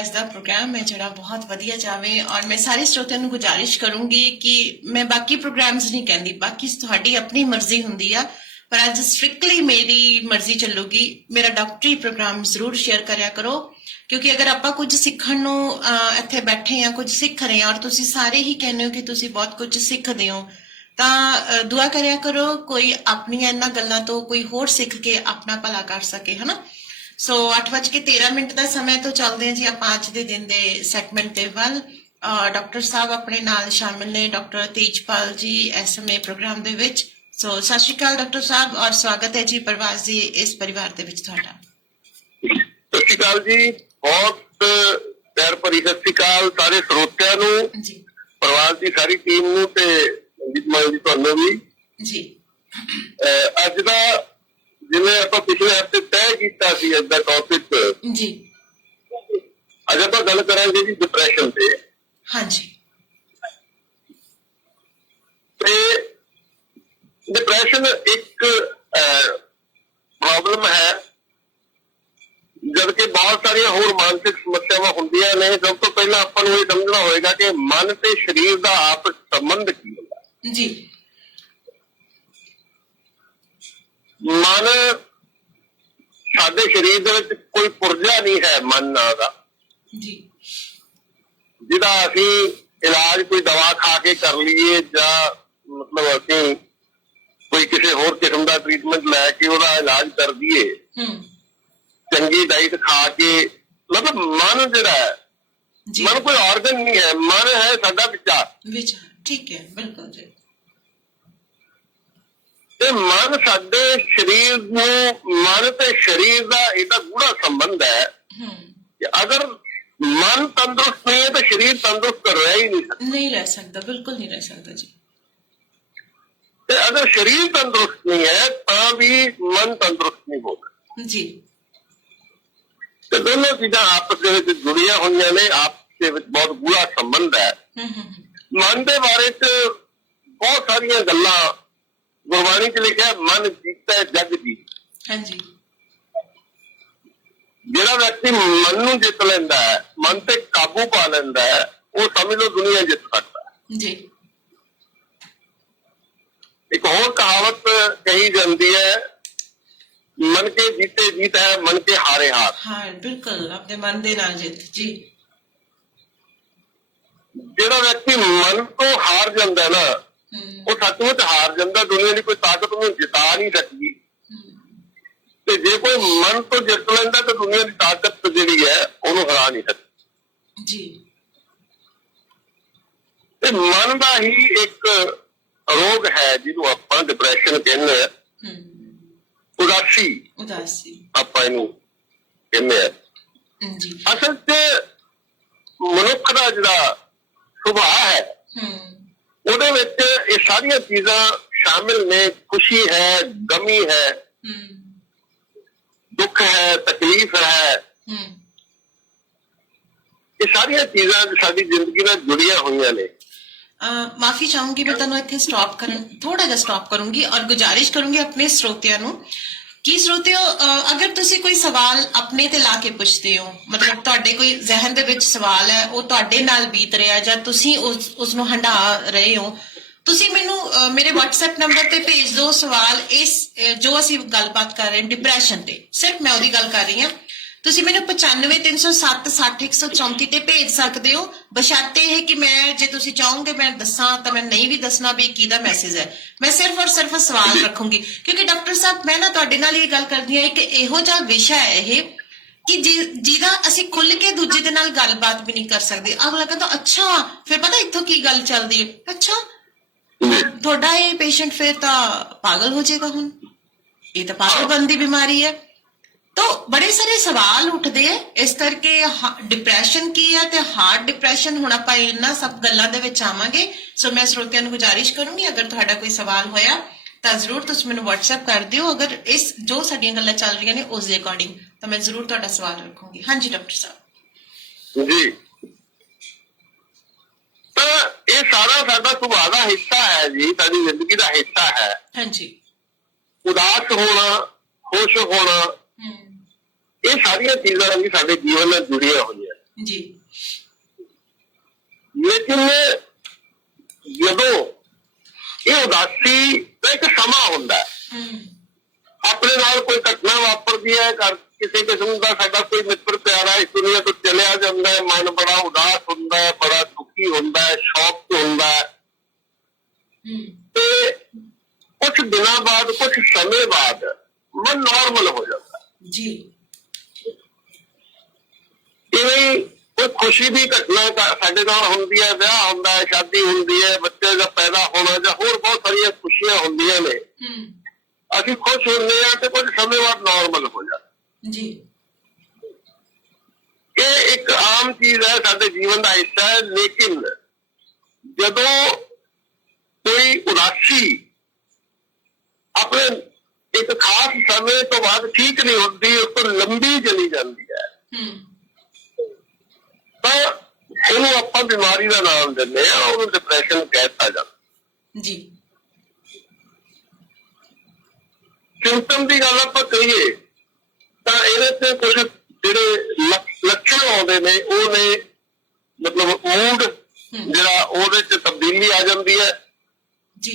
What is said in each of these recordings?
ਅੱਜ ਦਾ ਪ੍ਰੋਗਰਾਮ ਹੈ ਜਿਹੜਾ ਬਹੁਤ ਵਧੀਆ ਜਾਵੇ ਔਰ ਮੈਂ ਸਾਰੇ ਸਰੋਤਿਆਂ ਨੂੰ ਗੁਜ਼ਾਰਿਸ਼ ਕਰੂੰਗੀ ਕਿ ਮੈਂ ਬਾਕੀ ਪ੍ਰੋਗਰਾਮਸ ਨਹੀਂ ਕਹਿੰਦੀ, ਬਾਕੀ ਤੁਹਾਡੀ ਆਪਣੀ ਮਰਜ਼ੀ ਹੁੰਦੀ ਆ, ਪਰ ਅੱਜ ਸਟ੍ਰਿਕਟਲੀ ਮੇਰੀ ਮਰਜ਼ੀ ਚੱਲੂਗੀ। ਮੇਰਾ ਡਾਕਟਰੀ ਪ੍ਰੋਗਰਾਮ ਜ਼ਰੂਰ ਸ਼ੇਅਰ ਕਰਿਆ ਕਰੋ, ਕਿਉਂਕਿ ਅਗਰ ਆਪਾਂ ਕੁਝ ਸਿੱਖਣ ਨੂੰ ਇੱਥੇ ਬੈਠੇ ਆ, ਕੁਝ ਸਿੱਖ ਰਹੇ ਆ ਔਰ ਤੁਸੀਂ ਸਾਰੇ ਹੀ ਕਹਿੰਦੇ ਹੋ ਕਿ ਤੁਸੀਂ ਬਹੁਤ ਕੁਝ ਸਿੱਖਦੇ ਹੋ, ਤਾਂ ਦੁਆ ਕਰਿਆ ਕਰੋ ਕੋਈ ਆਪਣੀਆਂ ਇਹਨਾਂ ਗੱਲਾਂ ਤੋਂ ਕੋਈ ਹੋਰ ਸਿੱਖ ਕੇ ਆਪਣਾ ਭਲਾ ਕਰ ਸਕੇ, ਹਨਾ। ਸੋ 8:13 ਦਾ ਸਮੇਂ ਤੋਂ ਚੱਲਦੇ ਹਾਂ ਜੀ ਆਪਾਂ ਅੱਜ ਦੇ ਦਿਨ ਦੇ ਸੈਗਮੈਂਟ ਦੇ ਵੱਲ। ਡਾਕਟਰ ਸਾਹਿਬ ਆਪਣੇ ਨਾਲ ਸ਼ਾਮਿਲ ਨੇ, ਡਾਕਟਰ ਤੇਜਪਾਲ ਜੀ ਇਸ ਸਮੇਂ ਪ੍ਰੋਗਰਾਮ ਦੇ ਵਿੱਚ। ਸੋ ਸਤਿ ਸ਼੍ਰੀ ਅਕਾਲ ਡਾਕਟਰ ਸਾਹਿਬ ਔਰ ਸਵਾਗਤ ਹੈ ਜੀ ਪ੍ਰਵਾਸ ਦੀ ਇਸ ਪਰਿਵਾਰ ਦੇ ਵਿੱਚ ਤੁਹਾਡਾ। ਸਤਿ ਸ਼੍ਰੀ ਅਕਾਲ ਜੀ, ਬਹੁਤ ਪਿਆਰ ਭਰੀ ਸਤਿ ਸ਼੍ਰੀ ਅਕਾਲ ਸਾਰੇ ਸਰੋਤਿਆਂ ਨੂੰ ਜੀ, ਪ੍ਰਵਾਸ ਦੀ ਸਾਰੀ ਟੀਮ ਨੂੰ ਤੇ ਜੀ ਤੁਹਾਨੂੰ ਵੀ ਜੀ। ਅੱਜ ਦਾ ਜਿਵੇਂ ਆਪਾਂ ਪਿਛਲੇ ਹਫ਼ਤੇ ਤੈਅ ਕੀਤਾ ਸੀ ਅੱਜ ਦਾ ਟੌਪਿਕ ਜੀ, ਅੱਜ ਆਪਾਂ ਗੱਲ ਕਰਾਂਗੇ ਜੀ ਡਿਪਰੈਸ਼ਨ ਤੇ। ਹਾਂਜੀ, ਤੇ ਡਿਪਰੈਸ਼ਨ ਇੱਕ ਪ੍ਰੋਬਲਮ ਹੈ, ਜਦਕਿ ਬਹੁਤ ਸਾਰੀਆਂ ਹੋਰ ਮਾਨਸਿਕ ਸਮੱਸਿਆਵਾਂ ਹੁੰਦੀਆਂ ਨੇ। ਸਭ ਤੋਂ ਪਹਿਲਾਂ ਆਪਾਂ ਨੂੰ ਇਹ ਸਮਝਣਾ ਹੋਏਗਾ ਕਿ ਮਨ ਤੇ ਸਰੀਰ ਦਾ ਆਪਸ ਸੰਬੰਧ ਕੀ ਹੁੰਦਾ ਜੀ। ਮਨ ਸਾਡੇ ਸਰੀਰ ਦੇ ਵਿੱਚ ਕੋਈ ਪੁਰਜਾ ਨਹੀਂ ਹੈ ਮਨ ਨਾਂ ਦਾ ਜੀ, ਜਿਹਦਾ ਅਸੀਂ ਇਲਾਜ ਕੋਈ ਦਵਾ ਖਾ ਕੇ ਕਰ ਲਈਏ ਜਾਂ ਮਤਲਬ ਅਸੀਂ ਕੋਈ ਕਿਸੇ ਹੋਰ ਕਿਸਮ ਦਾ ਟ੍ਰੀਟਮੈਂਟ ਲੈ ਕੇ ਉਹਦਾ ਇਲਾਜ ਕਰ ਦਈਏ, ਚੰਗੀ ਡਾਈਟ ਖਾ ਕੇ। ਮਤਲਬ ਮਨ ਜਿਹੜਾ ਹੈ, ਮਨ ਕੋਈ ਆਰਗਨ ਨਹੀਂ ਹੈ, ਮਨ ਹੈ ਸਾਡਾ ਵਿਚਾਰ। ਠੀਕ ਹੈ, ਬਿਲਕੁਲ ਜੀ। ਤੇ ਮਨ ਸਾਡੇ ਸਰੀਰ ਨੂੰ, ਮਨ ਤੇ ਸਰੀਰ ਦਾ ਇਹਦਾ ਗੂੜਾ ਸੰਬੰਧ ਹੈ ਕਿ ਅਗਰ ਮਨ ਤੰਦਰੁਸਤ ਨਹੀਂ ਹੈ ਤਾਂ ਸਰੀਰ ਤੰਦਰੁਸਤ ਰਹਿ ਹੀ ਨਹੀਂ ਰਹਿ ਸਕਦਾ, ਬਿਲਕੁਲ ਨਹੀਂ ਰਹਿ ਸਕਦਾ ਜੀ। ਤੇ ਅਗਰ ਸਰੀਰ ਤੰਦਰੁਸਤ ਨਹੀਂ ਹੈ ਤਾਂ ਵੀ ਮਨ ਤੰਦਰੁਸਤ ਨਹੀਂ ਹੋਗਾ ਜੀ। ਤੇ ਦੋਨੋਂ ਚੀਜ਼ਾਂ ਆਪਸ ਦੇ ਵਿੱਚ ਜੁੜੀਆਂ ਹੋਈਆਂ ਨੇ, ਆਪਸ ਦੇ ਵਿੱਚ ਬਹੁਤ ਗੂੜਾ ਸੰਬੰਧ ਹੈ। ਮਨ ਦੇ ਬਾਰੇ ਚ ਬਹੁਤ ਸਾਰੀਆਂ ਗੱਲਾਂ ਗੁਰਬਾਣੀ ਚ ਲਿਖਿਆ, ਮਨ ਜੀਤਾ ਜਗ ਜੀਤ। ਹਾਂਜੀ, ਜਿਹੜਾ ਵਿਅਕਤੀ ਮਨ ਨੂੰ ਜਿੱਤ ਲੈਂਦਾ ਹੈ, ਮਨ ਤੇ ਕਾਬੂ ਪਾ ਲੈਂਦਾ ਹੈ, ਉਹ ਸਮਝ ਲਓ ਦੁਨੀਆ ਜਿੱਤ ਸਕਦਾ ਹੈ ਜੀ। ਇੱਕ ਹੋਰ ਕਹਾਵਤ ਕਹੀ ਜਾਂਦੀ ਹੈ, ਮਨ ਕੇ ਜੀਤੇ ਜੀਤ ਹੈ, ਮਨ ਕੇ ਹਾਰੇ ਹਾਰ। ਹਾਂ, ਬਿਲਕੁਲ, ਆਪਣੇ ਮਨ ਦੇ ਨਾਲ ਜਿੱਤ ਜੀ। ਜਿਹੜਾ ਵਿਅਕਤੀ ਮਨ ਤੋਂ ਹਾਰ ਜਾਂਦਾ ਨਾ, ਉਹ ਸੱਚਮੁੱਚ ਹਾਰ ਜਾਂਦਾ। ਦੁਨੀਆ ਦੀ ਕੋਈ ਤਾਕਤ ਉਹਨੂੰ ਜਿਤਾ ਨਹੀਂ ਸਕਦੀ। ਤੇ ਜੇ ਕੋਈ ਮਨ ਤੋਂ ਜਿੱਤ ਲੈਂਦਾ ਤਾਂ ਦੁਨੀਆ ਦੀ ਤਾਕਤ ਜਿਹੜੀ ਹੈ ਉਹਨੂੰ ਹਰਾ ਨਹੀਂ ਸਕਦੀ ਜੀ। ਤੇ ਮਨ ਦਾ ਹੀ ਇੱਕ ਰੋਗ ਹੈ ਜਿਹਨੂੰ ਆਪਾਂ ਡਿਪਰੈਸ਼ਨ ਕਹਿੰਦੇ ਆ, ਉਦਾਸੀ ਆਪਾਂ ਇਹਨੂੰ ਕਹਿੰਦੇ ਆ। ਅਸਲ ਚ ਮਨੁੱਖ ਦਾ ਜਿਹੜਾ ਸੁਭਾਅ ਹੈ ਉਹਦੇ ਵਿੱਚ ਇਹ ਸਾਰੀਆਂ ਚੀਜ਼ਾਂ ਸ਼ਾਮਿਲ ਨੇ। ਖੁਸ਼ੀ ਹੈ, ਗਮੀ ਹੈ, ਦੁੱਖ ਹੈ, ਤਕਲੀਫ ਹੈ, ਇਹ ਸਾਰੀਆਂ ਚੀਜ਼ਾਂ ਸਾਡੀ ਜ਼ਿੰਦਗੀ ਨਾਲ ਜੁੜੀਆਂ ਹੋਈਆਂ ਨੇ। ਮਾਫੀ ਚਾਹੂੰਗੀ, ਮੈਂ ਤੁਹਾਨੂੰ ਇੱਥੇ ਥੋੜਾ ਜਿਹਾ ਸਟਾਪ ਕਰੂੰਗੀ ਔਰ ਗੁਜ਼ਾਰਿਸ਼ ਕਰੂੰਗੀ ਆਪਣੇ ਸਰੋਤਿਆਂ ਨੂੰ ਕਿ ਸਰੋਤਿਓ, ਅਗਰ ਤੁਸੀਂ ਕੋਈ ਸਵਾਲ ਆਪਣੇ ਤੇ ਲਾ ਕੇ ਪੁੱਛਦੇ ਹੋ, ਮਤਲਬ ਤੁਹਾਡੇ ਕੋਈ ਜ਼ਿਹਨ ਦੇ ਵਿੱਚ ਸਵਾਲ ਹੈ, ਉਹ ਤੁਹਾਡੇ ਨਾਲ ਬੀਤ ਰਿਹਾ ਜਾਂ ਤੁਸੀਂ ਉਸ ਨੂੰ ਹੰਢਾ ਰਹੇ ਹੋ, ਤੁਸੀਂ ਮੈਨੂੰ ਮੇਰੇ WhatsApp ਨੰਬਰ ਤੇ ਭੇਜ ਦਿਓ ਸਵਾਲ। ਇਸ ਜੋ ਅਸੀਂ ਗੱਲਬਾਤ ਕਰ ਰਹੇ ਹਾਂ ਡਿਪਰੈਸ਼ਨ ਤੇ, ਸਿਰਫ ਮੈਂ ਉਹਦੀ ਗੱਲ ਕਰ ਰਹੀ ਹਾਂ। ਤੁਸੀਂ ਮੈਨੂੰ 953007 600134 ਤੇ ਭੇਜ ਸਕਦੇ ਹੋ, ਬਸ਼ਰਤੇ ਇਹ ਕਿ ਮੈਂ, ਜੇ ਤੁਸੀਂ ਚਾਹੋਗੇ ਮੈਂ ਦੱਸਾਂ ਤਾਂ ਮੈਂ ਨਹੀਂ ਵੀ ਦੱਸਣਾ ਵੀ ਕਿਹਦਾ ਮੈਸੇਜ ਹੈ, ਮੈਂ ਸਿਰਫ ਔਰ ਸਿਰਫ ਸਵਾਲ ਰੱਖੂੰਗੀ। ਕਿਉਂਕਿ ਡਾਕਟਰ ਸਾਹਿਬ, ਮੈਂ ਨਾ ਤੁਹਾਡੇ ਨਾਲ ਇਹ ਗੱਲ ਕਰਦੀ ਹਾਂ, ਇੱਕ ਇਹੋ ਜਿਹਾ ਵਿਸ਼ਾ ਹੈ ਇਹ ਕਿ ਜਿਹਦਾ ਅਸੀਂ ਖੁੱਲ ਕੇ ਦੂਜੇ ਦੇ ਨਾਲ ਗੱਲਬਾਤ ਵੀ ਨਹੀਂ ਕਰ ਸਕਦੇ। ਅਗਲਾ ਕਹਿੰਦਾ ਅੱਛਾ, ਫਿਰ ਪਤਾ ਇੱਥੋਂ ਕੀ ਗੱਲ ਚੱਲਦੀ ਹੈ, ਅੱਛਾ ਤੁਹਾਡਾ ਇਹ ਪੇਸ਼ੈਂਟ ਫਿਰ ਤਾਂ ਪਾਗਲ ਹੋ ਜਾਏਗਾ, ਹੁਣ ਇਹ ਤਾਂ ਪਾਗਲਪਨ ਦੀ ਬਿਮਾਰੀ ਹੈ। तो बड़े सारे सवाल उठते हैं इस करके डिप्रैशन की है ते हार्ड डिप्रैशन हुण आपां इन्हां सब गल्लां दे विच आवांगे। सो मैं श्रोतियां नूं गुजारिश करूंगी, अगर तुहाडा कोई सवाल होया तां जरूर तुसीं मैनूं WhatsApp कर दिओ। अगर इस जो साडीआं गल्लां चल रहीआं ने उस दे अकॉर्डिंग तां मैं जरूर तुहाडा सवाल रखूंगी। हाँ जी डॉक्टर साहब जी, तो ये सारा साडा सुभाਅ दा हिस्सा है जी, साडी जिंदगी दा हिस्सा है। हाँ जी, उदास होना, खुश होना, ये सारिया चीजा भी साडे जीवन नाल जुड़िया हुई है ਜੀ ਲੇਕਿਨ ਜਦੋਂ ਇਹ ਉਦਾਸੀ ਦਾ ਇੱਕ ਸਮਾਂ ਹੁੰਦਾ ਹੈ, ਆਪਣੇ ਨਾਲ ਕੋਈ ਘਟਨਾ ਵਾਪਰਦੀ ਹੈ, ਕਿਸੇ ਕਿਸਮ ਦਾ ਸਾਡਾ ਕੋਈ ਮਿੱਤਰ ਪਿਆਰਾ ਇਸ ਦੁਨੀਆ ਤੋਂ ਚਲਿਆ ਜਾਂਦਾ ਹੈ, ਮਨ ਬੜਾ ਉਦਾਸ ਹੁੰਦਾ ਹੈ, ਬੜਾ ਦੁਖੀ ਹੁੰਦਾ ਹੈ, ਸ਼ੌਕ ਚ ਹੁੰਦਾ ਹੈ, ਤੇ ਕੁਝ ਦਿਨਾਂ ਬਾਅਦ, ਕੁਝ ਸਮੇਂ ਬਾਅਦ ਮਨ ਨਾਰਮਲ ਹੋ ਜਾਂਦਾ ਹੈ। ਜੀ ਇਵੇਂ ਕੋਈ ਖੁਸ਼ੀ ਦੀ ਘਟਨਾ ਸਾਡੇ ਨਾਲ ਹੁੰਦੀ ਹੈ, ਵਿਆਹ ਹੁੰਦਾ ਹੈ, ਸ਼ਾਦੀ ਹੁੰਦੀ ਹੈ, ਬੱਚੇ ਦਾ ਪੈਦਾ ਹੋਣਾ ਜਾਂ ਹੋਰ ਬਹੁਤ ਸਾਰੀਆਂ ਖੁਸ਼ੀਆਂ ਹੁੰਦੀਆਂ ਨੇ, ਅਸੀਂ ਖੁਸ਼ ਹੁੰਦੇ ਹਾਂ ਤੇ ਕੁਝ ਸਮੇਂ ਬਾਅਦ ਨਾਰਮਲ ਹੋ ਜਾਂਦਾ। ਜੀ ਇਹ ਇੱਕ ਆਮ ਚੀਜ਼ ਹੈ, ਸਾਡੇ ਜੀਵਨ ਦਾ ਹਿੱਸਾ ਹੈ। ਲੇਕਿਨ ਜਦੋਂ ਕੋਈ ਉਦਾਸੀ ਆਪਣੇ ਇੱਕ ਖਾਸ ਸਮੇਂ ਤੋਂ ਬਾਅਦ ਠੀਕ ਨਹੀਂ ਹੁੰਦੀ, ਉਸ ਤੋਂ ਲੰਬੀ ਚਲੀ ਜਾਂਦੀ ਹੈ, ਤਾਂ ਉਹਨੂੰ ਆਪਾਂ ਬਿਮਾਰੀ ਦਾ ਨਾਮ ਦਿੰਦੇ ਆ, ਉਹਨੂੰ ਡਿਪਰੈਸ਼ਨ ਕਹਿ ਦਿੱਤਾ ਜਾਂਦਾ। ਜੀ ਸਿੰਪਟਮ ਦੀ ਗੱਲ ਆਪਾਂ ਕਹੀਏ ਤਾਂ ਇਹਦੇ ਤੇ ਕੁਝ ਜਿਹੜੇ ਲੱਛਣ ਆਉਂਦੇ ਨੇ, ਉਹ ਨੇ ਮਤਲਬ ਮੂਡ ਜਿਹੜਾ ਉਹਦੇ ਚ ਤਬਦੀਲੀ ਆ ਜਾਂਦੀ ਹੈ। ਜੀ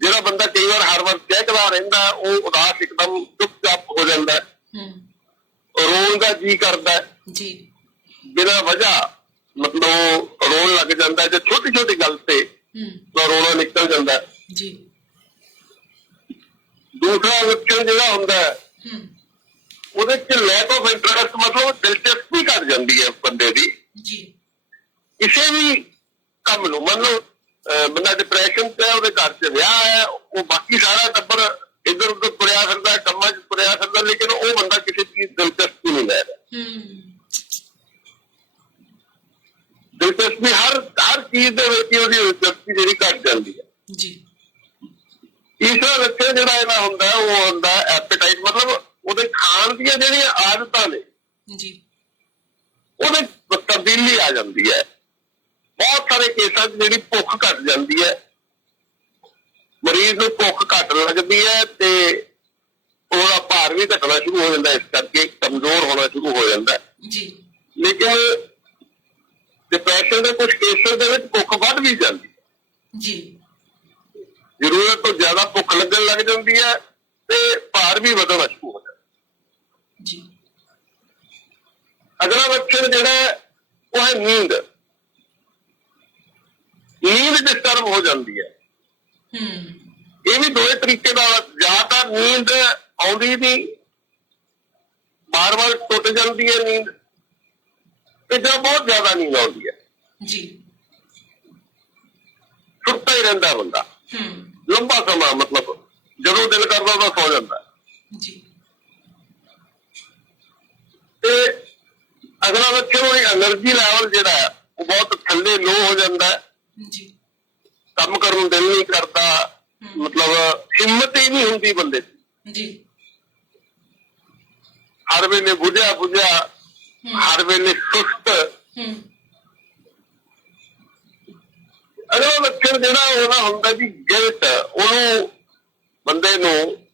ਜਿਹੜਾ ਬੰਦਾ ਕਈ ਵਾਰ ਹਰ ਵਾਰ ਚਹਿਕਦਾ ਰਹਿੰਦਾ, ਉਹ ਉਦਾਸ ਇੱਕਦਮ ਚੁੱਪਚਾਪ ਹੋ ਜਾਂਦਾ, ਰੋਣ ਦਾ ਜੀ ਕਰਦਾ ਜੀ ਬਿਨਾਂ ਵਜ੍ਹਾ, ਮਤਲਬ ਰੋਣ ਲੱਗ ਜਾਂਦਾ, ਜੇ ਛੋਟੀ ਛੋਟੀ ਗੱਲ ਤੇ ਰੋਣਾ ਨਿਕਲ ਜਾਂਦਾ। ਜੀ ਦੂਸਰਾ ਲੱਛਣ ਜਿਹੜਾ ਹੁੰਦਾ ਉਹਦੇ ਚ ਲੈਕ ਆਫ ਇੰਟਰਸਟ, ਮਤਲਬ ਦਿਲਚਸਪੀ ਘਟ ਜਾਂਦੀ ਹੈ ਬੰਦੇ ਦੀ ਜੀ ਕਿਸੇ ਵੀ ਕੰਮ ਨੂੰ। ਮੰਨ ਲਓ ਬੰਦਾ ਡਿਪਰੈਸ਼ਨ ਚ ਹੈ, ਉਹਦੇ ਘਰ ਚ ਵਿਆਹ ਹੈ, ਉਹ ਬਾਕੀ ਸਾਰਾ ਟੱਬਰ ਇੱਧਰ ਉੱਧਰ ਤੁਰਿਆ ਫਿਰਦਾ, ਕੰਮਾਂ ਚ ਤੁਰਿਆ ਫਿਰਦਾ, ਲੇਕਿਨ ਉਹ ਬੰਦਾ ਕਿਸੇ ਚੀਜ਼ ਦਿਲਚਸਪੀ ਨਹੀਂ ਲੈ ਰਿਹਾ। ਦਿਲਚਸਪੀ ਹਰ ਚੀਜ਼ ਦੇ ਵਿੱਚ ਉਹਦੀ ਦਿਲਚਸਪੀ ਜਿਹੜੀ ਘਟ ਜਾਂਦੀ ਹੈ। ਜੀ ਤੀਸਰਾ ਲੱਛਣ ਜਿਹੜਾ ਇਹਦਾ ਹੁੰਦਾ, ਉਹ ਹੁੰਦਾ ਐਪੇਟਾਈਟ, ਮਤਲਬ ਉਹਦੇ ਖਾਣ ਦੀਆਂ ਜਿਹੜੀਆਂ ਆਦਤਾਂ ਨੇ ਜੀ ਉਹਦੇ ਤਬਦੀਲੀ ਆ ਜਾਂਦੀ ਹੈ। ਬਹੁਤ ਸਾਰੇ ਕੇਸਾਂ 'ਚ ਜਿਹੜੀ ਭੁੱਖ ਘਟ ਜਾਂਦੀ ਹੈ, ਮਰੀਜ਼ ਨੂੰ ਭੁੱਖ ਘਟ ਲੱਗਦੀ ਹੈ ਤੇ ਉਹਦਾ ਭਾਰ ਵੀ ਘਟਣਾ ਸ਼ੁਰੂ ਹੋ ਜਾਂਦਾ, ਇਸ ਕਰਕੇ ਕਮਜ਼ੋਰ ਹੋਣਾ ਸ਼ੁਰੂ ਹੋ ਜਾਂਦਾ। ਜੀ ਲੇਕਿਨ ਡਿਪਰੈਸ਼ਨ ਦੇ ਕੁਝ ਕੇਸਾਂ ਦੇ ਵਿੱਚ ਭੁੱਖ ਵੱਧ ਵੀ ਜਾਂਦੀ ਹੈ। ਜੀ ਜ਼ਰੂਰਤ ਤੋਂ ਜ਼ਿਆਦਾ ਭੁੱਖ ਲੱਗਣ ਲੱਗ ਜਾਂਦੀ ਹੈ ਤੇ ਭਾਰ ਵੀ ਵਧਣਾ ਸ਼ੁਰੂ ਹੋ ਜਾਂਦਾ। ਜੀ ਅਗਲਾ ਲੱਛਣ ਜਿਹੜਾ ਉਹ ਹੈ ਨੀਂਦ। ਨੀਂਦ ਡਿਸਟਰਬ ਹੋ ਜਾਂਦੀ ਹੈ। ਇਹ ਵੀ ਦੋਏ ਤਰੀਕੇ ਨਾਲ, ਜਾਂ ਤਾਂ ਨੀਂਦ ਆਉਂਦੀ ਨਹੀਂ, ਬਾਰ-ਬਾਰ ਟੁੱਟ ਜਾਂਦੀ ਹੈ ਨੀਂਦ, ਤੇ ਜਾਂ ਬਹੁਤ ਜ਼ਿਆਦਾ ਨੀਂਦ ਆਉਂਦੀ ਹੈ। ਜੀ ਸੁੱਤਾ ਹੀ ਰਹਿੰਦਾ ਬੰਦਾ ਲੰਬਾ ਸਮਾਂ, ਮਤਲਬ ਜਦੋਂ ਦਿਲ ਕਰਦਾ ਉਦੋਂ ਸੌ ਜਾਂਦਾ। ਜੀ ਤੇ ਅਗਲਾ ਲੱਛਣ ਉਹ ਐਨਰਜੀ ਲੈਵਲ ਜਿਹੜਾ ਹੈ ਉਹ ਬਹੁਤ ਥੱਲੇ ਲੋ ਹੋ ਜਾਂਦਾ ਹੈ। ਜੀ ਕੰਮ ਕਰਨ ਨੂੰ ਦਿਲ ਨਹੀਂ ਕਰਦਾ, ਮਤਲਬ ਹਿੰਮਤ ਹੀ ਨਹੀਂ ਹੁੰਦੀ ਬੰਦੇ ਦੀ। ਜੀ ਹਰ ਵੇਲੇ ਬੁਝਿਆ ਹਰ ਵੇਲੇ ਸੁਸਤ। ਅਗਲਾ ਲੱਛਣ ਜਿਹੜਾ ਉਹਦਾ ਹੁੰਦਾ ਜੀ ਗਿਲਟ, ਉਹਨੂੰ ਬੰਦੇ ਨੂੰ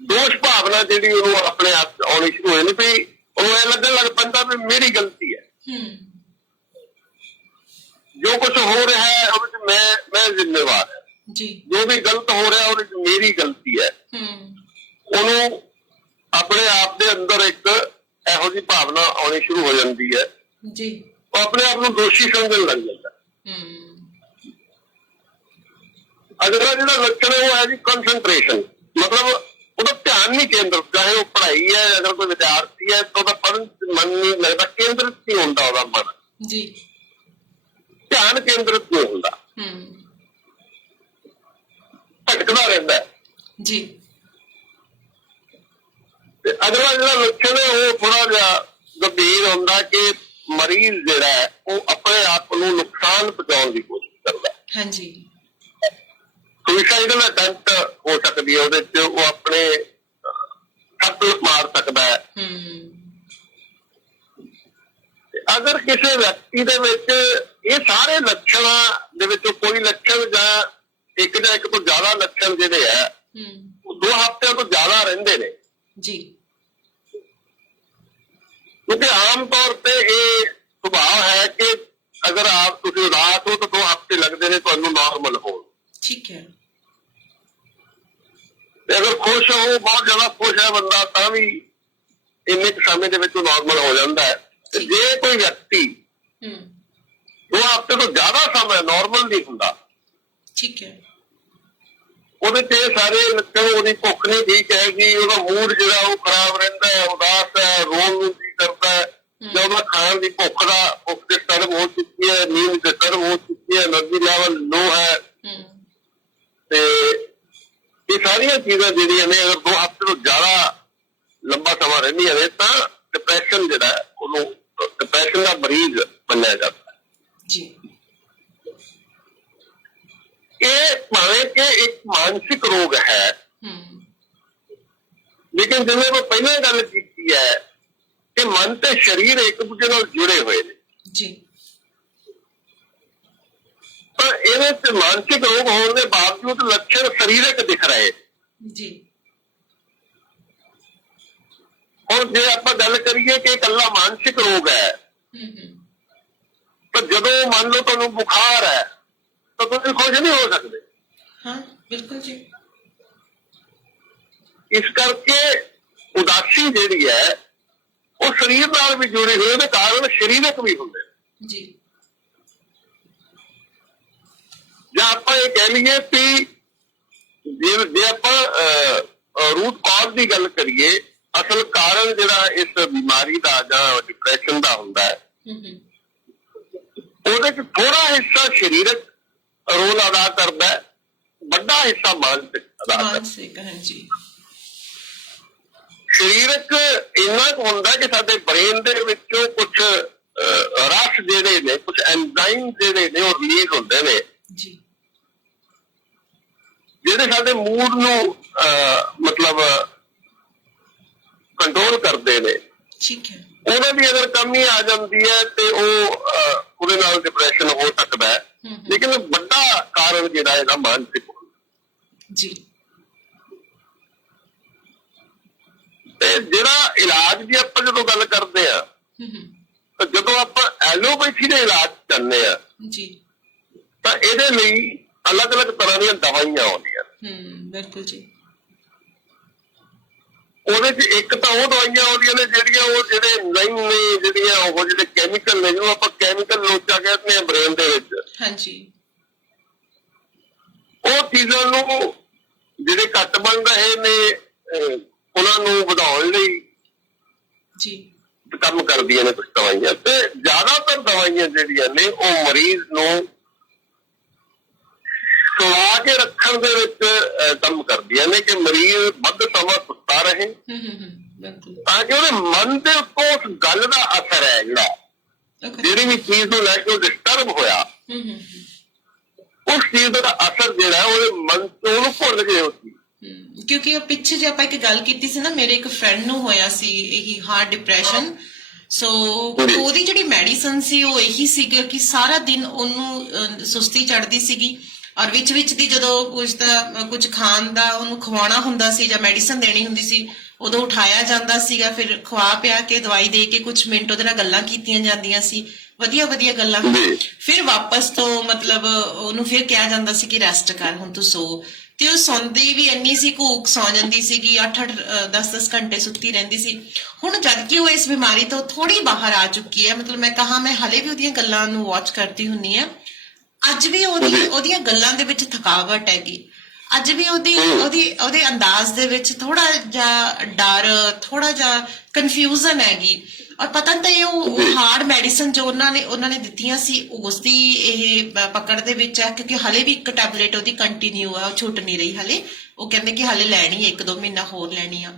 ਦੋਸ਼ ਭਾਵਨਾ ਜਿਹੜੀ ਉਹਨੂੰ ਆਪਣੇ ਆਪ ਆਉਣੀ ਸ਼ੁਰੂ ਹੋ ਜਾਂਦੀ, ਵੀ ਉਹਨੂੰ ਇਹ ਲੱਗਣ ਲੱਗ ਪੈਂਦਾ ਵੀ ਮੇਰੀ ਗਲਤੀ ਹੈ, ਜੋ ਕੁਝ ਹੋ ਰਿਹਾ ਹੈ ਉਹਦੇ ਚ ਮੈਂ ਜ਼ਿੰਮੇਵਾਰ ਹਾਂ, ਜੋ ਵੀ ਗਲਤ ਹੋ ਰਿਹਾ ਉਹਦੇ ਚ ਮੇਰੀ ਗਲਤੀ ਹੈ। ਉਹਨੂੰ ਆਪਣੇ ਆਪ ਦੇ ਅੰਦਰ ਇੱਕ ਇਹੋ ਜਿਹੀ ਭਾਵਨਾ ਆਉਣੀ ਸ਼ੁਰੂ ਹੋ ਜਾਂਦੀ ਹੈ, ਉਹ ਆਪਣੇ ਆਪ ਨੂੰ ਦੋਸ਼ੀ ਸਮਝਣ ਲੱਗ ਜਾਂਦਾ। ਅਗਲਾ ਜਿਹੜਾ ਲੱਛਣ ਉਹ ਹੈ ਜੀ ਕੰਸੰਟਰੇਸ਼ਨ, ਮਤਲਬ ਉਹਦਾ ਧਿਆਨ ਨਹੀਂ ਕੇਂਦਰਿਤ, ਚਾਹੇ ਉਹ ਪੜ੍ਹਾਈ ਹੈ, ਅਗਰ ਕੋਈ ਵਿਦਿਆਰਥੀ ਹੈ ਤਾਂ ਉਹਦਾ ਪੜ੍ਹਨ ਚ ਮਨ ਨਹੀਂ ਲੱਗਦਾ, ਕੇਂਦਰਿਤ ਨਹੀਂ ਹੁੰਦਾ ਉਹਦਾ ਮਨ, ਧਿਆਨ ਕੇਂਦਰਿਤ ਨਹੀਂ ਹੁੰਦਾ, ਭਟਕਦਾ ਰਹਿੰਦਾ। ਤੇ ਅਗਲਾ ਜਿਹੜਾ ਲੱਛਣ ਹੈ ਉਹ ਥੋੜਾ ਜਿਹਾ ਗੰਭੀਰ ਹੁੰਦਾ ਕਿ ਮਰੀਜ਼ ਜਿਹੜਾ ਹੈ ਉਹ ਆਪਣੇ ਆਪ ਨੂੰ ਨੁਕਸਾਨ ਪਹੁੰਚਾਉਣ ਦੀ ਕੋਸ਼ਿਸ਼ ਕਰਦਾ। ਸੁਸਾਈਡਲ ਅਟੈਂਪਟ ਹੋ ਸਕਦੀ ਹੈ, ਉਹਦੇ ਚ ਉਹ ਆਪਣੇ ਹੱਥ ਮਾਰ ਸਕਦਾ ਹੈ। ਅਗਰ ਕਿਸੇ ਵਿਅਕਤੀ ਦੇ ਵਿੱਚ ਇਹ ਸਾਰੇ ਲੱਛਣਾਂ ਦੇ ਵਿੱਚੋਂ ਕੋਈ ਲੱਛਣ ਜਾਂ ਇੱਕ ਤੋਂ ਜ਼ਿਆਦਾ ਲੱਛਣ ਜਿਹੜੇ ਹੈ ਉਹ 2 ਹਫ਼ਤਿਆਂ ਤੋਂ ਜ਼ਿਆਦਾ ਰਹਿੰਦੇ ਨੇ, ਕਿਉਂਕਿ ਆਮ ਤੌਰ ਤੇ ਇਹ ਸੁਭਾਅ ਹੈ ਕਿ ਅਗਰ ਆਪ ਤੁਸੀਂ ਉਦਾਸ ਹੋ ਤਾਂ 2 ਹਫ਼ਤੇ ਲੱਗਦੇ ਨੇ ਤੁਹਾਨੂੰ ਨਾਰਮਲ ਹੋਣ। ਠੀਕ ਹੈ। ਤੇ ਅਗਰ ਖੁਸ਼ ਹੋ, ਬਹੁਤ ਜ਼ਿਆਦਾ ਖੁਸ਼ ਹੈ ਬੰਦਾ, ਤਾਂ ਵੀ ਇੰਨੇ ਕੁ ਸਮੇਂ ਦੇ ਵਿੱਚ ਨਾਰਮਲ ਹੋ ਜਾਂਦਾ ਹੈ। ਤੇ ਜੇ ਕੋਈ ਵਿਅਕਤੀ 2 ਹਫ਼ਤੇ ਤੋਂ ਜ਼ਿਆਦਾ ਸਮਾਂ ਨਾਰਮਲ ਨਹੀਂ ਹੁੰਦਾ, ਠੀਕ ਹੈ, ਉਹਦੇ ਤੇ ਸਾਰੇ ਲੱਛਣ, ਉਹਦੀ ਭੁੱਖ ਨਹੀਂ ਠੀਕ ਹੈਗੀ, ਉਹਦਾ ਮੂਡ ਜਿਹੜਾ ਉਹ ਖਰਾਬ ਰਹਿੰਦਾ ਹੈ, ਉਦਾਸ ਹੈ, ਰੋਣ ਨੂੰ ਜੀ ਕਰਦਾ ਹੈ, ਜਾਂ ਉਹਦਾ ਖਾਣ ਦੀ ਭੁੱਖ ਡਿਸਟਰਬ ਹੋ ਚੁੱਕੀ ਹੈ, ਨੀਂਦ ਡਿਸਟਰਬ ਹੋ ਚੁੱਕੀ ਹੈ, એનર્ਜੀ ਲੈਵਲ ਲੋ ਹੈ, ਤੇ ਇਹ ਸਾਰੀਆਂ ਚੀਜ਼ਾਂ ਜਿਹੜੀਆਂ ਨੇ ਅਗਰ 2 ਹਫ਼ਤੇ ਤੋਂ ਜ਼ਿਆਦਾ ਲੰਬਾ ਸਮਾਂ ਰਹਿੰਦੀਆਂ ਨੇ ਤਾਂ ਡਿਪਰੈਸ਼ਨ ਜਿਹੜਾ ਉਹਨੂੰ ਡਿਪਰੈਸ਼ਨ ਦਾ ਮਰੀਜ਼ ਮੰਨਿਆ ਜਾਂਦਾ ਹੈ ਜੀ। ਇਹ ਭਾਵੇਂ ਕਿ ਇੱਕ ਮਾਨਸਿਕ ਰੋਗ ਹੈ, ਲੇਕਿਨ ਜਿਵੇਂ ਮੈਂ ਪਹਿਲਾਂ ਗੱਲ ਕੀਤੀ ਹੈ ਕਿ ਮਨ ਤੇ ਸਰੀਰ ਇੱਕ ਦੂਜੇ ਨਾਲ ਜੁੜੇ ਹੋਏ ਨੇ ਜੀ। ਪਰ ਇਹਦੇ ਤੇ ਮਾਨਸਿਕ ਰੋਗ ਹੋਣ ਦੇ ਬਾਵਜੂਦ ਲੱਛਣ ਸਰੀਰਕ ਦਿਖ ਰਹੇ ਜੀ। ਹੁਣ ਜੇ ਆਪਾਂ ਗੱਲ ਕਰੀਏ ਕਿ ਇਕੱਲਾ ਮਾਨਸਿਕ ਰੋਗ ਹੈ, ਪਰ ਜਦੋਂ ਮੰਨ ਲਓ ਤੁਹਾਨੂੰ ਬੁਖਾਰ ਹੈ ਤਾਂ ਤੁਸੀਂ ਖੁਸ਼ ਨਹੀਂ ਹੋ ਸਕਦੇ। ਹਾਂ, ਬਿਲਕੁਲ ਜੀ। ਇਸ ਕਰਕੇ ਉਦਾਸੀ ਜਿਹੜੀ ਹੈ ਉਹ ਸਰੀਰ ਨਾਲ ਵੀ ਜੁੜੀ ਹੋਈ, ਉਹਦੇ ਕਾਰਨ ਸਰੀਰਕ ਵੀ ਹੁੰਦੇ ਨੇ ਜੀ। ਜਾਂ ਆਪਾਂ ਇਹ ਕਹਿ ਲਈਏ ਕਿ ਜੇ ਆਪਾਂ ਰੂਟ ਕਾਜ਼ ਦੀ ਗੱਲ ਕਰੀਏ, ਅਸਲ ਕਾਰਨ ਜਿਹੜਾ ਇਸ ਬਿਮਾਰੀ ਦਾ ਜਾਂ ਡਿਪਰੈਸ਼ਨ ਦਾ ਹੁੰਦਾ ਹੈ, ਉਹਦੇ ਚ ਥੋੜਾ ਹਿੱਸਾ ਸਰੀਰਕ ਰੋਲ ਅਦਾ ਕਰਦਾ ਹੈ, ਵੱਡਾ ਹਿੱਸਾ ਮਾਨਸਿਕ ਅਦਾ ਕਰਦਾ ਹੈ। ਸਰੀਰਕ ਇੰਨਾ ਕੁ ਹੁੰਦਾ ਕਿ ਸਾਡੇ ਬ੍ਰੇਨ ਦੇ ਵਿੱਚੋਂ ਕੁਝ ਰਸ ਜਿਹੜੇ ਨੇ, ਕੁਝ ਐਂਜ਼ਾਈਮ ਜਿਹੜੇ ਨੇ ਉਹ ਰਿਲੀਜ਼ ਹੁੰਦੇ ਨੇ ਜਿਹੜੇ ਸਾਡੇ ਮੂਡ ਨੂੰ ਮਤਲਬ ਕੰਟਰੋਲ ਕਰਦੇ ਨੇ। ਠੀਕ ਹੈ। ਉਹਨਾਂ ਦੀ ਅਗਰ ਕਮੀ ਆ ਜਾਂਦੀ ਹੈ ਤੇ ਉਹਦੇ ਨਾਲ ਡਿਪਰੈਸ਼ਨ ਹੋ ਸਕਦਾ ਹੈ, ਲੇਕਿਨ ਵੱਡਾ ਕਾਰਨ ਜਿਹੜਾ ਇਹਦਾ ਮਾਨਸਿਕ ਜੀ। ਤੇ ਜਿਹੜਾ ਇਲਾਜ ਦੀ ਆਪਾਂ ਜਦੋਂ ਗੱਲ ਕਰਦੇ ਆ ਤਾਂ ਜਦੋਂ ਆਪਾਂ ਐਲੋਪੈਥੀ ਦੇ ਇਲਾਜ ਕਰਨੇ ਆ ਜੀ ਤਾਂ ਇਹਦੇ ਲਈ ਅਲੱਗ-ਅਲੱਗ ਤਰ੍ਹਾਂ ਦੀਆਂ ਦਵਾਈਆਂ ਆਉਂਦੀਆਂ ਬਿਲਕੁਲ ਜੀ। ਉਹਦੇ ਚ ਇੱਕ ਤਾਂ ਉਹ ਦਵਾਈਆਂ ਆਉਂਦੀਆਂ ਨੇ ਜਿਹੜੀਆਂ ਉਹ ਜਿਹੜੇ ਨਹੀਂ ਨੇ, ਜਿਹੜੀਆਂ ਉਹ ਜਿਹੜੇ ਕੈਮੀਕਲ ਨੇ, ਜਿਹਨੂੰ ਆਪਾਂ ਕੈਮੀਕਲ ਲੋਚਾ ਕਹਿੰਦੇ ਆ ਬ੍ਰੇਨ ਦੇ ਵਿੱਚ, ਹਾਂਜੀ, ਉਹ ਚੀਜ਼ਾਂ ਨੂੰ ਜਿਹੜੇ ਘੱਟ ਬਣ ਰਹੇ ਨੇ ਉਹਨਾਂ ਨੂੰ ਵਧਾਉਣ ਲਈ ਜੀ ਕੰਮ ਕਰਦੀਆਂ ਨੇ ਕੁਝ ਦਵਾਈਆਂ। ਤੇ ਜ਼ਿਆਦਾਤਰ ਦਵਾਈਆਂ ਜਿਹੜੀਆਂ ਨੇ ਉਹ ਮਰੀਜ਼ ਨੂੰ ਸੁਲਾ ਕੇ ਰੱਖਣ ਦੇ ਵਿੱਚ ਕੰਮ ਕਰਦੀਆਂ ਨੇ ਕਿ ਮਰੀਜ਼ ਵੱਧ ਸਮਾਂ ਸੁੱਤਾ ਰਹੇ, ਤਾਂ ਕਿ ਉਹਦੇ ਮਨ ਦੇ ਉੱਪਰ ਉਸ ਗੱਲ ਦਾ ਅਸਰ ਹੈ ਜਿਹੜਾ ਜਿਹੜੀ ਵੀ ਚੀਜ਼ ਨੂੰ ਲੈ ਕੇ ਉਹ ਡਿਸਟਰਬ ਹੋਇਆ, ਉਸ ਚੀਜ਼ ਦਾ ਅਸਰ ਜਿਹੜਾ ਉਹਦੇ ਮਨ ਤੋਂ ਉਹਨੂੰ ਭੁੱਲ ਗਏ ਹੋਤੀ। ਕਿਉਂਕਿ ਉਹ ਪਿੱਛੇ ਜੇ ਆਪਾਂ ਇੱਕ ਗੱਲ ਕੀਤੀ ਸੀ ਨਾ, ਮੇਰੇ ਇੱਕ ਫਰੈਂਡ ਨੂੰ ਹੋਇਆ ਸੀ ਇਹੀ ਹਾਰਟ ਡਿਪਰੈਸ਼ਨ। ਸੋ ਉਹਦੀ ਜਿਹੜੀ ਮੈਡੀਸਨ ਸੀ ਉਹ ਇਹੀ ਸੀਗਾ ਕਿ ਸਾਰਾ ਦਿਨ ਉਹਨੂੰ ਸੁਸਤੀ ਚੜ੍ਹਦੀ ਸੀਗੀ, ਔਰ ਵਿੱਚ ਦੀ ਜਦੋਂ ਕੁਝ ਖਾਣ ਦਾ ਉਹਨੂੰ ਖਵਾਉਣਾ ਹੁੰਦਾ ਸੀ ਜਾਂ ਮੈਡੀਸਨ ਦੇਣੀ ਹੁੰਦੀ ਸੀ, ਉਦੋਂ ਉਠਾਇਆ ਜਾਂਦਾ ਸੀਗਾ, ਫਿਰ ਖਵਾ ਪਿਆ ਕੇ ਦਵਾਈ ਦੇ ਕੇ ਕੁਝ ਮਿੰਟ ਉਹਦੇ ਨਾਲ ਗੱਲਾਂ ਕੀਤੀਆਂ ਜਾਂਦੀਆਂ ਸੀ, ਵਧੀਆ ਗੱਲਾਂ। ਫਿਰ ਵਾਪਸ ਤੋਂ ਮਤਲਬ ਉਹਨੂੰ ਫਿਰ ਕਿਹਾ ਜਾਂਦਾ ਸੀ ਕਿ ਰੈਸਟ ਕਰ, ਹੁਣ ਤੂੰ ਸੋ। ਤੇ ਉਹ ਸੌਂਦੀ ਵੀ ਇੰਨੀ ਸੀ, ਘੂਕ ਸੌ ਜਾਂਦੀ ਸੀਗੀ, 8-8 10-10 ਘੰਟੇ ਸੁੱਤੀ ਰਹਿੰਦੀ ਸੀ। ਹੁਣ ਜਦ ਕਿ ਉਹ ਇਸ ਬਿਮਾਰੀ ਤੋਂ ਥੋੜੀ ਬਾਹਰ ਆ ਚੁੱਕੀ ਹੈ, ਮਤਲਬ ਮੈਂ ਕਹਾਂ ਮੈਂ ਹਲੇ ਵੀ ਉਹਦੀਆਂ ਗੱਲਾਂ ਨੂੰ ਵਾਚ ਕਰਦੀ ਹੁੰਨੀ ਆ, ਅੱਜ ਵੀ ਉਹਦੀਆਂ ਗੱਲਾਂ ਦੇ ਵਿੱਚ ਥਕਾਵਟ ਹੈਗੀ, ਅੱਜ ਵੀ ਉਹਦੇ ਅੰਦਾਜ਼ ਦੇ ਵਿੱਚ ਥੋੜਾ ਜਿਹਾ ਡਰ, ਥੋੜਾ ਜਿਹਾ ਕਨਫਿਊਜ਼ਨ ਹੈਗੀ। ਔਰ ਪਤਾ ਨਹੀਂ ਉਹ ਹਾਰਡ ਮੈਡੀਸਨ ਜੋ ਉਹਨਾਂ ਨੇ ਦਿੱਤੀਆਂ ਸੀ ਉਸ ਦੀ ਇਹ ਪਕੜ ਦੇ ਵਿੱਚ ਹੈ, ਕਿਉਂਕਿ ਹਲੇ ਵੀ ਇੱਕ ਟੈਬਲੇਟ ਉਹਦੀ ਕੰਟੀਨਿਊ ਆ, ਉਹ ਛੁੱਟ ਨਹੀਂ ਰਹੀ ਹਲੇ। ਉਹ ਕਹਿੰਦੇ ਕਿ ਹਲੇ ਲੈਣੀ ਹੈ, 1-2 ਮਹੀਨਾ ਹੋਰ ਲੈਣੀ ਆ।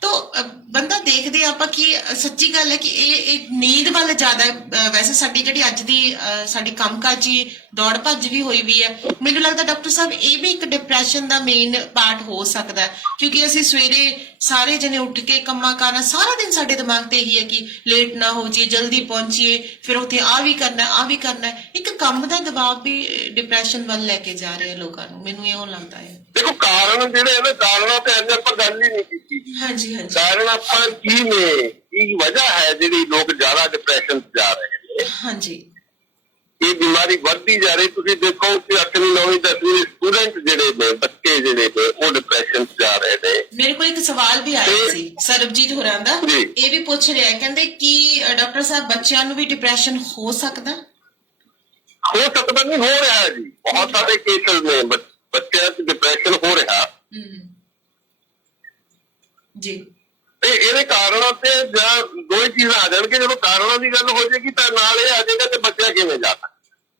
ਤਾਂ ਬੰਦਾ ਦੇਖਦੇ ਆਪਾਂ ਕਿ ਸੱਚੀ ਗੱਲ ਹੈ ਕਿ ਇਹ ਨੀਂਦ ਵੱਲ ਜ਼ਿਆਦਾ, ਵੈਸੇ ਸਾਡੀ ਜਿਹੜੀ ਅੱਜ ਦੀ ਸਾਡੀ ਕੰਮਕਾਜੀ ਦੌੜ ਭੱਜ ਵੀ ਹੋਈ ਵੀ ਹੈ, ਮੈਨੂੰ ਲੱਗਦਾ ਡਾਕਟਰ ਸਾਹਿਬ ਇਹ ਵੀ ਇੱਕ ਡਿਪਰੈਸ਼ਨ ਦਾ ਮੇਨ ਪਾਰਟ ਹੋ ਸਕਦਾ, ਕਿਉਂਕਿ ਅਸੀਂ ਸਵੇਰੇ ਸਾਰੇ ਜਣੇ ਉੱਠ ਕੇ ਕੰਮਾਂ ਕਾਰਾਂ, ਸਾਰਾ ਦਿਨ ਸਾਡੇ ਦਿਮਾਗ ਤੇ ਇਹੀ ਹੈ ਕਿ ਲੇਟ ਨਾ ਹੋ ਜਾਈਏ, ਜਲਦੀ ਪਹੁੰਚੀਏ, ਫਿਰ ਉੱਥੇ ਆ ਵੀ ਕਰਨਾ, ਇੱਕ ਕੰਮ ਦਾ ਦਬਾਅ ਵੀ ਡਿਪਰੈਸ਼ਨ ਵੱਲ ਲੈ ਕੇ ਜਾ ਰਿਹਾ ਲੋਕਾਂ ਨੂੰ, ਮੈਨੂੰ ਇਹੋ ਲੱਗਦਾ ਹੈ। ਦੇਖੋ ਕਾਰਨ ਜਿਹੜੇ ਨੇ, ਕਾਰਨਾਂ ਤੇ ਅੱਜ ਆਪਾਂ ਗੱਲ ਹੀ ਨਹੀਂ ਕੀਤੀ। ਹਾਂਜੀ ਕਾਰਨ ਆਪਾਂ ਕੀ ਨੇ, ਕੀ ਵਜ੍ਹਾ ਹੈ ਜਿਹੜੀ ਲੋਕ ਜ਼ਿਆਦਾ ਡਿਪਰੈਸ਼ਨ 'ਚ ਜਾ ਰਹੇ ਨੇ। ਹਾਂਜੀ, ਇਹ ਬਿਮਾਰੀ ਵੱਧਦੀ ਜਾ ਰਹੀ। ਤੁਸੀਂ ਦੇਖੋ ਕਿ 8ਵੀਂ 9ਵੀਂ 10ਵੀਂ ਸਟੂਡੈਂਟ ਜਿਹੜੇ ਨੇ, ਬੱਚੇ ਜਿਹੜੇ ਨੇ, ਉਹ ਡਿਪਰੈਸ਼ਨ 'ਚ ਜਾ ਰਹੇ ਨੇ। ਮੇਰੇ ਕੋਲ ਇੱਕ ਸਵਾਲ ਵੀ ਆਇਆ ਸੀ ਸਰਬਜੀਤ ਹੋਰਾਂ ਦਾ, ਇਹ ਵੀ ਪੁੱਛ ਰਿਹਾ, ਕਹਿੰਦੇ ਕਿ ਡਾਕਟਰ ਸਾਹਿਬ ਬੱਚਿਆਂ ਨੂੰ ਵੀ ਡਿਪਰੈਸ਼ਨ ਹੋ ਸਕਦਾ? ਹੋ ਸਕਦਾ ਨਹੀਂ, ਹੋ ਰਿਹਾ ਹੈ ਜੀ। ਬਹੁਤ ਸਾਰੇ ਕੇਸਿਸ ਨੇ ਬੱਚਿਆਂ 'ਚ ਡਿਪਰੈਸ਼ਨ ਹੋ ਰਿਹਾ ਜੀ। ਤੇ ਇਹਦੇ ਕਾਰਨਾਂ ਤੇ ਜਾਂ ਦੋ ਹੀ ਚੀਜ਼ਾਂ ਆ ਜਾਣਗੇ। ਜਦੋਂ ਕਾਰਨਾਂ ਦੀ ਗੱਲ ਹੋ ਜਾਏਗੀ ਤਾਂ ਨਾਲ ਇਹ ਆ ਜਾਏਗਾ ਕਿ ਬੱਚਾ ਕਿਵੇਂ ਜਾ ਸਕਦਾ,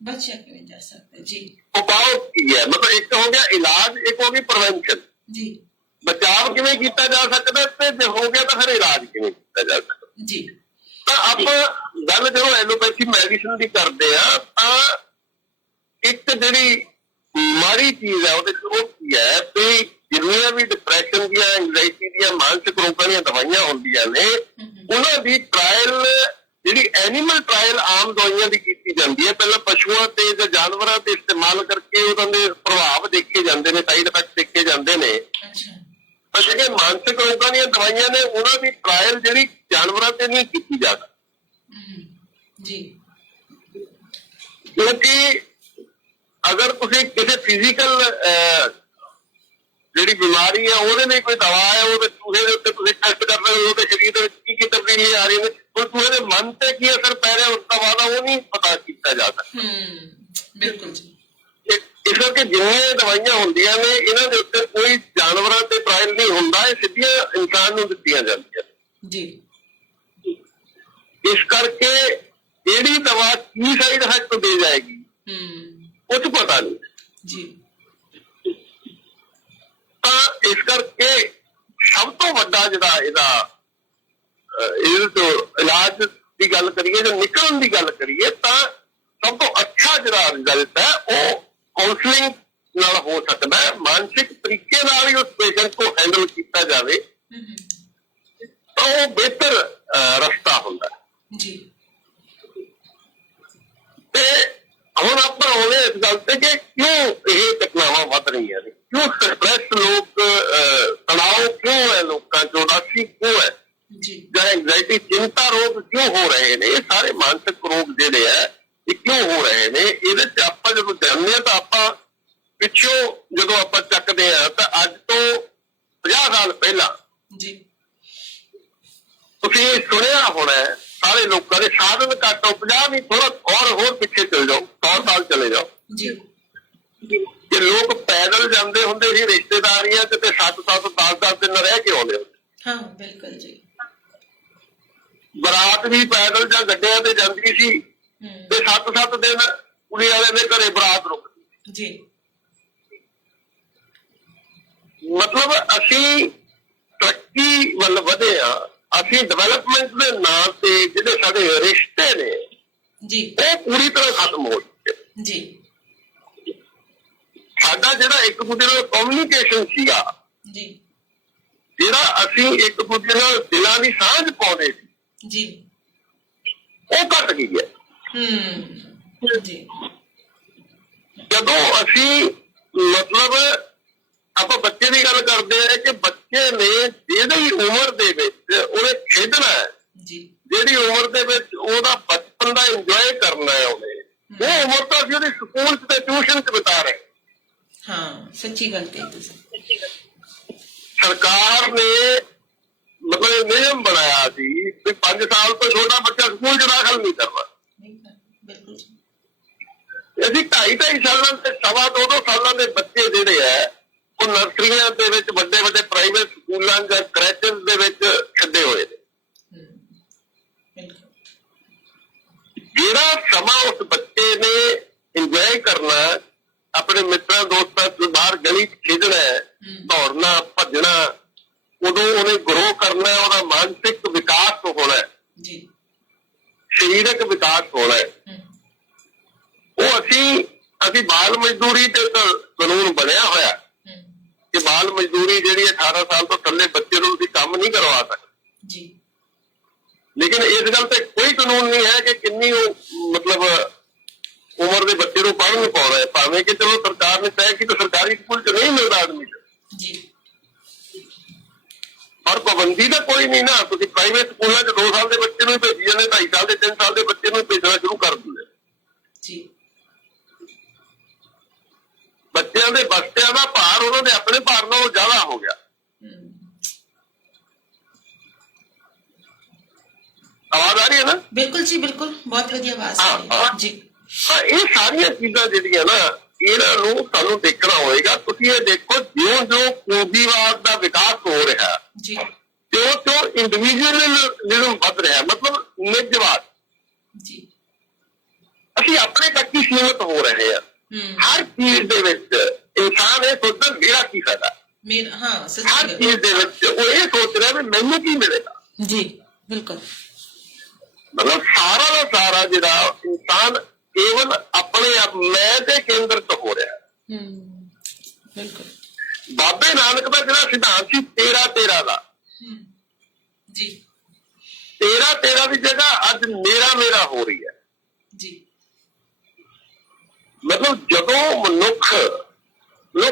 ਬੱਚਾ ਕਿਵੇਂ ਜਾ ਸਕਦਾ ਜੀ। ਉਪਾਅ ਕੀ ਹੈ? ਮਤਲਬ ਇੱਕ ਹੋ ਗਿਆ ਇਲਾਜ, ਇੱਕ ਹੋ ਗਈ ਪ੍ਰੀਵੈਂਸ਼ਨ ਜੀ। ਬਚਾਅ ਕਿਵੇਂ ਕੀਤਾ ਜਾ ਸਕਦਾ, ਤੇ ਜੇ ਹੋ ਗਿਆ ਤਾਂ ਫਿਰ ਇਲਾਜ ਕਿਵੇਂ ਕੀਤਾ ਜਾ ਸਕਦਾ ਜੀ। ਤਾਂ ਆਪਾਂ ਗੱਲ ਜਦੋਂ ਐਲੋਪੈਥੀ ਮੈਡੀਸਨ ਦੀ ਕਰਦੇ ਆ ਤਾਂ ਇੱਕ ਜਿਹੜੀ ਮਾੜੀ ਚੀਜ਼ ਹੈ ਉਹਦੇ ਚ ਉਹ ਕੀ ਹੈ ਵੀ ਜਿੰਨੀਆਂ ਵੀ ਡਿਪਰੈਸ਼ਨ ਦੀਆਂ, ਐਂਗਜ਼ਾਇਟੀ ਦੀਆਂ, ਮਾਨਸਿਕ ਰੋਗਾਂ ਦੀਆਂ ਦਵਾਈਆਂ ਹੁੰਦੀਆਂ ਨੇ, ਉਹਨਾਂ ਦੀ ਟਰਾਇਲ ਜਿਹੜੀ ਐਨੀਮਲ ਟਰਾਇਲ ਆਮ ਦਵਾਈਆਂ ਦੀ ਕੀਤੀ ਜਾਂਦੀ ਹੈ। ਪਹਿਲਾਂ ਪਸ਼ੂਆਂ ਤੇ ਜਾਂ ਜਾਨਵਰਾਂ ਤੇ ਇਸਤੇਮਾਲ ਕਰਕੇ ਉਹਨਾਂ ਦੇ ਪ੍ਰਭਾਵ ਦੇਖੇ ਜਾਂਦੇ ਨੇ, ਸਾਈਡ ਇਫੈਕਟ ਦੇਖੇ ਜਾਂਦੇ ਨੇ। ਪਰ ਜਿਹੜੇ ਮਾਨਸਿਕ ਰੋਗਾਂ ਦੀਆਂ ਦਵਾਈਆਂ ਨੇ ਉਹਨਾਂ ਦੀ ਟਰਾਇਲ ਜਿਹੜੀ ਜਾਨਵਰਾਂ ਤੇ ਨਹੀਂ ਕੀਤੀ ਜਾ ਸਕਦੀ ਜੀ, ਕਿਉਂਕਿ ਅਗਰ ਤੁਸੀਂ ਕਿਸੇ ਫਿਜ਼ੀਕਲ ਜਿਹੜੀ ਬਿਮਾਰੀ ਹੈ ਉਹਦੇ ਲਈ ਕੋਈ ਦਵਾ ਹੈ, ਉਹਦੇ ਚੂਹੇ ਦੇ ਉੱਤੇ ਤੁਸੀਂ ਟੈਸਟ ਕਰ ਰਹੇ ਹੋ, ਉਹਦੇ ਸਰੀਰ ਦੇ ਵਿੱਚ ਕੀ ਕੀ ਤਬਦੀਲੀ ਆ ਰਹੀ ਨੇ, ਉਹ ਚੂਹੇ ਦੇ ਮਨ ਤੇ ਕੀ ਅਸਰ ਪੈ ਰਿਹਾ ਉਸ ਦਾ ਬਾਅਦ ਉਹ ਨਹੀਂ ਪਤਾ ਕੀਤਾ ਜਾ ਸਕਦਾ। ਬਿਲਕੁਲ ਜੀ। ਇਸ ਕਰਕੇ ਜਿੰਨੀਆਂ ਦਵਾਈਆਂ ਹੁੰਦੀਆਂ ਨੇ ਇਹਨਾਂ ਦੇ ਉੱਤੇ ਕੋਈ ਜਾਨਵਰਾਂ ਤੇ ਟਰਾਇਲ ਨਹੀਂ ਹੁੰਦਾ, ਇਹ ਸਿੱਧੀਆਂ ਇਨਸਾਨ ਨੂੰ ਦਿੱਤੀਆਂ ਜਾਂਦੀਆਂ ਜੀ। ਇਸ ਕਰਕੇ ਜਿਹੜੀ ਦਵਾ ਕੀ ਸਾਈਡ ਇਫੈਕਟ ਦੇ ਜਾਏਗੀ ਕੁਝ ਪਤਾ ਨਹੀਂ ਜੀ। ਤਾਂ ਇਸ ਕਰਕੇ ਸਭ ਤੋਂ ਵੱਡਾ ਜਿਹੜਾ ਇਹਦੇ ਤੋਂ ਇਲਾਜ ਦੀ ਗੱਲ ਕਰੀਏ ਜਾਂ ਨਿਕਲਣ ਦੀ ਗੱਲ ਕਰੀਏ ਤਾਂ ਸਭ ਤੋਂ ਅੱਛਾ ਜਿਹੜਾ ਰਿਜ਼ਲਟ ਹੈ ਉਹ ਕਾਉਂਸਲਿੰਗ ਨਾਲ ਹੋ ਸਕਦਾ ਹੈ। ਮਾਨਸਿਕ ਤਰੀਕੇ ਨਾਲ ਹੀ ਉਸ ਪੇਸ਼ੈਂਟ ਨੂੰ ਹੈਂਡਲ ਕੀਤਾ ਜਾਵੇ ਤਾਂ ਉਹ ਬਿਹਤਰ ਰਸਤਾ ਹੁੰਦਾ ਜੀ। ਤੇ ਹੁਣ ਆਪਾਂ ਆਉਣੇ ਇਸ ਗੱਲ ਤੇ ਕਿ ਕਿਉਂ ਇਹ ਘਟਨਾਵਾਂ ਵੱਧ ਰਹੀਆਂ ਨੇ, ਕਿਉਂ ਸਟ੍ਰੈਸ ਲੋਕ, ਤਣਾਅ ਕਿਉਂ ਹੈ ਲੋਕਾਂ ਚ, ਉਦਾਸੀ ਕਿਉਂ ਹੈ, ਜਾਂ ਐਂਗਜ਼ਾਇਟੀ, ਚਿੰਤਾ ਰੋਗ ਕਿਉਂ ਹੋ ਰਹੇ ਨੇ। ਇਹ ਸਾਰੇ ਮਾਨਸਿਕ ਰੋਗ ਜਿਹੜੇ ਹੈ ਇਹ ਕਿਉਂ ਹੋ ਰਹੇ ਨੇ, ਇਹਦੇ ਚ ਆਪਾਂ ਜਦੋਂ ਜਾਣਦੇ ਹਾਂ ਤਾਂ ਆਪਾਂ ਪਿੱਛੋਂ ਜਦੋਂ ਆਪਾਂ ਚੱਕਦੇ ਹਾਂ ਤਾਂ ਅੱਜ ਤੋਂ 50 ਸਾਲ ਪਹਿਲਾਂ ਤੁਸੀਂ ਸੁਣਿਆ ਹੋਣਾ ਸਾਰੇ ਲੋਕਾਂ ਦੇ ਸਾਧਨ ਘੱਟ, 50 ਨਹੀਂ ਥੋੜਾ ਹੋਰ ਪਿੱਛੇ ਚਲੇ ਜਾਓ, 100 ਸਾਲ ਚਲੇ ਜਾਓ ਕਿ ਲੋਕ ਪੈਦਲ ਜਾਂਦੇ ਹੁੰਦੇ ਸੀ ਰਿਸ਼ਤੇਦਾਰੀਆਂ ਚ ਤੇ 7-7 10-10 ਦਿਨ ਰਹਿ ਕੇ ਆਉਂਦੇ ਹੁੰਦੇ। ਹਾਂ ਬਿਲਕੁਲ ਜੀ। ਬਰਾਤ ਵੀ ਪੈਦਲ ਜਾਂ ਗੱਡਿਆਂ ਤੇ ਜਾਂਦੀ ਸੀ ਤੇ 7-7 ਦਿਨ ਕੁੜੀ ਵਾਲੇ ਦੇ ਘਰੇ ਬਰਾਤ ਰੁਕਦੀ ਜੀ। ਮਤਲਬ ਅਸੀਂ ਤਰੱਕੀ ਵੱਲ ਵਧੇ ਆ, ਅਸੀਂ ਡਿਵੈਲਪਮੈਂਟ ਦੇ ਨਾਂ ਤੇ ਜਿਹੜੇ ਸਾਡੇ ਰਿਸ਼ਤੇ ਨੇ ਉਹ ਪੂਰੀ ਤਰ੍ਹਾਂ ਖਤਮ ਹੋ ਚੁੱਕੇ ਜੀ। ਸਾਡਾ ਜਿਹੜਾ ਇੱਕ ਦੂਜੇ ਨਾਲ ਕਮਿਊਨੀਕੇਸ਼ਨ ਸੀਗਾ, ਜਿਹੜਾ ਅਸੀਂ ਇੱਕ ਦੂਜੇ ਨਾਲ ਦਿਲਾਂ ਦੀ ਸਾਂਝ ਪਾਉਂਦੇ ਸੀ ਜੀ, ਉਹ ਘਟ ਗਈ ਹੈ। ਜਦੋਂ ਅਸੀਂ ਮਤਲਬ ਆਪਾਂ ਬੱਚੇ ਦੀ ਗੱਲ ਕਰਦੇ ਆ ਕਿ ਬੱਚੇ ਨੇ ਜਿਹੜੀ ਉਮਰ ਦੇ ਵਿੱਚ ਉਹਨੇ ਖੇਡਣਾ ਹੈ, ਜਿਹੜੀ ਉਮਰ ਦੇ ਵਿੱਚ ਉਹਦਾ ਬਚਪਨ ਦਾ ਇੰਜੋਏ ਕਰਨਾ ਹੈ, ਉਹਨੇ ਉਹ ਉਮਰ ਤਾਂ ਅਸੀਂ ਉਹਦੀ ਸਕੂਲ ਚ ਤੇ ਟਿਊਸ਼ਨ ਚ ਬਿਤਾ ਰਹੇ। ਹਾਂ ਸੱਚੀ ਗੱਲ ਕਹੀ ਤੁਸੀਂ। ਸਰਕਾਰ ਨੇ ਮਤਲਬ ਨਿਯਮ ਬਣਾਇਆ ਸੀ ਕਿ 5 ਸਾਲ ਤੋਂ ਛੋਟਾ ਬੱਚਾ ਸਕੂਲ ਚ ਦਾਖਲ ਨਹੀਂ ਕਰਨਾ। ਅਸੀਂ 2.5 ਸਾਲਾਂ ਤੇ 2.5 ਸਾਲਾਂ ਦੇ ਬੱਚੇ ਜਿਹੜੇ ਹੈ ਉਹ ਨਰਸਰੀਆਂ ਦੇ ਵਿੱਚ, ਵੱਡੇ ਵੱਡੇ ਪ੍ਰਾਈਵੇਟ ਸਕੂਲਾਂ ਜਾਂ ਕ੍ਰੈਚਸ ਦੇ ਵਿੱਚ ਛੱਡੇ ਹੋਏ ਨੇ। ਜਿਹੜਾ ਸਮਾਂ ਉਸ ਬੱਚੇ ਨੇ ਇੰਜੋਏ ਕਰਨਾ, ਆਪਣੇ ਮਿੱਤਰਾਂ ਦੋਸਤਾਂ ਤੋਂ ਬਾਹਰ ਗਲੀ ਚ ਖੇਡਣਾ, ਦੌੜਨਾ ਭੱਜਣਾ, ਉਦੋਂ ਉਹਨੇ ਗਰੋ ਕਰਨਾ, ਉਹਦਾ ਮਾਨਸਿਕ ਵਿਕਾਸ ਹੋਣਾ, ਸਰੀਰਕ ਵਿਕਾਸ ਹੋਣਾ। ਉਹ ਅਸੀਂ ਬਾਲ ਮਜ਼ਦੂਰੀ ਤੇ ਤਾਂ ਕਾਨੂੰਨ ਬਣਿਆ ਹੋਇਆ ਕਿ ਬਾਲ ਮਜ਼ਦੂਰੀ ਜਿਹੜੀ 18 ਸਾਲ ਤੋਂ ਥੱਲੇ ਬੱਚੇ ਨੂੰ ਤੁਸੀਂ ਕੰਮ ਨਹੀਂ ਕਰਵਾ ਸਕਦੇ, ਲੇਕਿਨ ਇਸ ਗੱਲ ਤੇ ਕੋਈ ਕਾਨੂੰਨ ਨਹੀਂ ਹੈ ਕਿ ਕਿੰਨੀ ਮਤਲਬ ਉਮਰ ਦੇ ਬੱਚੇ ਨੂੰ ਪੜ੍ਹਨ ਪਾਉਣਾ ਹੈ, ਭਾਵੇਂ ਕਿ ਚਲੋ ਸਰਕਾਰ ਨੇ ਤੈਅ ਕੀਤਾ ਸਰਕਾਰੀ ਸਕੂਲ ਚ ਨਹੀਂ ਮਿਲਦਾ ਐਡਮਿਸ਼ਨ, ਪਰ ਪਾਬੰਦੀ ਤਾਂ ਕੋਈ ਨਹੀਂ ਨਾ। ਤੁਸੀਂ ਪ੍ਰਾਈਵੇਟ ਸਕੂਲਾਂ 'ਚ 2 ਸਾਲ ਦੇ ਬੱਚੇ ਨੂੰ ਹੀ ਭੇਜੀ ਜਾਂਦੇ, 2.5 ਸਾਲ ਦੇ 3 ਸਾਲ ਦੇ ਬੱਚੇ ਨੂੰ ਭੇਜਣਾ ਸ਼ੁਰੂ ਕਰ ਦਿੰਦੇ ਜੀ। ਬੱਚਿਆਂ ਦੇ ਬਸਤਿਆਂ ਦਾ ਭਾਰ ਉਹਨਾਂ ਦੇ ਆਪਣੇ ਭਾਰ ਨਾਲੋਂ ਜ਼ਿਆਦਾ ਹੋ ਗਿਆ। ਆਵਾਜ਼ ਆ ਰਹੀ ਹੈ ਨਾ? ਬਿਲਕੁਲ ਜੀ, ਬਿਲकुल, बहुत ਵਧੀਆ ਆਵਾਜ਼ ਆ ਰਹੀ ਹੈ ਜੀ। ਇਹ ਸਾਰੀਆਂ ਚੀਜ਼ਾਂ ਜਿਹੜੀਆਂ ਨਾ, ਇਹਨਾਂ ਨੂੰ ਸਾਨੂੰ ਦੇਖਣਾ ਹੋਏਗਾ। ਤੁਸੀਂ ਇਹ ਦੇਖੋ, ਜਿਉਂ ਪੂੰਜੀਵਾਦ ਦਾ ਵਿਕਾਸ ਹੋ ਰਿਹਾ ਜੀ, ਤਿਉਂ ਇੰਡੀਵਿਜੂਅਲਿਜ਼ਮ ਵੱਧ ਰਿਹਾ, ਮਤਲਬ ਨਿੱਜਵਾਦ ਜੀ। ਅਸੀਂ ਆਪਣੇ ਤੱਕ ਹੀ ਸੀਮਿਤ ਹੋ ਰਹੇ ਹਾਂ। ਹਰ ਚੀਜ਼ ਦੇ ਵਿੱਚ ਇਨਸਾਨ ਇਹ ਸੋਚਦਾ ਮੇਰਾ ਕੀ ਫਾਇਦਾ। ਹਰ ਚੀਜ਼ ਦੇ ਵਿੱਚ ਉਹ ਇਹ ਸੋਚ ਰਿਹਾ ਵੀ ਮੈਨੂੰ ਕੀ ਮਿਲੇਗਾ। ਜੀ, ਬਿਲਕੁਲ। ਮਤਲਬ ਸਾਰਾ ਦਾ ਸਾਰਾ ਜਿਹੜਾ ਇਨਸਾਨ ਕੇਵਲ ਆਪਣੇ ਆਪ ਮੈਂ ਤੇ ਕੇਂਦਰਿਤ ਹੋ ਰਿਹਾ। ਬਿਲਕੁਲ। ਬਾਬੇ ਨਾਨਕ ਦਾ ਜਿਹੜਾ ਸਿਧਾਂਤ ਸੀ 13 ਦਾ, ਜੀ, 13 ਦੀ ਜਗ੍ਹਾ ਅੱਜ ਮੇਰਾ ਹੋ ਰਹੀ ਹੈ ਜੀ। ਮਤਲਬ ਜਦੋਂ ਮਨੁੱਖ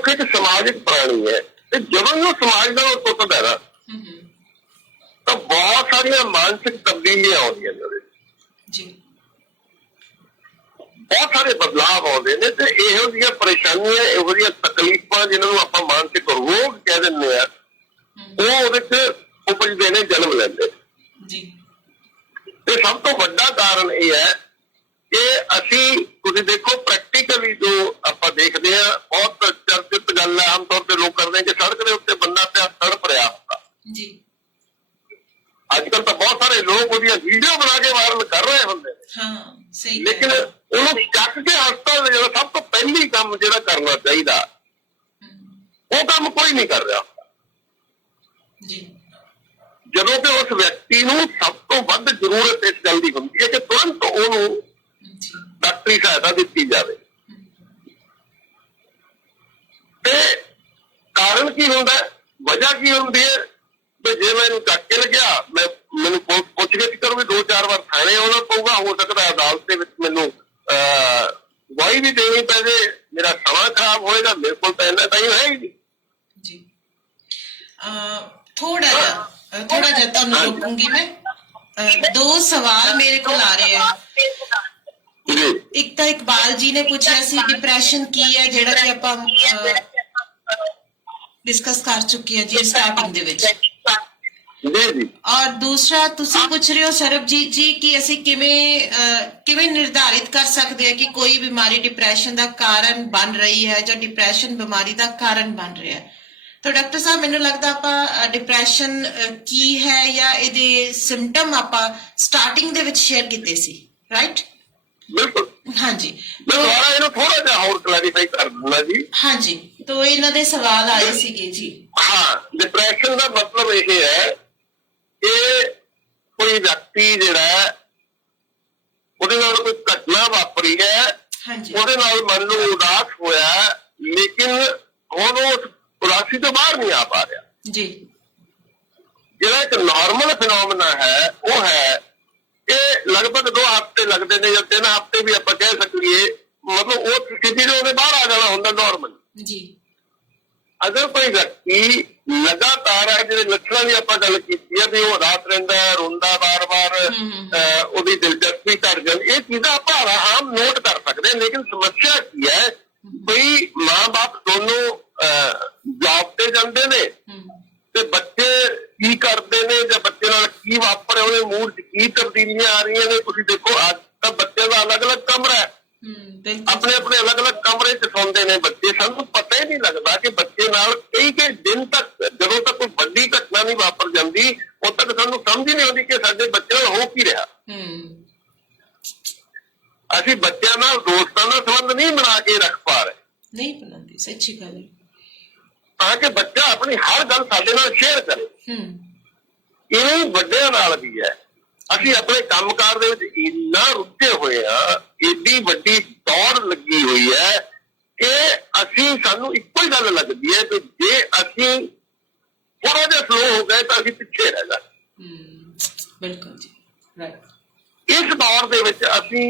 ਇੱਕ ਸਮਾਜਿਕ ਪ੍ਰਾਣੀ ਹੈ, ਤੇ ਜਦੋਂ ਹੀ ਉਹ ਸਮਾਜ ਨਾਲ ਟੁੱਟਦਾ ਨਾ, ਤਾਂ ਬਹੁਤ ਸਾਰੀਆਂ ਮਾਨਸਿਕ ਤਬਦੀਲੀਆਂ ਆਉਂਦੀਆਂ ਨੇ ਉਹਦੇ ਜੀ, ਬਹੁਤ ਸਾਰੇ ਬਦਲਾਵ ਆਉਂਦੇ ਨੇ। ਤੇ ਇਹੋ ਜਿਹੀਆਂ ਪਰੇਸ਼ਾਨੀਆਂ, ਇਹੋ ਜਿਹੀਆਂ ਤਕਲੀਫਾਂ ਜਿਹਨਾਂ ਨੂੰ ਆਪਾਂ ਮਾਨਸਿਕ ਰੋਗ ਕਹਿ ਦਿੰਦੇ ਆ, ਉਹ ਉਹਦੇ ਚ ਉਪਜਦੇ ਨੇ, ਜਨਮ ਲੈਂਦੇ ਜੀ। ਤੇ ਸਭ ਤੋਂ ਵੱਡਾ ਕਾਰਨ ਇਹ ਹੈ ਕਿ ਅਸੀਂ, ਤੁਸੀਂ ਦੇਖੋ ਪ੍ਰੈਕਟੀਕਲੀ ਜੋ ਆਪਾਂ ਦੇਖਦੇ ਆ, ਬਹੁਤ ਚਰਚਿਤ ਗੱਲ ਹੈ, ਆਮ ਤੌਰ ਤੇ ਲੋਕ ਕਰਦੇ ਕਿ ਸੜਕ ਦੇ ਉੱਤੇ ਬੰਦਾ ਪਿਆ ਤੜਪ ਰਿਹਾ ਹੁੰਦਾ ਜੀ। ਅੱਜ ਕੱਲ ਤਾਂ ਬਹੁਤ ਸਾਰੇ ਲੋਕ ਉਹਦੀਆਂ ਵੀਡੀਓ ਬਣਾ ਕੇ ਵਾਇਰਲ ਕਰ ਰਹੇ ਹੁੰਦੇ। ਹਾਂ, ਸਹੀ। ਲੇਕਿਨ ਉਹਨੂੰ ਚੱਕ ਕੇ ਹਸਪਤਾਲ ਜਿਹੜਾ ਸਭ ਤੋਂ ਪਹਿਲੀ ਕੰਮ ਜਿਹੜਾ ਕਰਨਾ ਚਾਹੀਦਾ, ਉਹ ਕੰਮ ਕੋਈ ਨਹੀਂ ਕਰ ਰਿਹਾ ਜੀ। ਜਦੋਂ ਕਿ ਉਸ ਵਿਅਕਤੀ ਨੂੰ ਸਭ ਤੋਂ ਵੱਧ ਜ਼ਰੂਰਤ ਇਸ ਗੱਲ ਦੀ ਹੁੰਦੀ ਹੈ ਕਿ ਤੁਰੰਤ ਉਹਨੂੰ ਡਾਕਟਰੀ ਸਹਾਇਤਾ ਦਿੱਤੀ ਜਾਵੇ। ਤੇ ਕਾਰਨ ਕੀ ਹੁੰਦਾ, ਵਜ੍ਹਾ ਕੀ ਹੁੰਦੀ ਹੈ? ਵੀ ਜੇ ਮੈਂ ਇਹਨੂੰ ਚੱਕ ਕੇ ਲੱਗਿਆ, ਮੈਨੂੰ ਪੁੱਛ ਗਿੱਛ ਕਰੂਗੀ, 2-4 ਵਾਰ ਥਾਣੇ ਆਉਣਾ ਪਊਗਾ, ਹੋ ਸਕਦਾ ਅਦਾਲਤ ਦੇ ਵਿੱਚ ਮੈਨੂੰ ਗਵਾਹੀ ਵੀ ਦੇਣੀ ਪੈ ਜੇ, ਮੇਰਾ ਸਮਾਂ ਖਰਾਬ ਹੋਏਗਾ, ਮੇਰੇ ਕੋਲ ਤਾਂ ਇੰਨਾ ਟਾਈਮ ਹੈ ਹੀ ਨਹੀਂ ਜੀ। ਥੋੜਾ ਜਿਹਾ ਤੁਹਾਨੂੰ ਰੋਕੂੰਗੀ ਮੈਂ। 2 ਸਵਾਲ ਮੇਰੇ ਕੋਲ ਆ ਰਹੇ ਆ। ਇੱਕ ਤਾਂ ਇਕਬਾਲ ਜੀ ਨੇ ਪੁੱਛਿਆ ਸੀ ਡਿਪਰੈਸ਼ਨ ਕੀ ਹੈ, ਜਿਹੜਾ ਕਿ ਆਪਾਂ ਡਿਸਕਸ ਕਰ ਚੁੱਕੇ ਹਾਂ ਜੀ ਸਟਾਰਟਿੰਗ ਦੇ ਵਿੱਚ। ਔਰ ਦੂਸਰਾ ਤੁਸੀਂ ਪੁੱਛ ਰਹੇ ਹੋ ਸਰਬਜੀਤ ਜੀ ਕਿ ਅਸੀਂ ਕਿਵੇਂ ਨਿਰਧਾਰਿਤ ਕਰ ਸਕਦੇ ਹਾਂ ਕਿ ਕੋਈ ਬਿਮਾਰੀ ਡਿਪਰੈਸ਼ਨ ਦਾ ਕਾਰਨ ਬਣ ਰਹੀ ਹੈ ਜਾਂ ਡਿਪਰੈਸ਼ਨ ਬਿਮਾਰੀ ਦਾ ਕਾਰਨ ਬਣ ਰਿਹਾ ਹੈ। ਤਾਂ ਡਾਕਟਰ ਸਾਹਿਬ, ਮੈਨੂੰ ਲੱਗਦਾ ਆਪਾਂ ਡਿਪਰੈਸ਼ਨ ਕੀ ਹੈ ਜਾਂ ਇਹਦੇ ਸਿੰਪਟਮ ਆਪਾਂ ਸਟਾਰਟਿੰਗ ਦੇ ਵਿੱਚ ਸ਼ੇਅਰ ਕੀਤੇ ਸੀ, ਰਾਈਟ? ਬਿਲਕੁਲ, ਹਾਂਜੀ। ਇਹਨੂੰ ਥੋੜਾ ਜਿਹਾ ਹੋਰ ਕਲੈਰੀਫਾਈ ਕਰ ਦਿੰਦਾ ਜੀ। ਹਾਂਜੀ, ਤਾਂ ਇਹਨਾਂ ਦੇ ਸਵਾਲ ਆਏ ਸੀਗੇ ਜੀ। ਹਾਂ, ਡਿਪਰੈਸ਼ਨ ਦਾ ਮਤਲਬ ਇਹ ਹੈ ਕਿ ਕੋਈ ਵਿਅਕਤੀ ਜਿਹੜਾ ਉਹਦੇ ਨਾਲ ਕੋਈ ਘਟਨਾ ਵਾਪਰੀ ਹੈ, ਉਹਦੇ ਨਾਲ ਮਨ ਨੂੰ ਉਦਾਸ ਹੋਇਆ, ਲੇਕਿਨ ਹੁਣ ਉਸ ਉਦਾਸੀ ਤੋਂ ਬਾਹਰ ਨਹੀਂ ਆ ਪਾ ਰਿਹਾ ਜੀ। ਜਿਹੜਾ ਇੱਕ ਨਾਰਮਲ ਫਿਨੋਮੀਨਾ ਹੈ, ਉਹ ਹੈ ਕਿ ਲਗਭਗ 2 ਹਫ਼ਤੇ ਲੱਗਦੇ ਨੇ ਜਾਂ 3 ਹਫ਼ਤੇ ਵੀ ਆਪਾਂ ਕਹਿ ਸਕੀਏ, ਮਤਲਬ ਉਹ ਸਥਿਤੀ ਤੋਂ ਉਹਦੇ ਬਾਹਰ ਆ ਜਾਣਾ ਹੁੰਦਾ ਨਾਰਮਲ ਜੀ। ਅਗਰ ਕੋਈ ਵਿਅਕਤੀ ਲਗਾਤਾਰ ਹੈ, ਜਿਹੜੇ ਲੱਛਣਾਂ ਦੀ ਆਪਾਂ ਗੱਲ ਕੀਤੀ ਹੈ ਵੀ ਉਹ ਰਾਤ ਰਹਿੰਦਾ, ਰੋਂਦਾ ਬਾਰ-ਬਾਰ, ਉਹਦੀ ਦਿਲਚਸਪੀ ਘਟ ਜਾਂਦੀ, ਇਹ ਚੀਜ਼ਾਂ ਆਪਾਂ ਆਮ ਨੋਟ ਕਰ ਸਕਦੇ ਹਾਂ। ਲੇਕਿਨ ਸਮੱਸਿਆ ਕੀ ਹੈ, ਬਈ ਮਾਂ-ਬਾਪ ਦੋਨੋਂ ਜੌਬ ਤੇ ਜਾਂਦੇ ਨੇ ਤੇ ਬੱਚੇ ਕੀ ਕਰਦੇ ਨੇ ਜਾਂ ਬੱਚੇ ਨਾਲ ਕੀ ਵਾਪਰ ਰਿਹਾ, ਉਹਦੇ ਮੂਡ 'ਚ ਕੀ ਤਬਦੀਲੀਆਂ ਆ ਰਹੀਆਂ ਨੇ। ਤੁਸੀਂ ਦੇਖੋ ਅੱਜ ਤਾਂ ਬੱਚਿਆਂ ਦਾ ਅਲੱਗ-ਅਲੱਗ ਕਮਰਾ ਹੈ, ਆਪਣੇ ਅਲੱਗ-ਅਲੱਗ ਕਮਰੇ 'ਚ ਸੌਂਦੇ ਨੇ ਬੱਚੇ। ਸਾਨੂੰ ਪਤਾ ਹੀ ਨਹੀਂ ਲੱਗਦਾ ਕਿ ਬੱਚੇ ਨਾਲ ਕਈ ਦਿਨ ਤੱਕ, ਜਦੋਂ ਤੱਕ ਕੋਈ ਵੱਡੀ ਘਟਨਾ ਨਹੀਂ ਵਾਪਰ ਜਾਂਦੀ, ਉਦੋਂ ਤੱਕ ਸਾਨੂੰ ਸਮਝ ਹੀ ਨਹੀਂ ਆਉਂਦੀ ਕਿ ਸਾਡੇ ਬੱਚੇ ਨਾਲ ਹੋ ਕੀ ਰਿਹਾ। ਅਸੀਂ ਬੱਚਿਆਂ ਨਾਲ ਦੋਸਤਾਂ ਦਾ ਸੰਬੰਧ ਨਹੀਂ ਬਣਾ ਕੇ ਰੱਖ ਪਾ ਰਹੇ, ਨਹੀਂ ਬਣਾਉਂਦੇ, ਸੱਚੀ ਗੱਲ ਹੈ, ਤਾਂ ਕਿ ਬੱਚਾ ਆਪਣੀ ਹਰ ਗੱਲ ਸਾਡੇ ਨਾਲ ਸ਼ੇਅਰ ਕਰੇ। ਇਵੇਂ ਵੱਡਿਆਂ ਨਾਲ ਵੀ ਹੈ। ਅਸੀਂ ਆਪਣੇ ਕੰਮਕਾਰ ਦੇ ਵਿੱਚ ਇੰਨਾ ਰੁੱਝੇ ਹੋਏ ਆ, ਏਡੀ ਵੱਡੀ ਦੌੜ ਲੱਗੀ ਹੋਈ ਹੈ ਕਿ ਸਾਨੂੰ ਇੱਕੋ ਹੀ ਗੱਲ ਲੱਗਦੀ ਹੈ ਕਿ ਜੇ ਅਸੀਂ ਥੋੜਾ ਜਿਹਾ ਸਲੋ ਹੋ ਗਏ ਤਾਂ ਅਸੀਂ ਪਿੱਛੇ ਰਹਿ ਜਾਵਾਂਗੇ। ਬਿਲਕੁਲ ਜੀ, ਰਾਈਟ। ਇਸ ਦੌਰ ਦੇ ਵਿੱਚ ਅਸੀਂ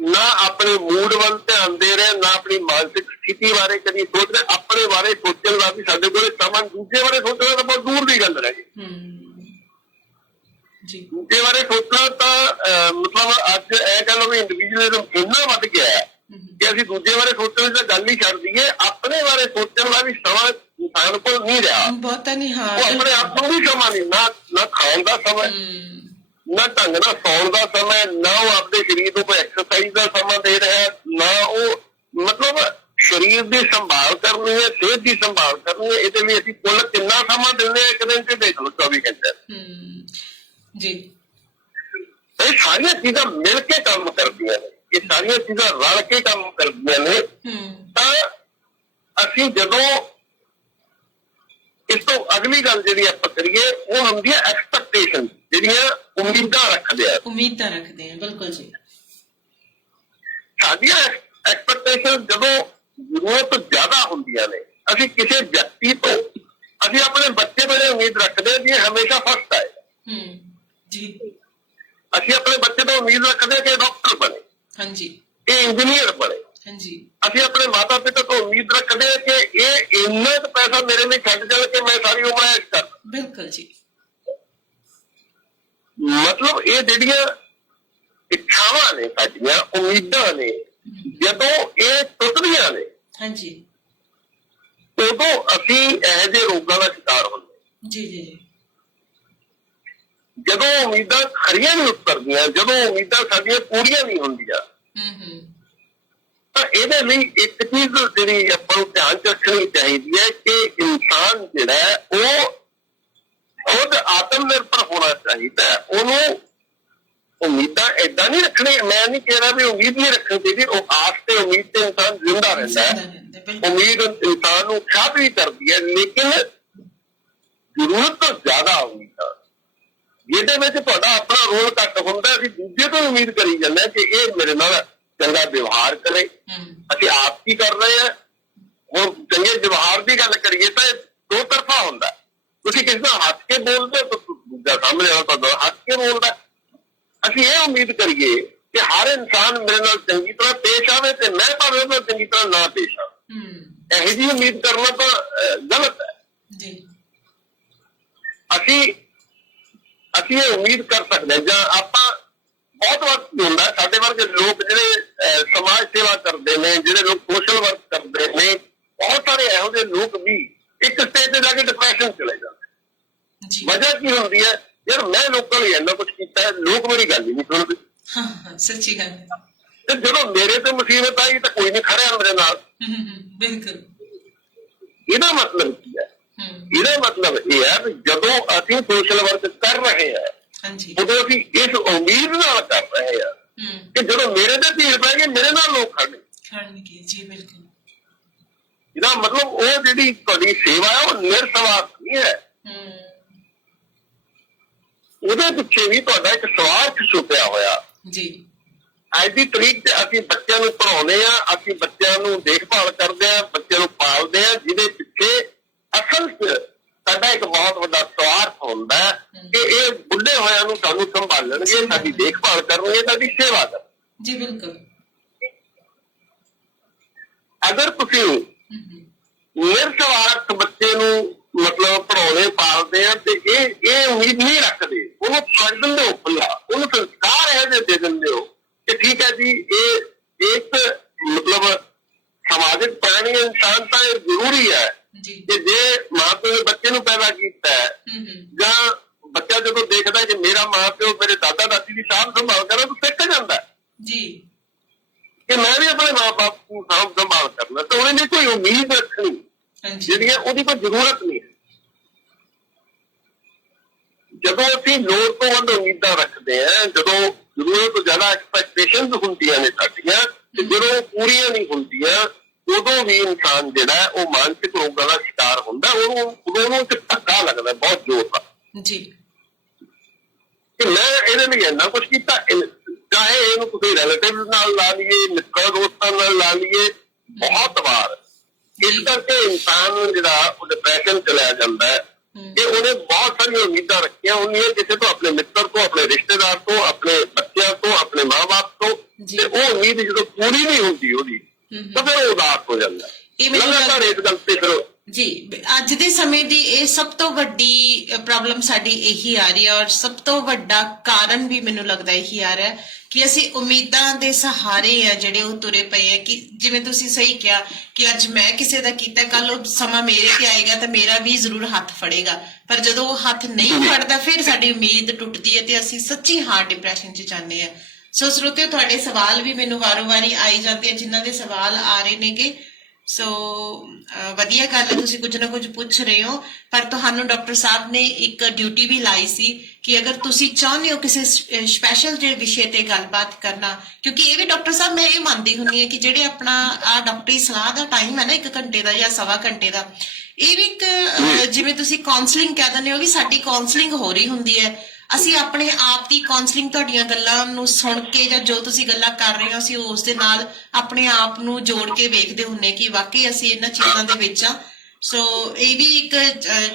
ਨਾ ਆਪਣੇ ਮੂਡ ਵੱਲ ਧਿਆਨ ਦੇ ਰਹੇ, ਨਾ ਆਪਣੀ ਮਾਨਸਿਕ ਸਥਿਤੀ ਬਾਰੇ ਕਦੀ ਸੋਚ ਰਹੇ। ਆਪਣੇ ਬਾਰੇ ਸੋਚਣ ਦਾ ਵੀ ਸਾਡੇ ਕੋਲ ਸਮਾਂ, ਦੂਜੇ ਬਾਰੇ ਸੋਚਣਾ ਤਾਂ ਬਹੁਤ ਦੂਰ ਦੀ ਗੱਲ ਰਹਿ ਗਈ। ਦੂਜੇ ਬਾਰੇ ਸੋਚਣਾ ਤਾਂ ਮਤਲਬ ਅੱਜ ਇਹ ਕਹਿ ਲਓ ਵੀ ਇੰਡੀਵਿਜੂਅਲਿਜ਼ਮ ਇੰਨਾ ਵੱਧ ਗਿਆ ਹੈ ਕਿ ਅਸੀਂ ਦੂਜੇ ਬਾਰੇ ਸੋਚਣ ਦੀ ਤਾਂ ਗੱਲ ਹੀ ਛੱਡ ਦਈਏ, ਆਪਣੇ ਬਾਰੇ ਸੋਚਣ ਦਾ ਵੀ ਸਮਾਂ ਇਨਸਾਨ ਕੋਲ ਨਹੀਂ ਰਿਹਾ। ਬਹੁਤਾ ਨਹੀਂ, ਹਾਂ। ਉਹ ਆਪਣੇ ਆਪ ਨੂੰ ਵੀ ਸਮਾਂ ਨਹੀਂ, ਨਾ ਖਾਣ ਦਾ ਸਮਾਂ, ਨਾ ਢੰਗ ਨਾਲ ਸੌਣ ਦਾ ਸਮਾਂ, ਨਾ ਉਹ ਆਪਣੇ ਸਰੀਰ ਨੂੰ ਕੋਈ ਐਕਸਰਸਾਈਜ਼ ਦਾ ਸਮਾਂ ਦੇ ਰਿਹਾ, ਨਾ ਉਹ ਮਤਲਬ ਸਰੀਰ ਦੀ ਸੰਭਾਲ ਕਰਨੀ ਹੈ, ਸਿਹਤ ਦੀ ਸੰਭਾਲ ਕਰਨੀ ਹੈ। ਇਹਦੇ ਲਈ ਅਸੀਂ ਕੁੱਲ ਕਿੰਨਾ ਸਮਾਂ ਦਿੰਦੇ ਹਾਂ ਇੱਕ ਦਿਨ 'ਚ? ਦੇਖ ਲਓ 24 ਘੰਟੇ ਜੀ। ਇਹ ਸਾਰੀਆਂ ਚੀਜ਼ਾਂ ਮਿਲ ਕੇ ਕੰਮ ਕਰਦੀਆਂ ਨੇ, ਇਹ ਸਾਰੀਆਂ ਚੀਜ਼ਾਂ ਰਲ ਕੇ ਕੰਮ ਕਰਦੀਆਂ ਨੇ। ਤਾਂ ਅਸੀਂ ਜਦੋਂ ਇਸ ਤੋਂ ਅਗਲੀ ਗੱਲ ਜਿਹੜੀ ਆਪਾਂ ਕਰੀਏ ਉਹ ਹੁੰਦੀ ਹੈ ਐਕਸਪੈਕਟੇਸ਼ਨ, ਜਿਹੜੀਆਂ ਉਮੀਦਾਂ ਰੱਖਦੇ ਆ। ਬਿਲਕੁਲ ਜੀ। ਸਾਡੀਆਂ ਐਕਸਪੈਕਟੇਸ਼ਨ ਜਦੋਂ ਜ਼ਰੂਰਤ ਤੋਂ ਜ਼ਿਆਦਾ ਹੁੰਦੀਆਂ ਨੇ, ਅਸੀਂ ਕਿਸੇ ਵਿਅਕਤੀ ਤੋਂ, ਅਸੀਂ ਆਪਣੇ ਬੱਚੇ ਤੋਂ ਇਹ ਉਮੀਦ ਰੱਖਦੇ ਹਾਂ ਕਿ ਇਹ ਹਮੇਸ਼ਾ ਫਸਟ ਆਏ ਜੀ। ਅਸੀਂ ਆਪਣੇ ਬੱਚੇ ਤੋਂ ਉਮੀਦ ਰੱਖਦੇ ਹਾਂ ਕਿ ਇਹ ਡਾਕਟਰ ਬਣੇ, ਇਹ ਇੰਜੀਨੀਅਰ ਬਣੇ। ਅਸੀਂ ਆਪਣੇ ਮਾਤਾ ਪਿਤਾ ਤੋਂ ਉਮੀਦ ਰੱਖਦੇ ਹਾਂ ਕਿ ਇਹ ਇੰਨਾ ਕੁ ਪੈਸਾ ਮੇਰੇ ਲਈ ਛੱਡ ਜਾਣ ਕਿ ਮੈਂ ਸਾਰੀ ਉਮਰ ਐਸ਼ ਕਰ। ਬਿਲਕੁਲ ਜੀ। ਮਤਲਬ ਇਹ ਜਿਹੜੀਆਂ ਇੱਛਾਵਾਂ ਨੇ, ਸਾਡੀਆਂ ਉਮੀਦਾਂ ਨੇ, ਜਦੋਂ ਇਹ ਟੁੱਟਦੀਆਂ ਨੇ ਉਦੋਂ ਅਸੀਂ ਇਹੋ ਜਿਹੇ ਰੋਗਾਂ ਦਾ ਸ਼ਿਕਾਰ ਹੁੰਦੇ। ਜਦੋਂ ਉਮੀਦਾਂ ਖਰੀਆਂ ਨਹੀਂ ਉਤਰਦੀਆਂ, ਜਦੋਂ ਉਮੀਦਾਂ ਸਾਡੀਆਂ ਪੂਰੀਆਂ ਨਹੀਂ ਹੁੰਦੀਆਂ, ਤਾਂ ਇਹਦੇ ਲਈ ਇੱਕ ਚੀਜ਼ ਜਿਹੜੀ ਆਪਾਂ ਨੂੰ ਧਿਆਨ ਚ ਰੱਖਣੀ ਚਾਹੀਦੀ ਹੈ ਕਿ ਇਨਸਾਨ ਜਿਹੜਾ ਉਹ ਖੁਦ ਆਤਮ ਨਿਰਭਰ ਹੋਣਾ ਚਾਹੀਦਾ। ਉਹਨੂੰ ਉਮੀਦਾਂ ਏਦਾਂ ਨਹੀਂ ਰੱਖਣੀ, ਮੈਂ ਨਹੀਂ ਕਹਿ ਰਿਹਾ ਵੀ ਉਮੀਦ ਨਹੀਂ ਰੱਖਣੀ ਚਾਹੀਦੀ, ਉਹ ਆਸ ਤੇ ਉਮੀਦ ਤੇ ਇਨਸਾਨ ਜ਼ਿੰਦਾ ਰਹਿੰਦਾ ਹੈ। ਉਮੀਦ ਇਨਸਾਨ ਨੂੰ ਉਤਸ਼ਾਹਿਤ ਵੀ ਕਰਦੀ ਹੈ, ਲੇਕਿਨ ਜ਼ਰੂਰਤ ਤੋਂ ਜ਼ਿਆਦਾ ਉਮੀਦਾਂ, ਜਿਹਦੇ ਵਿੱਚ ਤੁਹਾਡਾ ਆਪਣਾ ਰੋਲ ਘੱਟ ਹੁੰਦਾ, ਅਸੀਂ ਦੂਜੇ ਤੋਂ ਉਮੀਦ ਕਰੀ ਜਾਂਦੇ ਕਿ ਇਹ ਮੇਰੇ ਨਾਲ ਚੰਗਾ ਵਿਵਹਾਰ ਕਰੇ। ਅਸੀਂ ਆਪ ਕੀ ਕਰ ਰਹੇ ਹਾਂ? ਹੁਣ ਚੰਗੇ ਵਿਵਹਾਰ ਦੀ ਗੱਲ ਕਰੀਏ ਤਾਂ ਇਹ ਦੋ ਤਰਫਾ ਹੁੰਦਾ। ਤੁਸੀਂ ਕਿਸੇ ਨਾਲ ਹੱਸ ਕੇ ਬੋਲਦੇ ਹੋ ਤਾਂ ਦੂਜਾ ਸਾਹਮਣੇ ਵਾਲਾ ਤੁਹਾਡਾ ਹੱਸ ਕੇ ਬੋਲਦਾ। ਅਸੀਂ ਇਹ ਉਮੀਦ ਕਰੀਏ ਕਿ ਹਰ ਇਨਸਾਨ ਮੇਰੇ ਨਾਲ ਚੰਗੀ ਤਰ੍ਹਾਂ ਪੇਸ਼ ਆਵੇ ਤੇ ਮੈਂ ਭਾਵੇਂ ਉਹਦੇ ਨਾਲ ਚੰਗੀ ਤਰ੍ਹਾਂ ਨਾ ਪੇਸ਼ ਆਵਾਂ। ਇਹੋ ਜਿਹੀ ਉਮੀਦ ਕਰਨਾ ਤਾਂ ਗਲਤ ਹੈ। ਅਸੀਂ ਇਹ ਉਮੀਦ ਕਰ ਸਕਦੇ ਹਾਂ, ਜਾਂ ਆਪਾਂ ਬਹੁਤ ਵਕਤ ਹੁੰਦਾ ਸਾਡੇ ਵਰਗੇ ਲੋਕ ਜਿਹੜੇ ਸਮਾਜ ਸੇਵਾ ਕਰਦੇ ਨੇ, ਜਿਹੜੇ ਲੋਕ ਸੋਸ਼ਲ ਵਰਕ ਕਰਦੇ ਨੇ, ਬਹੁਤ ਸਾਰੇ ਇਹੋ ਜਿਹੇ ਲੋਕ ਵੀ ਇੱਕ ਸਟੇਜ ਤੇ ਜਾ ਕੇ ਡਿਪਰੈਸ਼ਨ ਚਲੇ ਜਾਂਦੇ। ਵਜ੍ਹਾ ਕੀ ਹੁੰਦੀ ਹੈ? ਯਾਰ ਮੈਂ ਲੋਕਾਂ ਲਈ ਇੰਨਾ ਕੁਛ ਕੀਤਾ ਹੈ, ਲੋਕ ਮੇਰੀ ਗੱਲ ਹੀ ਨਹੀਂ ਸੁਣਦੇ। ਸੱਚੀ ਗੱਲ। ਤੇ ਜਦੋਂ ਮੇਰੇ ਤੇ ਮੁਸੀਬਤ ਆਈ ਤਾਂ ਕੋਈ ਨਹੀਂ ਖੜਿਆ ਮੇਰੇ ਨਾਲ। ਬਿਲਕੁਲ। ਇਹਦਾ ਮਤਲਬ ਕੀ ਹੈ? ਇਹਦਾ ਮਤਲਬ ਇਹ ਹੈ ਵੀ ਜਦੋਂ ਅਸੀਂ ਸੋਸ਼ਲ ਵਰਕ ਕਰ ਰਹੇ ਹਾਂ ਉਦੋਂ ਅਸੀਂ ਇਸ ਉਮੀਦ ਨਾਲ ਕਰ ਰਹੇ ਹਾਂ ਕਿ ਜਦੋਂ ਮੇਰੇ ਤੇ ਭੀੜ ਪੈ ਗਈ ਮੇਰੇ ਨਾਲ ਲੋਕ ਖੜਨਗੇ। ਜੀ ਬਿਲਕੁਲ। ਇਹਦਾ ਮਤਲਬ ਉਹ ਜਿਹੜੀ ਤੁਹਾਡੀ ਸੇਵਾ ਹੈ ਉਹ ਨਿਰਸਵਾਰਥ ਨਹੀਂ ਹੈ, ਉਹਦੇ ਪਿੱਛੇ ਵੀ ਤੁਹਾਡਾ ਇੱਕ ਸਵਾਰਥ ਛੁਪਿਆ ਹੋਇਆ। ਅੱਜ ਦੀ ਤਰੀਕ ਤੇ ਅਸੀਂ ਬੱਚਿਆਂ ਨੂੰ ਪੜ੍ਹਾਉਂਦੇ ਹਾਂ, ਅਸੀਂ ਬੱਚਿਆਂ ਨੂੰ ਦੇਖਭਾਲ ਕਰਦੇ ਹਾਂ, ਬੱਚਿਆਂ ਨੂੰ ਪਾਲਦੇ ਹਾਂ, ਜਿਹਦੇ ਪਿੱਛੇ ਅਸਲ ਚ ਸਾਡਾ ਇੱਕ ਬਹੁਤ ਵੱਡਾ ਸਵਾਰਥ ਹੁੰਦਾ ਕਿ ਇਹ ਬੁੱਢੇ ਹੋਇਆਂ ਨੂੰ ਸਾਨੂੰ ਸੰਭਾਲਣਗੇ, ਸਾਡੀ ਦੇਖਭਾਲ ਕਰਨਗੇ, ਸਾਡੀ ਸੇਵਾ ਕਰਨਗੇ। ਜੀ ਬਿਲਕੁਲ। ਅਗਰ ਤੁਸੀਂ ਨਿਰਸਵਾਰਥ ਬੱਚੇ ਨੂੰ ਮਤਲਬ ਪੜ੍ਹਾਉਣੇ ਪਾਲਦੇ ਆ ਤੇ ਇਹ ਉਮੀਦ ਨਹੀਂ ਰੱਖਦੇ, ਉਹਨੂੰ ਛੱਡ ਦਿੰਦੇ ਹੋ ਖੁੱਲਾ, ਉਹਨੂੰ ਸੰਸਕਾਰ ਇਹੋ ਜਿਹੇ ਦੇ ਦਿੰਦੇ ਹੋ ਕਿ ਠੀਕ ਹੈ ਜੀ ਇਹ ਇੱਕ ਮਤਲਬ ਸਮਾਜਿਕ ਪ੍ਰਾਣੀ ਇਨਸਾਨ ਤਾਂ ਇਹ ਜ਼ਰੂਰੀ ਹੈ ਕਿ ਜੇ ਮਾਂ ਪਿਓ ਨੇ ਬੱਚੇ ਨੂੰ ਪੈਦਾ ਕੀਤਾ ਹੈ ਜਾਂ ਬੱਚਾ ਜਦੋਂ ਦੇਖਦਾ ਕਿ ਮੇਰਾ ਮਾਂ ਪਿਓ ਮੇਰੇ ਦਾਦਾ ਦਾਦੀ ਦੀ ਸਾਂਭ ਸੰਭਾਲ ਕਰਨਾ ਤਾਂ ਸਿੱਖ ਜਾਂਦਾ ਕਿ ਮੈਂ ਵੀ ਆਪਣੇ ਮਾਂ ਬਾਪ ਨੂੰ ਸਾਂਭ ਸੰਭਾਲ ਕਰਨਾ, ਤਾਂ ਉਹਨੇ ਕੋਈ ਉਮੀਦ ਰੱਖਣੀ ਜਿਹੜੀ ਹੈ ਉਹਦੀ ਕੋਈ ਜ਼ਰੂਰਤ ਨਹੀਂ। ਜਦੋਂ ਅਸੀਂ ਲੋੜ ਤੋਂ ਵੱਧ ਉਮੀਦਾਂ ਰੱਖਦੇ ਹਾਂ, ਜਦੋਂ ਜ਼ਰੂਰਤ ਤੋਂ ਜ਼ਿਆਦਾ ਐਕਸਪੈਕਟੇਸ਼ਨਸ ਹੁੰਦੀਆਂ ਨੇ ਸਾਡੀਆਂ, ਤੇ ਜਦੋਂ ਪੂਰੀਆਂ ਨਹੀਂ ਹੁੰਦੀਆਂ ਉਦੋਂ ਵੀ ਇਨਸਾਨ ਜਿਹੜਾ ਉਹ ਮਾਨਸਿਕ ਰੋਗਾਂ ਦਾ ਸ਼ਿਕਾਰ ਹੁੰਦਾ। ਉਹਨੂੰ ਇੱਕ ਧੱਕਾ ਲੱਗਦਾ ਬਹੁਤ ਜ਼ੋਰ ਦਾ ਕਿ ਮੈਂ ਇਹਦੇ ਲਈ ਇੰਨਾ ਕੁਛ ਕੀਤਾ, ਚਾਹੇ ਇਹਨੂੰ ਤੁਸੀਂ ਰਿਲੇਟਿਵ ਨਾਲ ਲਾ ਲਈਏ, ਮਿੱਤਰ ਦੋਸਤਾਂ ਨਾਲ ਲਾ ਲਈਏ, ਬਹੁਤ ਵਾਰ ਇਸ ਕਰਕੇ ਇਨਸਾਨ ਜਿਹੜਾ ਉਹ ਡਿਪਰੈਸ਼ਨ ਚਲਿਆ ਜਾਂਦਾ ਹੈ ਕਿ ਉਹਨੇ ਬਹੁਤ ਸਾਰੀਆਂ ਉਮੀਦਾਂ ਰੱਖੀਆਂ ਹੁੰਦੀਆਂ ਕਿਸੇ ਤੋਂ, ਆਪਣੇ ਮਿੱਤਰ ਤੋਂ, ਆਪਣੇ ਰਿਸ਼ਤੇਦਾਰ ਤੋਂ, ਆਪਣੇ ਬੱਚਿਆਂ ਤੋਂ, ਆਪਣੇ ਮਾਂ ਬਾਪ ਤੋਂ, ਤੇ ਉਹ ਉਮੀਦ ਜਦੋਂ ਪੂਰੀ ਨਹੀਂ ਹੁੰਦੀ ਉਹਦੀ ਤਾਂ ਫਿਰ ਉਹ ਉਦਾਸ ਹੋ ਜਾਂਦਾ। ਲਗਾਤਾਰ ਇਸ ਗੱਲ ਤੇ ਫਿਰ ਜੀ ਅੱਜ ਦੇ ਸਮੇਂ ਦੀ ਇਹ ਸਭ ਤੋਂ ਵੱਡੀ ਪ੍ਰੋਬਲਮ ਸਾਡੀ ਇਹੀ ਆ ਰਹੀ ਹੈ, ਔਰ ਸਭ ਤੋਂ ਵੱਡਾ ਕਾਰਨ ਵੀ ਮੈਨੂੰ ਲੱਗਦਾ ਇਹੀ ਆ ਰਿਹਾ ਕਿ ਅਸੀਂ ਉਮੀਦਾਂ ਦੇ ਸਹਾਰੇ ਆ ਜਿਹੜੇ ਉਹ ਤੁਰੇ ਪਏ ਆ। ਕਿ ਜਿਵੇਂ ਤੁਸੀਂ ਸਹੀ ਕਿਹਾ ਕਿ ਅੱਜ ਮੈਂ ਕਿਸੇ ਦਾ ਕੀਤਾ, ਕੱਲ ਉਹ ਸਮਾਂ ਮੇਰੇ ਤੇ ਆਏਗਾ ਤਾਂ ਮੇਰਾ ਵੀ ਜ਼ਰੂਰ ਹੱਥ ਫੜੇਗਾ, ਪਰ ਜਦੋਂ ਉਹ ਹੱਥ ਨਹੀਂ ਫੜਦਾ ਫਿਰ ਸਾਡੀ ਉਮੀਦ ਟੁੱਟਦੀ ਹੈ ਤੇ ਅਸੀਂ ਸੱਚੀ ਹਾਰਟ ਡਿਪਰੈਸ਼ਨ 'ਚ ਜਾਂਦੇ ਆ। ਸੋ ਸਰੋਤਿਓ, ਤੁਹਾਡੇ ਸਵਾਲ ਵੀ ਮੈਨੂੰ ਵਾਰੋ-ਵਾਰੀ ਆਈ ਜਾਂਦੇ ਆ, ਜਿਨ੍ਹਾਂ ਦੇ ਸਵਾਲ ਆ ਰਹੇ ਨੇਗੇ। ਸੋ ਵਧੀਆ ਗੱਲ ਹੈ, ਤੁਸੀਂ ਕੁਝ ਨਾ ਕੁਝ ਪੁੱਛ ਰਹੇ ਹੋ, ਪਰ ਤੁਹਾਨੂੰ ਡਾਕਟਰ ਸਾਹਿਬ ਨੇ ਇੱਕ ਡਿਊਟੀ ਵੀ ਲਾਈ ਸੀ ਕਿ ਅਗਰ ਤੁਸੀਂ ਚਾਹੁੰਦੇ ਹੋ ਕਿਸੇ ਸਪੈਸ਼ਲ ਜਿਹੇ ਵਿਸ਼ੇ ਤੇ ਗੱਲਬਾਤ ਕਰਨਾ, ਕਿਉਂਕਿ ਇਹ ਵੀ ਡਾਕਟਰ ਸਾਹਿਬ ਮੈਂ ਇਹ ਮੰਨਦੀ ਹੁੰਦੀ ਹਾਂ ਕਿ ਜਿਹੜੇ ਆਪਣਾ ਆ ਡਾਕਟਰੀ ਸਲਾਹ ਦਾ ਟਾਈਮ ਹੈ ਨਾ 1 ਘੰਟੇ ਦਾ ਜਾਂ ਸਵਾ ਘੰਟੇ ਦਾ, ਇਹ ਵੀ ਇੱਕ ਜਿਵੇਂ ਤੁਸੀਂ ਕਾਉਂਸਲਿੰਗ ਕਹਿ ਦਿੰਦੇ ਹੋ ਵੀ ਸਾਡੀ ਕਾਉਂਸਲਿੰਗ ਹੋ ਰਹੀ ਹੁੰਦੀ ਹੈ। ਅਸੀਂ ਆਪਣੇ ਆਪ ਦੀ ਕਾਉਂਸਲਿੰਗ ਤੁਹਾਡੀਆਂ ਗੱਲਾਂ ਨੂੰ ਸੁਣ ਕੇ ਜਾਂ ਜੋ ਤੁਸੀਂ ਗੱਲਾਂ ਕਰ ਰਹੇ ਹੋ ਅਸੀਂ ਉਸ ਦੇ ਨਾਲ ਆਪਣੇ ਆਪ ਨੂੰ ਜੋੜ ਕੇ ਵੇਖਦੇ ਹੁੰਨੇ ਕਿ ਵਾਕਈ ਅਸੀਂ ਇਹਨਾਂ ਚੀਜ਼ਾਂ ਦੇ ਵਿੱਚ ਆ। ਸੋ ਇਹ ਵੀ ਇੱਕ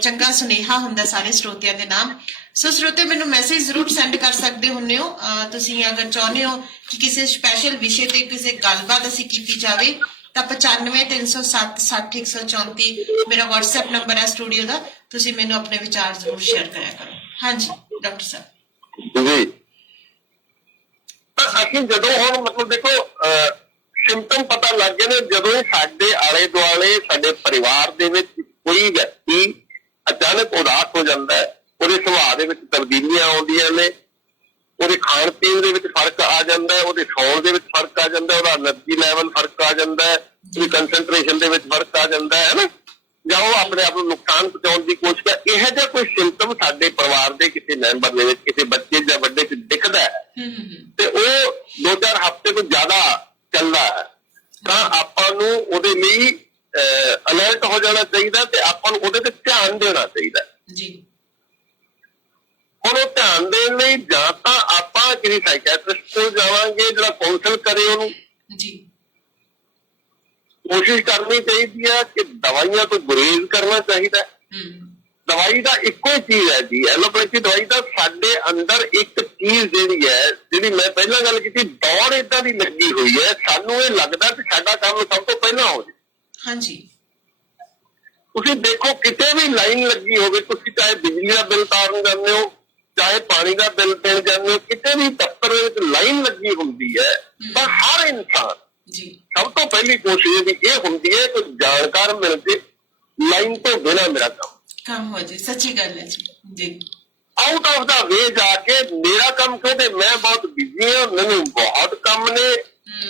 ਚੰਗਾ ਸੁਨੇਹਾ ਹੁੰਦਾ ਸਾਰੇ ਸਰੋਤਿਆਂ ਦੇ ਨਾਮ। ਸੋ ਸਰੋਤੇ ਮੈਨੂੰ ਮੈਸੇਜ ਜ਼ਰੂਰ ਸੈਂਡ ਕਰ ਸਕਦੇ ਹੁੰਨੇ ਹੋ, ਤੁਸੀਂ ਅਗਰ ਚਾਹੁੰਦੇ ਹੋ ਕਿ ਕਿਸੇ ਸਪੈਸ਼ਲ ਵਿਸ਼ੇ ਤੇ ਕਿਸੇ ਗੱਲਬਾਤ ਅਸੀਂ ਕੀਤੀ ਜਾਵੇ ਤਾਂ 9530760134 ਮੇਰਾ WhatsApp ਨੰਬਰ ਹੈ ਸਟੂਡੀਓ ਦਾ, ਤੁਸੀਂ ਮੈਨੂੰ ਆਪਣੇ ਵਿਚਾਰ ਜ਼ਰੂਰ ਸ਼ੇਅਰ ਕਰਿਆ ਕਰੋ। ਹਾਂਜੀ ਡਾਕਟਰ ਸਾਹਿਬ ਜੀ, ਅਸੀਂ ਜਦੋਂ ਹੁਣ ਮਤਲਬ ਦੇਖੋ ਸਿੰਪਟਮ ਪਤਾ ਲੱਗ ਗਏ ਨੇ, ਜਦੋਂ ਸਾਡੇ ਆਲੇ ਦੁਆਲੇ ਸਾਡੇ ਪਰਿਵਾਰ ਦੇ ਵਿੱਚ ਕੋਈ ਵਿਅਕਤੀ ਅਚਾਨਕ ਉਦਾਸ ਹੋ ਜਾਂਦਾ ਹੈ, ਉਹਦੇ ਸੁਭਾਅ ਦੇ ਵਿੱਚ ਤਬਦੀਲੀਆਂ ਆਉਂਦੀਆਂ ਨੇ, ਉਹਦੇ ਖਾਣ ਪੀਣ ਦੇ ਵਿੱਚ ਫਰਕ ਆ ਜਾਂਦਾ ਹੈ, ਉਹਦੇ ਸੌਣ ਦੇ ਵਿੱਚ ਫਰਕ ਆ ਜਾਂਦਾ ਹੈ, ਉਹਦਾ એનર્ਜੀ ਲੈਵਲ ਫਰਕ ਆ ਜਾਂਦਾ ਹੈ, ਉਹਦੀ ਕੰਸੈਂਟਰੇਸ਼ਨ ਦੇ ਵਿੱਚ ਫਰਕ ਆ ਜਾਂਦਾ ਹੈ ਨਾ, ਜਾਂ ਉਹ ਆਪਣੇ ਆਪ ਨੂੰ ਨੁਕਸਾਨ ਪਹੁੰਚਾਉਣ ਦੀ ਕੋਸ਼ਿਸ਼ ਕਰ, ਇਹੋ ਜਿਹਾ ਕੋਈ ਸਿੰਪਟਮ ਸਾਡੇ ਪਰਿਵਾਰ ਦੇ ਕਿਸੇ ਮੈਂਬਰ ਦੇ ਵਿੱਚ, ਕਿਸੇ ਬੱਚੇ ਜਾਂ ਵੱਡੇ 'ਚ ਦਿਖਦਾ ਹੈ ਤੇ ਉਹ 2-4 ਹਫ਼ਤੇ ਤੋਂ ਜ਼ਿਆਦਾ ਚੱਲਦਾ ਹੈ ਤਾਂ ਆਪਾਂ ਨੂੰ ਉਹਦੇ ਲਈ ਅਲਰਟ ਹੋ ਜਾਣਾ ਚਾਹੀਦਾ ਤੇ ਆਪਾਂ ਨੂੰ ਉਹਦੇ ਤੇ ਧਿਆਨ ਦੇਣਾ ਚਾਹੀਦਾ ਜੀ। ਹੁਣ ਉਹ ਧਿਆਨ ਦੇਣ ਲਈ ਜਾਂ ਤਾਂ ਆਪਾਂ ਕਿਸੇ ਸਾਈਕੈਟਰਿਸਟ ਕੋਲ ਜਾਵਾਂਗੇ ਜਿਹੜਾ ਕਾਉਂਸਲ ਕਰੇ ਉਹਨੂੰ ਜੀ, ਕੋਸ਼ਿਸ਼ ਕਰਨੀ ਚਾਹੀਦੀ ਹੈ ਕਿ ਦਵਾਈਆਂ ਤੋਂ ਗੁਰੇਜ਼ ਕਰਨਾ ਚਾਹੀਦਾ। ਦਵਾਈ ਦਾ ਇੱਕੋ ਹੀ ਚੀਜ਼ ਹੈ ਜੀ, ਐਲੋਪੈਥੀ ਦਵਾਈ ਦਾ ਸਾਡੇ ਅੰਦਰ ਇੱਕ ਚੀਜ਼ ਜਿਹੜੀ ਹੈ, ਜਿਹੜੀ ਮੈਂ ਪਹਿਲਾਂ ਗੱਲ ਕੀਤੀ, ਦੌੜ ਏਦਾਂ ਦੀ ਲੱਗੀ ਹੋਈ ਹੈ, ਸਾਨੂੰ ਇਹ ਲੱਗਦਾ ਕਿ ਸਾਡਾ ਕੰਮ ਸਭ ਤੋਂ ਪਹਿਲਾਂ ਹੋ ਜਾਏ। ਹਾਂਜੀ, ਤੁਸੀਂ ਦੇਖੋ ਕਿਤੇ ਵੀ ਲਾਈਨ ਲੱਗੀ ਹੋਵੇ, ਤੁਸੀਂ ਚਾਹੇ ਬਿਜਲੀ ਦਾ ਬਿੱਲ ਤਾਰਨ ਜਾਂਦੇ ਹੋ, ਚਾਹੇ ਪਾਣੀ ਦਾ ਬਿੱਲ ਦੇਣ ਜਾਂਦੇ ਹੋ, ਕਿਤੇ ਵੀ ਦਫ਼ਤਰ ਵਿੱਚ ਲਾਈਨ ਲੱਗੀ ਹੁੰਦੀ ਹੈ ਤਾਂ ਹਰ ਇਨਸਾਨ ਸਭ ਤੋਂ ਪਹਿਲੀ ਕੋਸ਼ਿਸ਼ ਵੀ ਇਹ ਹੁੰਦੀ ਹੈ ਕਿ ਜਾਣਕਾਰ ਮਿਲ ਜੇ, ਲਾਈਨ ਤੋਂ ਬਿਨਾਂ ਮੇਰਾ ਕੰਮ ਹੋ ਜਾਏ। ਸੱਚੀ ਗੱਲ ਹੈ ਜੀ। ਆਊਟ ਆਫ ਦਾ ਵੇ ਜਾ ਕੇ ਮੇਰਾ ਕੰਮ ਕਿਉਂਕਿ ਮੈਂ ਬਹੁਤ ਬਿਜ਼ੀ ਹਾਂ, ਮੈਨੂੰ ਬਹੁਤ ਕੰਮ ਨੇ,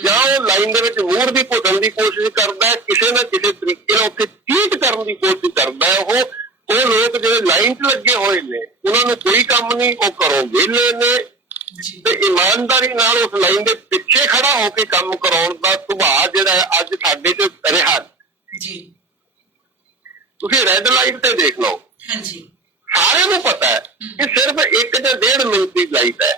ਜਾਂ ਉਹ ਲਾਈਨ ਦੇ ਵਿੱਚ ਮੂਹਰ ਦੀ ਘੁੱਟਣ ਦੀ ਕੋਸ਼ਿਸ਼ ਕਰਦਾ ਹੈ, ਕਿਸੇ ਨਾ ਕਿਸੇ ਤਰੀਕੇ ਨਾਲ ਉੱਥੇ ਚੀਟ ਕਰਨ ਦੀ ਕੋਸ਼ਿਸ਼ ਕਰਦਾ ਹੈ। ਉਹ ਲੋਕ ਜਿਹੜੇ ਲਾਈਨ 'ਚ ਲੱਗੇ ਹੋਏ ਨੇ ਉਹਨਾਂ ਨੂੰ ਕੋਈ ਕੰਮ ਨਹੀਂ, ਉਹ ਘਰੋਂ ਵਿਹਲੇ ਨੇ ਤੇ ਇਮਾਨਦਾਰੀ ਨਾਲ ਉਸ ਲਾਈਨ ਦੇ ਪਿੱਛੇ ਖੜਾ ਹੋ ਕੇ ਕੰਮ ਕਰਾਉਣ ਦਾ ਸੁਭਾਅ ਜਿਹੜਾ ਹੈ ਅੱਜ ਸਾਡੇ 'ਚ ਰਿਹਾ ਜੀ। ਤੁਸੀਂ ਰੈੱਡ ਲਾਈਟ ਤੇ ਦੇਖ ਲਓ, ਸਾਰਿਆਂ ਨੂੰ ਪਤਾ ਹੈ ਕਿ ਸਿਰਫ 1 ਜਾਂ 1.5 ਮਿੰਟ ਦੀ ਲਾਈਟ ਹੈ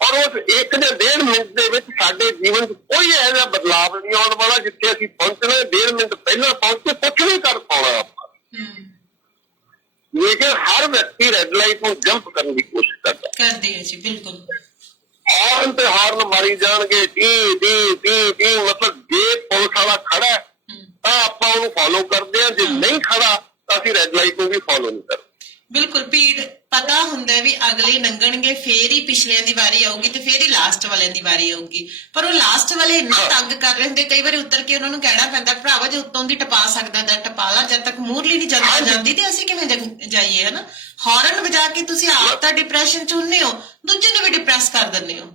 ਔਰ ਉਸ 1 ਜਾਂ 1.5 ਮਿੰਟ ਦੇ ਵਿੱਚ ਸਾਡੇ ਜੀਵਨ 'ਚ ਕੋਈ ਇਹੋ ਜਿਹਾ ਬਦਲਾਵ ਨਹੀਂ ਆਉਣ ਵਾਲਾ ਜਿੱਥੇ ਅਸੀਂ ਪਹੁੰਚਣਾ 1.5 ਮਿੰਟ ਪਹਿਲਾਂ ਪਹੁੰਚ ਕੇ ਕੁਛ ਨਹੀਂ ਕਰ ਪਾਉਣਾ ਆਪਾਂ। ਲੇਕਿਨ ਹਰ ਵਿਅਕਤੀ ਰੈੱਡ ਲਾਈਟ ਨੂੰ ਜੰਪ ਕਰਨ ਦੀ ਕੋਸ਼ਿਸ਼ ਕਰਦੇ ਹੈ ਜੀ। ਬਿਲਕੁਲ ਹਾਰਨ ਤੇ ਹਾਰਨ ਮਾਰੀ ਜਾਣਗੇ, ਟੀ ਮਤਲਬ ਜੇ ਪੁਲਿਸ ਵਾਲਾ ਖੜਾ ਤਾਂ ਆਪਾਂ ਉਹਨੂੰ ਫੋਲੋ ਕਰਦੇ ਹਾਂ, ਜੇ ਨਹੀਂ ਖੜਾ ਤਾਂ ਅਸੀਂ ਰੈੱਡ ਲਾਈਟ ਨੂੰ ਵੀ ਫੋਲੋ ਨਹੀਂ ਕਰਦੇ। ਬਿਲਕੁਲ, ਭੀੜ ਪਤਾ ਹੁੰਦਾ ਵੀ ਅਗਲੇ ਲੰਘਣਗੇ, ਫੇਰ ਹੀ ਪਿਛਲਿਆਂ ਦੀ ਵਾਰੀ ਆਊਗੀ ਤੇ ਫੇਰ ਹੀ ਲਾਸਟ ਵਾਲਿਆਂ ਦੀ ਵਾਰੀ ਆਊਗੀ, ਪਰ ਉਹ ਲਾਸਟ ਵਾਲੇ ਇੰਨਾ ਤੰਗ ਕਰ ਰਹੇ ਹੁੰਦੇ, ਕਈ ਵਾਰੀ ਉੱਤਰ ਕੇ ਉਹਨਾਂ ਨੂੰ ਕਹਿਣਾ ਪੈਂਦਾ ਭਰਾਵਾ ਜੇ ਉੱਤੋਂ ਦੀ ਟਪਾ ਸਕਦਾ ਤਾਂ ਟਪਾ ਲਾ, ਜਦ ਤੱਕ ਮੂਹਰਲੀ ਨਹੀਂ ਜਾਂਦੀ ਤੇ ਅਸੀਂ ਕਿਵੇਂ ਜਾਈਏ ਹਨਾ। ਹਾਰਨ ਵਜਾ ਕੇ ਤੁਸੀਂ ਆਪ ਤਾਂ ਡਿਪਰੈਸ਼ਨ 'ਚ ਹੁੰਦੇ ਹੋ, ਦੂਜੇ ਨੂੰ ਵੀ ਡਿਪਰੈਸ ਕਰ ਦਿੰਦੇ ਹੋ।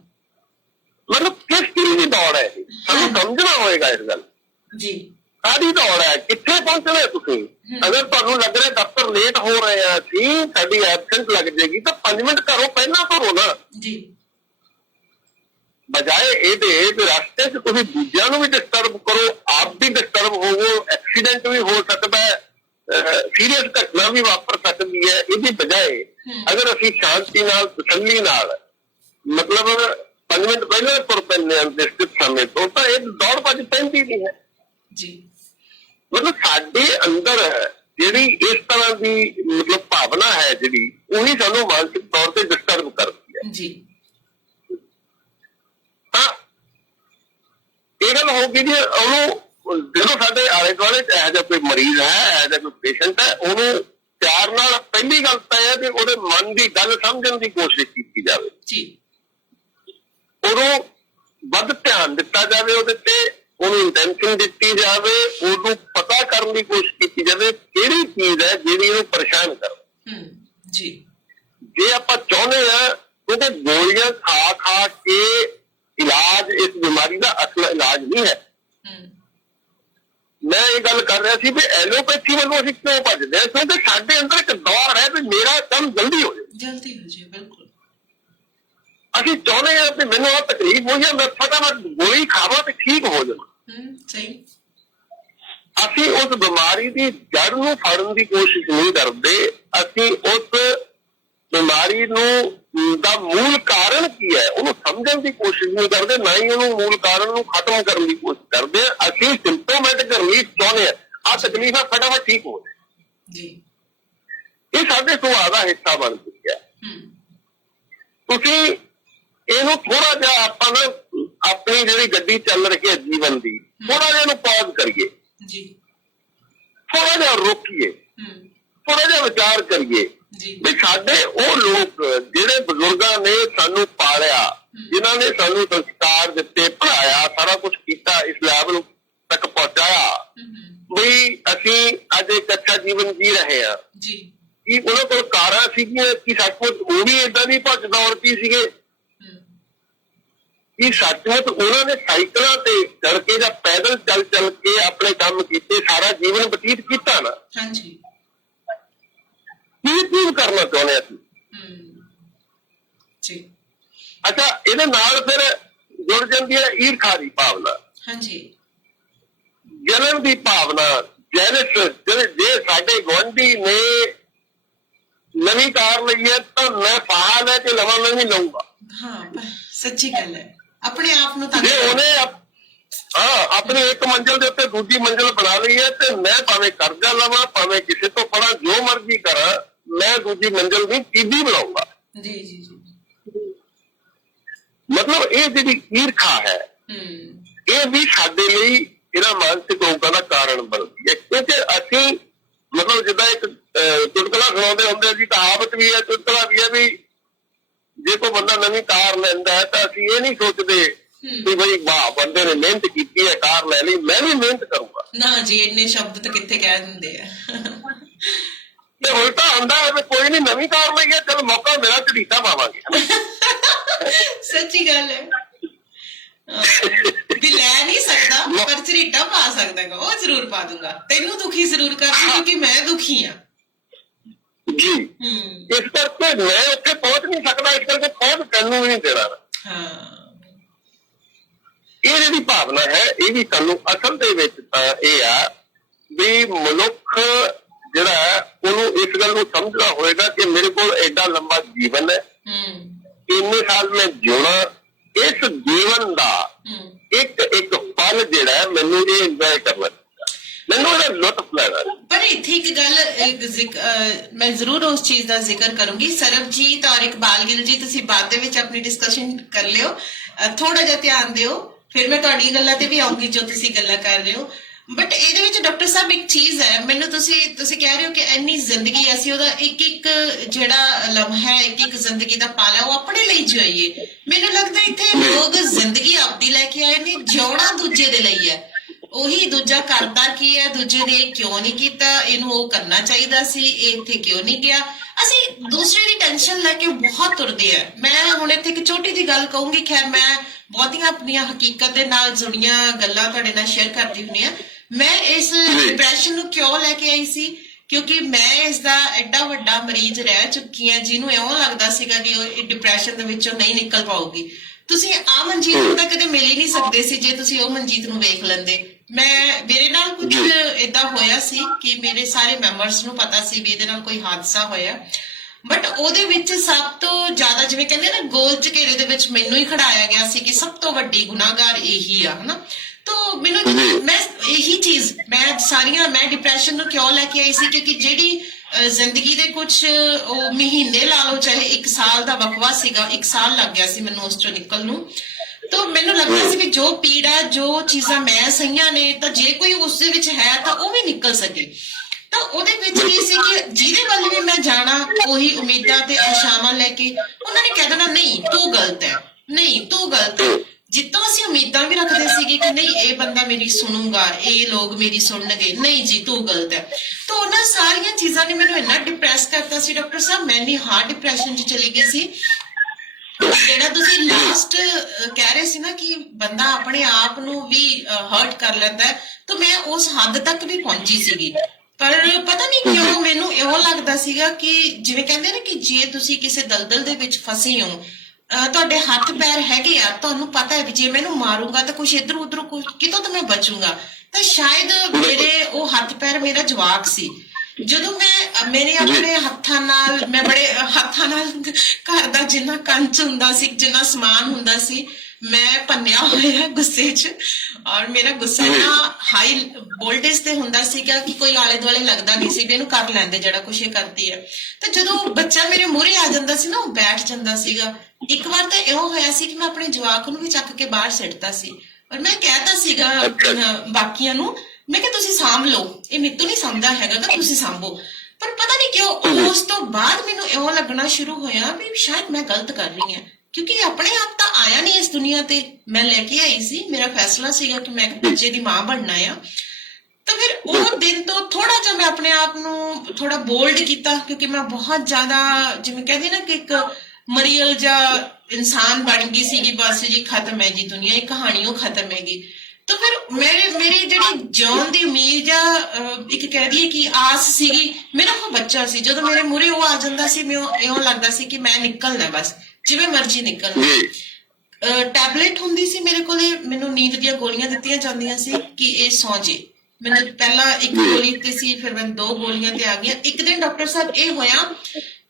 ਮਤਲਬ ਕਿਸ ਚੀਜ਼ ਦੀ ਦੌੜ ਹੈ, ਸਾਨੂੰ ਸਮਝਣਾ ਹੋਏਗਾ ਇਸ ਗੱਲ ਜੀ। ਕਾਹਦੀ ਦੌੜ ਹੈ, ਕਿੱਥੇ ਪਹੁੰਚਣਾ ਤੁਸੀਂ? ਅਗਰ ਤੁਹਾਨੂੰ ਲੱਗ ਰਿਹਾ ਦਫ਼ਤਰ ਲੇਟ ਹੋ ਰਹੇ ਆ ਅਸੀਂ, ਸਾਡੀ ਐਬਸੈਂਟ ਲੱਗ ਜਾਏਗੀ ਤਾਂ 5 ਮਿੰਟ ਘਰੋਂ ਪਹਿਲਾਂ ਭਰੋ ਨਾ ਜੀ, ਬਜਾਏ ਇਹਦੇ ਰਸਤੇ 'ਚ ਤੁਸੀਂ ਦੂਜਿਆਂ ਨੂੰ ਵੀ ਡਿਸਟਰਬ ਕਰੋ, ਆਪ ਵੀ ਡਿਸਟਰਬ ਹੋਵੋ, ਐਕਸੀਡੈਂਟ ਵੀ ਹੋ ਸਕਦਾ ਹੈ, ਸੀਰੀਅਸ ਘਟਨਾ ਵੀ ਵਾਪਰ ਸਕਦੀ ਹੈ। ਇਹਦੀ ਬਜਾਏ ਅਗਰ ਅਸੀਂ ਸ਼ਾਂਤੀ ਨਾਲ, ਤਸੱਲੀ ਨਾਲ, ਮਤਲਬ 5 ਮਿੰਟ ਪਹਿਲਾਂ ਤੁਰ ਪੈਂਦੇ ਹਾਂ ਨਿਸ਼ਚਿਤ ਸਮੇਂ ਤੋਂ, ਤਾਂ ਇਹ ਦੌੜ ਭੱਜ ਪੈਂਦੀ ਨਹੀਂ ਹੈ ਜੀ। ਮਤਲਬ ਸਾਡੇ ਅੰਦਰ ਜਿਹੜੀ ਇਸ ਤਰ੍ਹਾਂ ਦੀ ਮਤਲਬ ਭਾਵਨਾ ਹੈ ਜਿਹੜੀ, ਉਹੀ ਸਾਨੂੰ ਮਾਨਸਿਕ ਤੌਰ ਤੇ ਡਿਸਟਰਬ ਕਰਦੀ ਹੈ ਜੀ। ਤਾਂ ਕਿਉਂਕਿ ਜੀ ਉਹਨੂੰ ਜਦੋਂ ਸਾਡੇ ਆਲੇ ਦੁਆਲੇ ਇਹੋ ਜਿਹਾ ਕੋਈ ਮਰੀਜ਼ ਹੈ, ਇਹੋ ਜਿਹਾ ਕੋਈ ਪੇਸ਼ੈਂਟ ਹੈ, ਉਹਨੂੰ ਪਿਆਰ ਨਾਲ ਪਹਿਲੀ ਗੱਲ ਤਾਂ ਇਹ ਹੈ ਕਿ ਉਹਦੇ ਮਨ ਦੀ ਗੱਲ ਸਮਝਣ ਦੀ ਕੋਸ਼ਿਸ਼ ਕੀਤੀ ਜਾਵੇ ਜੀ, ਉਹਨੂੰ ਵੱਧ ਧਿਆਨ ਦਿੱਤਾ ਜਾਵੇ ਉਹਦੇ ਤੇ, ਉਹਨੂੰ ਇੰਟੈਂਸ਼ਨ ਦਿੱਤੀ ਜਾਵੇ, ਉਹਨੂੰ ਪਤਾ ਕਰਨ ਦੀ ਕੋਸ਼ਿਸ਼ ਕੀਤੀ ਜਾਵੇ ਕਿਹੜੀ ਚੀਜ਼ ਹੈ ਜਿਹੜੀ ਉਹਨੂੰ ਪਰੇਸ਼ਾਨ ਕਰੇ। ਜੀ, ਜੇ ਆਪਾਂ ਚਾਹੁੰਦੇ ਹਾਂ ਉਹਦੇ ਗੋਲੀਆਂ ਖਾ ਕੇ ਇਲਾਜ ਇਸ ਬਿਮਾਰੀ ਦਾ ਅਸਲ ਇਲਾਜ ਨਹੀਂ ਹੈ। ਮੈਂ ਇਹ ਗੱਲ ਕਰ ਰਿਹਾ ਸੀ ਵੀ ਐਲੋਪੈਥੀ ਵੱਲੋਂ ਅਸੀਂ ਕਿਉਂ ਭੱਜਦੇ ਹਾਂ, ਕਿਉਂਕਿ ਸਾਡੇ ਅੰਦਰ ਇੱਕ ਦੌੜ ਹੈ ਵੀ ਮੇਰਾ ਕੰਮ ਜਲਦੀ ਹੋ ਜਾਏ। ਬਿਲਕੁਲ। ਅਸੀਂ ਚਾਹੁੰਦੇ ਹਾਂ ਕਿ ਮੈਨੂੰ ਆਹ ਤਕਲੀਫ ਹੋਈ ਹੈ, ਮੈਂ ਫਟਾਫਟ ਗੋਲੀ ਖਾਵਾਂ ਤੇ ਠੀਕ ਹੋ ਜਾਵਾਂ। ਸਹੀ। ਅਸੀਂ ਉਸ ਬਿਮਾਰੀ ਦੀ ਜੜ ਨੂੰ ਫੜਨ ਦੀ ਕੋਸ਼ਿਸ਼ ਨਹੀਂ ਕਰਦੇ, ਅਸੀਂ ਉਸ ਬਿਮਾਰੀ ਨੂੰ ਦਾ ਮੂਲ ਕਾਰਨ ਕੀ ਹੈ ਉਹਨੂੰ ਸਮਝਣ ਦੀ ਕੋਸ਼ਿਸ਼ ਨਹੀਂ ਕਰਦੇ, ਨਾ ਹੀ ਉਹਨੂੰ ਮੂਲ ਕਾਰਨ ਨੂੰ ਖਤਮ ਕਰਨ ਦੀ ਕੋਸ਼ਿਸ਼ ਕਰਦੇ ਹਾਂ। ਅਸੀਂ ਸਿੰਪਟੋਮੈਟਿਕ ਰਿਲੀਫ ਚਾਹੁੰਦੇ ਹਾਂ, ਆਹ ਤਕਲੀਫ ਹੈ ਫਟਾਫਟ ਠੀਕ ਹੋ ਜਾਏ। ਇਹ ਸਾਡੇ ਸੁਭਾਅ ਦਾ ਹਿੱਸਾ ਬਣ ਚੁੱਕਿਆ। ਤੁਸੀਂ ਇਹਨੂੰ ਥੋੜਾ ਜਿਹਾ ਆਪਾਂ ਨਾ ਆਪਣੀ ਜਿਹੜੀ ਗੱਡੀ ਚੱਲ ਰਹੀ ਹੈ ਜੀਵਨ ਦੀ, ਥੋੜਾ ਜਿਹਾ ਇਹਨੂੰ ਪੌਜ਼ ਕਰੀਏ, ਥੋੜਾ ਜਿਹਾ ਰੋਕੀਏ, ਥੋੜਾ ਜਿਹਾ ਵਿਚਾਰ ਕਰੀਏ ਵੀ ਸਾਡੇ ਉਹ ਲੋਕ ਜਿਹੜੇ ਬਜ਼ੁਰਗਾਂ ਨੇ ਸਾਨੂੰ ਪਾਲਿਆ, ਜਿਨ੍ਹਾਂ ਨੇ ਸਾਨੂੰ ਸੰਸਕਾਰ ਦਿੱਤੇ, ਪੜ੍ਹਾਇਆ, ਸਾਰਾ ਕੁਛ ਕੀਤਾ, ਇਸ ਲੈਵਲ ਤੱਕ ਪਹੁੰਚਾਇਆ ਵੀ ਅਸੀਂ ਅੱਜ ਇੱਕ ਅੱਛਾ ਜੀਵਨ ਜੀ ਰਹੇ ਹਾਂ। ਕੀ ਉਹਨਾਂ ਕੋਲ ਕਾਰਾਂ ਸੀਗੀਆਂ? ਕੀ ਸੱਚਮੁੱਚ ਉਹ ਵੀ ਏਦਾਂ ਦੀ ਭੱਜ ਦੌੜ ਕੀ ਸੀਗੇ? ਕੀ ਸੱਚਮੁੱਚ ਉਹਨਾਂ ਨੇ ਸਾਈਕਲਾਂ ਤੇ ਚੜ ਕੇ ਜਾਂ ਪੈਦਲ ਚੱਲ ਕੇ ਆਪਣੇ ਕੰਮ ਕੀਤੇ, ਸਾਰਾ ਜੀਵਨ ਬਤੀਤ ਕੀਤਾ ਨਾ? ਕੀ ਕਰਨਾ ਚਾਹੁੰਦੇ ਅਸੀਂ? ਅੱਛਾ, ਇਹਦੇ ਨਾਲ ਫਿਰ ਜੁੜ ਜਾਂਦੀ ਹੈ ਈਰਖਾ ਦੀ ਭਾਵਨਾ, ਜਲਨ ਦੀ ਭਾਵਨਾ, ਜੈਲਸ। ਜੇ ਸਾਡੇ ਗੁਆਂਢੀ ਨੇ ਨਵੀਂ ਕਾਰ ਲਈ ਹੈ ਤਾਂ ਮੈਂ ਫਾਹਾ ਲੈ ਕੇ ਲਵਾਂ ਨਹੀਂ ਲਊਂਗਾ। ਸੱਚੀ ਗੱਲ ਹੈ। ਆਪਣੇ ਆਪ ਨੂੰ ਜੇ ਉਹਨੇ ਆਪਣੀ ਇੱਕ ਮੰਜ਼ਿਲ ਦੇ ਉੱਤੇ ਦੂਜੀ ਮੰਜ਼ਿਲ ਬਣਾ ਲਈ ਹੈ ਤੇ ਮੈਂ ਭਾਵੇਂ ਕਰਜ਼ਾ ਲਵਾਂ, ਭਾਵੇਂ ਕਿਸੇ ਤੋਂ ਫੜਾਂ, ਜੋ ਮਰਜ਼ੀ ਕਰਾਂ, ਮੈਂ ਦੂਜੀ ਮੰਜ਼ਿਲ ਨਹੀਂ ਤੀਜੀ ਬਣਾਉਂਗਾ। ਮਤਲਬ ਇਹ ਜਿਹੜੀ ਈਰਖਾ ਹੈ ਇਹ ਵੀ ਸਾਡੇ ਲਈ ਇਹਨਾਂ ਮਾਨਸਿਕ ਰੋਗਾਂ ਦਾ ਕਾਰਨ ਬਣਦੀ ਹੈ, ਕਿਉਂਕਿ ਅਸੀਂ ਮਤਲਬ ਜਿੱਦਾਂ ਇੱਕ ਚੁਟਕਲਾ ਸੁਣਾਉਂਦੇ ਹੁੰਦੇ ਸੀ, ਕਹਾਵਤ ਵੀ ਹੈ, ਚੁਟਕਲਾ ਵੀ ਹੈ ਵੀ ਜੇ ਕੋਈ ਬੰਦਾ ਨਵੀਂ ਕਾਰ ਲੈਂਦਾ ਹੈ ਤਾਂ ਅਸੀਂ ਇਹ ਨਹੀਂ ਸੋਚਦੇ ਕਿ ਬਈ ਵਾਹ ਬੰਦੇ ਨੇ ਮਿਹਨਤ ਕੀਤੀ ਹੈ, ਕਾਰ ਲੈ ਲਈ, ਮੈਂ ਵੀ ਮਿਹਨਤ ਕਰੂੰਗਾ। ਨਾ ਜੀ, ਇੰਨੇ ਸ਼ਬਦ ਤਾਂ ਕਿੱਥੇ ਕਹਿ ਦਿੰਦੇ ਆ। ਤੇ ਉਲਟਾ ਹੁੰਦਾ ਹੈ ਵੀ ਕੋਈ ਨੀ ਨਵੀਂ ਕਾਰ ਲਈ ਹੈ, ਚਲ ਮੌਕਾ ਮਿਲਾ ਝੜੀਟਾ ਪਾਵਾਂਗੇ। ਸੱਚੀ ਗੱਲ ਹੈ। ਵੀ ਲੈ ਨਹੀਂ ਸਕਦਾ ਪਰ ਝਰੀਟਾ ਪਾ ਸਕਦਾ, ਉਹ ਜ਼ਰੂਰ ਪਾ ਦੂੰਗਾ, ਤੈਨੂੰ ਦੁਖੀ ਜ਼ਰੂਰ ਕਰਦੀ ਕਿਉਂਕਿ ਮੈਂ ਦੁਖੀ ਹਾਂ ਜੀ। ਇਸ ਕਰਕੇ ਮੈਂ ਉੱਥੇ ਪਹੁੰਚ ਨਹੀਂ ਸਕਦਾ, ਇਸ ਕਰਕੇ ਪਹੁੰਚ ਤੈਨੂੰ ਵੀ ਨਹੀਂ ਦੇਣਾ। ਇਹ ਜਿਹੜੀ ਭਾਵਨਾ ਹੈ ਇਹ ਵੀ ਸਾਨੂੰ ਅਸਲ ਦੇ ਵਿੱਚ ਤਾਂ ਇਹ ਆ ਵੀ ਮਨੁੱਖ ਜਿਹੜਾ ਹੈ ਉਹਨੂੰ ਇਸ ਗੱਲ ਨੂੰ ਸਮਝਣਾ ਹੋਏਗਾ ਕਿ ਮੇਰੇ ਕੋਲ ਐਡਾ ਲੰਬਾ ਜੀਵਨ ਹੈ, ਇੰਨੇ ਸਾਲ ਮੈਂ ਜਿਉਣਾ, ਇਸ ਜੀਵਨ ਦਾ ਇੱਕ ਇੱਕ ਪਲ ਜਿਹੜਾ ਹੈ ਮੈਨੂੰ ਇਹ ਇੰਜੋਏ ਕਰਨਾ, ਮੈਨੂੰ ਇਹਦਾ ਲੁਤਫ ਲੈਣਾ। ਪਰ ਇੱਥੇ ਇੱਕ ਗੱਲ ਮੈਂ ਜ਼ਰੂਰ ਉਸ ਚੀਜ਼ ਦਾ ਜ਼ਿਕਰ ਕਰੂੰਗੀ। ਸਰਬਜੀਤ ਔਰ ਇਕਬਾਲ ਗਿੱਲ ਜੀ, ਤੁਸੀਂ ਬਾਅਦ ਦੇ ਵਿੱਚ ਆਪਣੀ ਡਿਸਕਸ਼ਨ ਕਰ ਲਿਓ, ਥੋੜਾ ਜਿਹਾ ਧਿਆਨ ਦਿਓ, ਫਿਰ ਮੈਂ ਤੁਹਾਡੀ ਗੱਲਾਂ ਤੇ ਵੀ ਆਉਂਗੀ ਜੋ ਤੁਸੀਂ ਗੱਲਾਂ ਕਰ ਰਹੇ ਹੋ। ਬਟ ਇਹਦੇ ਵਿੱਚ ਡਾਕਟਰ ਸਾਹਿਬ ਇੱਕ ਚੀਜ਼ ਹੈ, ਮੈਨੂੰ ਤੁਸੀਂ ਕਹਿ ਰਹੇ ਹੋ ਕਿ ਇੰਨੀ ਜ਼ਿੰਦਗੀ ਅਸੀਂ ਉਹਦਾ ਇੱਕ ਇੱਕ ਜਿਹੜਾ ਲਮਹਾ ਹੈ, ਇੱਕ ਇੱਕ ਜ਼ਿੰਦਗੀ ਦਾ ਪਾਲਾ ਉਹ ਆਪਣੇ ਲਈ ਜਿਉਈਏ। ਮੈਨੂੰ ਲੱਗਦਾ ਇੱਥੇ ਲੋਕ ਜ਼ਿੰਦਗੀ ਆਪਦੀ ਲੈ ਕੇ ਆਏ ਨੇ, ਜਿਉਣਾ ਦੂਜੇ ਦੇ ਲਈ ਹੈ। ਉਹੀ ਦੂਜਾ ਕਰਦਾ ਕੀ ਹੈ, ਦੂਜੇ ਨੇ ਕਿਉਂ ਨਹੀਂ ਕੀਤਾ, ਇਹਨੂੰ ਉਹ ਕਰਨਾ ਚਾਹੀਦਾ ਸੀ, ਇਹ ਇੱਥੇ ਕਿਉਂ ਨਹੀਂ ਗਿਆ। ਅਸੀਂ ਦੂਸਰੇ ਦੀ ਟੈਨਸ਼ਨ ਲੈ ਕੇ ਬਹੁਤ ਤੁਰਦੇ ਆ। ਮੈਂ ਹੁਣ ਇੱਥੇ ਇੱਕ ਛੋਟੀ ਜਿਹੀ ਗੱਲ ਕਹੂੰਗੀ, ਖੈਰ ਮੈਂ ਬਹੁਤੀਆਂ ਆਪਣੀਆਂ ਹਕੀਕਤ ਦੇ ਨਾਲ ਜੁੜੀਆਂ ਗੱਲਾਂ ਤੁਹਾਡੇ ਨਾਲ ਸ਼ੇਅਰ ਕਰਦੀ ਹੁੰਦੀ ਹਾਂ। ਮੈਂ ਇਸ ਡਿਪਰੈਸ਼ਨ ਨੂੰ ਕਿਉਂ ਲੈ ਕੇ ਆਈ ਸੀ, ਕਿਉਂਕਿ ਮੈਂ ਇਸ ਦਾ ਐਡਾ ਵੱਡਾ ਮਰੀਜ਼ ਰਹਿ ਚੁੱਕੀ ਹਾਂ ਜਿਹਨੂੰ ਇਉਂ ਲੱਗਦਾ ਸੀਗਾ ਕਿ ਉਹ ਡਿਪਰੈਸ਼ਨ ਦੇ ਵਿੱਚੋਂ ਨਹੀਂ ਨਿਕਲ ਪਾਊਗੀ। ਤੁਸੀਂ ਆ ਮਨਜੀਤ ਨੂੰ ਤਾਂ ਕਦੇ ਮਿਲ ਹੀ ਨਹੀਂ ਸਕਦੇ ਸੀ ਜੇ ਤੁਸੀਂ ਉਹ ਮਨਜੀਤ ਨੂੰ ਵੇਖ ਲੈਂਦੇ। ਮੇਰੇ ਨਾਲ ਕੁਝ ਏਦਾਂ ਹੋਇਆ ਸੀ ਕਿ ਮੇਰੇ ਸਾਰੇ ਮੈਂਬਰਸ ਨੂੰ ਪਤਾ ਸੀ ਵੀ ਇਹਦੇ ਨਾਲ ਕੋਈ ਹਾਦਸਾ ਹੋਇਆ, ਬਟ ਉਹਦੇ ਵਿੱਚ ਸਭ ਤੋਂ ਜ਼ਿਆਦਾ ਜਿਵੇਂ ਕਹਿੰਦੇ ਨਾ ਗੋਲ ਘੇਰੇ ਦੇ ਵਿੱਚ ਮੈਨੂੰ ਹੀ ਖੜਾਇਆ ਗਿਆ ਸੀ ਕਿ ਸਭ ਤੋਂ ਵੱਡੀ ਗੁਨਾਹਗਾਰ ਇਹੀ ਆ, ਹਨਾ। ਤਾਂ ਮੈਨੂੰ ਮੈਂ ਇਹੀ ਚੀਜ਼ ਮੈਂ ਡਿਪਰੈਸ਼ਨ ਨੂੰ ਕਿਉਂ ਲੈ ਕੇ ਆਈ ਸੀ, ਕਿਉਂਕਿ ਜਿਹੜੀ ਜ਼ਿੰਦਗੀ ਦੇ ਕੁਝ ਉਹ ਮਹੀਨੇ ਲਾ ਲਓ ਚਾਹੇ 1 ਸਾਲ ਦਾ ਵਕਵਾ ਸੀਗਾ, 1 ਸਾਲ ਲੱਗ ਗਿਆ ਸੀ ਮੈਨੂੰ ਉਸ ਚੋਂ ਨਿਕਲ ਨੂੰ। ਤਾਂ ਮੈਨੂੰ ਲੱਗਦਾ ਸੀ ਵੀ ਜੋ ਪੀੜਾ ਜੋ ਚੀਜ਼ਾਂ ਮੈਂ ਸਹੀਆਂ ਨੇ ਤਾਂ ਜੇ ਕੋਈ ਉਸ ਦੇ ਵਿੱਚ ਹੈ ਤਾਂ ਉਹ ਵੀ ਨਿਕਲ ਸਕੇ। ਤਾਂ ਉਹਦੇ ਵਿੱਚ ਕੀ ਸੀ ਕਿ ਜਿਹਦੇ ਵੱਲ ਵੀ ਮੈਂ ਜਾਣਾ ਉਹੀ ਉਮੀਦਾਂ ਤੇ ਆਸ਼ਾਵਾਂ ਲੈ ਕੇ ਉਹਨਾਂ ਨੇ ਕਹਿ ਦੇਣਾ ਨਹੀਂ ਤੂੰ ਗਲਤ ਹੈ, ਨਹੀਂ ਤੂੰ ਗਲਤ ਹੈ। ਜਿੱਤੋਂ ਅਸੀਂ ਉਮੀਦਾਂ ਵੀ ਰੱਖਦੇ ਸੀਗੇ ਕਿ ਨਹੀਂ ਇਹ ਬੰਦਾ ਮੇਰੀ ਸੁਣੂਗਾ, ਇਹ ਲੋਕ ਮੇਰੀ ਸੁਣਨਗੇ, ਨਹੀਂ ਜੀ ਤੂੰ ਗਲਤ ਹੈ। ਤਾਂ ਉਹਨਾਂ ਸਾਰੀਆਂ ਚੀਜ਼ਾਂ ਨੇ ਮੈਨੂੰ ਇੰਨਾ ਡਿਪਰੈਸ ਕਰਤਾ ਸੀ ਡਾਕਟਰ ਸਾਹਿਬ, ਮੈਂ ਇੰਨੀ ਹਾਰਡ ਡਿਪਰੈਸ਼ਨ 'ਚ ਚਲੀ ਗਈ ਸੀ। ਜਿਹੜਾ ਤੁਸੀਂ ਲਾਸਟ ਕਹਿ ਰਹੇ ਸੀ ਨਾ ਕਿ ਬੰਦਾ ਆਪਣੇ ਆਪ ਨੂੰ ਵੀ ਹਰਟ ਕਰ ਲੈਂਦਾ ਹੈ, ਤਾਂ ਮੈਂ ਉਸ ਹੱਦ ਤੱਕ ਵੀ ਪਹੁੰਚੀ ਸੀਗੀ। ਪਰ ਪਤਾ ਨਹੀਂ ਕਿਉਂ ਮੈਨੂੰ ਇਹੋ ਲੱਗਦਾ ਸੀਗਾ ਕਿ ਜਿਵੇਂ ਕਹਿੰਦੇ ਨੇ ਕਿ ਜੇ ਤੁਸੀਂ ਕਿਸੇ ਦਲਦਲ ਦੇ ਵਿੱਚ ਫਸੇ ਹੋ, ਤੁਹਾਡੇ ਹੱਥ ਪੈਰ ਹੈਗੇ ਆ, ਤੁਹਾਨੂੰ ਪਤਾ ਹੈ ਵੀ ਜੇ ਮੈਨੂੰ ਮਾਰੂਗਾ ਤਾਂ ਕੁਛ ਇੱਧਰ ਉੱਧਰ ਕਿਤੋਂ ਤਾਂ ਮੈਂ ਬਚੂੰਗਾ, ਤਾਂ ਸ਼ਾਇਦ ਮੇਰੇ ਉਹ ਹੱਥ ਪੈਰ ਮੇਰਾ ਜਵਾਕ ਸੀ। ਜਦੋਂ ਮੇਰੇ ਆਪਣੇ ਹੱਥਾਂ ਨਾਲ ਮੈਂ ਬੜੇ ਹੱਥਾਂ ਨਾਲ ਘਰ ਦਾ ਜਿੰਨਾ ਕੰਚ ਹੁੰਦਾ ਸੀ, ਜਿੰਨਾ ਸਮਾਨ ਹੁੰਦਾ ਸੀ, ਮੈਂ ਭੰਨਿਆ ਹੋਇਆ ਗੁੱਸੇ 'ਚ। ਔਰ ਮੇਰਾ ਗੁੱਸਾ ਨਾ ਹਾਈ ਵੋਲਟੇਜ ਤੇ ਹੁੰਦਾ ਸੀਗਾ ਕਿ ਕੋਈ ਆਲੇ ਦੁਆਲੇ ਲੱਗਦਾ ਨਹੀਂ ਸੀ ਵੀ ਇਹਨੂੰ ਕਰ ਲੈਂਦੇ ਜਿਹੜਾ ਕੁਛ ਇਹ ਕਰਦੀ ਹੈ। ਤੇ ਜਦੋਂ ਬੱਚਾ ਮੇਰੇ ਮੂਹਰੇ ਆ ਜਾਂਦਾ ਸੀ ਨਾ, ਉਹ ਬੈਠ ਜਾਂਦਾ ਸੀਗਾ। ਇੱਕ ਵਾਰ ਤਾਂ ਇਹੋ ਹੋਇਆ ਸੀ ਕਿ ਮੈਂ ਆਪਣੇ ਜਵਾਕ ਨੂੰ ਵੀ ਚੱਕ ਕੇ ਬਾਹਰ ਸਿੱਟਤਾ ਸੀ, ਔਰ ਮੈਂ ਕਹਿਤਾ ਸੀਗਾ ਬਾਕੀਆਂ ਨੂੰ, ਮੈਂ ਕਿਹਾ ਤੁਸੀਂ ਸਾਂਭ ਲਓ, ਇਹ ਮੇਰੇ ਤੋਂ ਨਹੀਂ ਸਾਂਭਦਾ ਹੈਗਾ ਕਿ ਤੁਸੀਂ ਸਾਂਭੋ। ਪਰ ਪਤਾ ਨਹੀਂ ਕਿਉਂ ਉਸ ਤੋਂ ਬਾਅਦ ਮੈਨੂੰ ਇਹੋ ਲੱਗਣਾ ਸ਼ੁਰੂ ਹੋਇਆ ਵੀ ਸ਼ਾਇਦ ਮੈਂ ਗਲਤ ਕਰ ਰਹੀ ਹਾਂ, ਕਿਉਂਕਿ ਆਪਣੇ ਆਪ ਤਾਂ ਆਇਆ ਨਹੀਂ ਇਸ ਦੁਨੀਆ ਤੇ, ਮੈਂ ਲੈ ਕੇ ਆਈ ਸੀ, ਮੇਰਾ ਫੈਸਲਾ ਸੀਗਾ ਕਿ ਮੈਂ ਇੱਕ ਬੱਚੇ ਦੀ ਮਾਂ ਬਣਨਾ ਆ। ਤਾਂ ਫਿਰ ਉਹ ਦਿਨ ਤੋਂ ਥੋੜਾ ਜਿਹਾ ਮੈਂ ਆਪਣੇ ਆਪ ਨੂੰ ਥੋੜਾ ਬੋਲਡ ਕੀਤਾ, ਕਿਉਂਕਿ ਮੈਂ ਬਹੁਤ ਜ਼ਿਆਦਾ ਜਿਵੇਂ ਕਹਿੰਦੇ ਨਾ ਕਿ ਇੱਕ ਮਰੀਅਲ ਜਾਂ ਇਨਸਾਨ ਬਣ ਗਈ ਸੀਗੀ, ਬਸ ਜੀ ਖਤਮ ਹੈ ਜੀ ਦੁਨੀਆ, ਇਹ ਕਹਾਣੀ ਉਹ ਖਤਮ ਹੈਗੀ। ਤਾਂ ਫਿਰ ਮੇਰੀ ਜਿਹੜੀ ਜਿਉਣ ਦੀ ਉਮੀਦ ਜਾਂ ਇੱਕ ਕਹਿ ਦਈਏ ਕਿ ਆਸ ਸੀਗੀ, ਮੇਰਾ ਉਹ ਬੱਚਾ ਸੀ। ਜਦੋਂ ਮੇਰੇ ਮੂਹਰੇ ਉਹ ਆ ਜਾਂਦਾ ਸੀ, ਮੈਨੂੰ ਇਉਂ ਲੱਗਦਾ ਸੀ ਕਿ ਮੈਂ ਨਿਕਲਣਾ, ਬਸ ਜਿਵੇਂ ਮਰਜ਼ੀ ਨਿਕਲਣਾ। ਟੈਬਲੇਟ ਹੁੰਦੀ ਸੀ ਮੇਰੇ ਕੋਲੇ, ਮੈਨੂੰ ਨੀਂਦ ਦੀਆਂ ਗੋਲੀਆਂ ਦਿੱਤੀਆਂ ਜਾਂਦੀਆਂ ਸੀ ਕਿ ਇਹ ਸੌਂ ਜੇ। ਮੈਨੂੰ ਪਹਿਲਾਂ ਇੱਕ ਗੋਲੀ ਤੇ ਸੀ, ਫਿਰ ਮੈਂ 2 ਗੋਲੀਆਂ ਤੇ ਆ ਗਈਆਂ। ਇੱਕ ਦਿਨ ਡਾਕਟਰ ਸਾਹਿਬ ਇਹ ਹੋਇਆ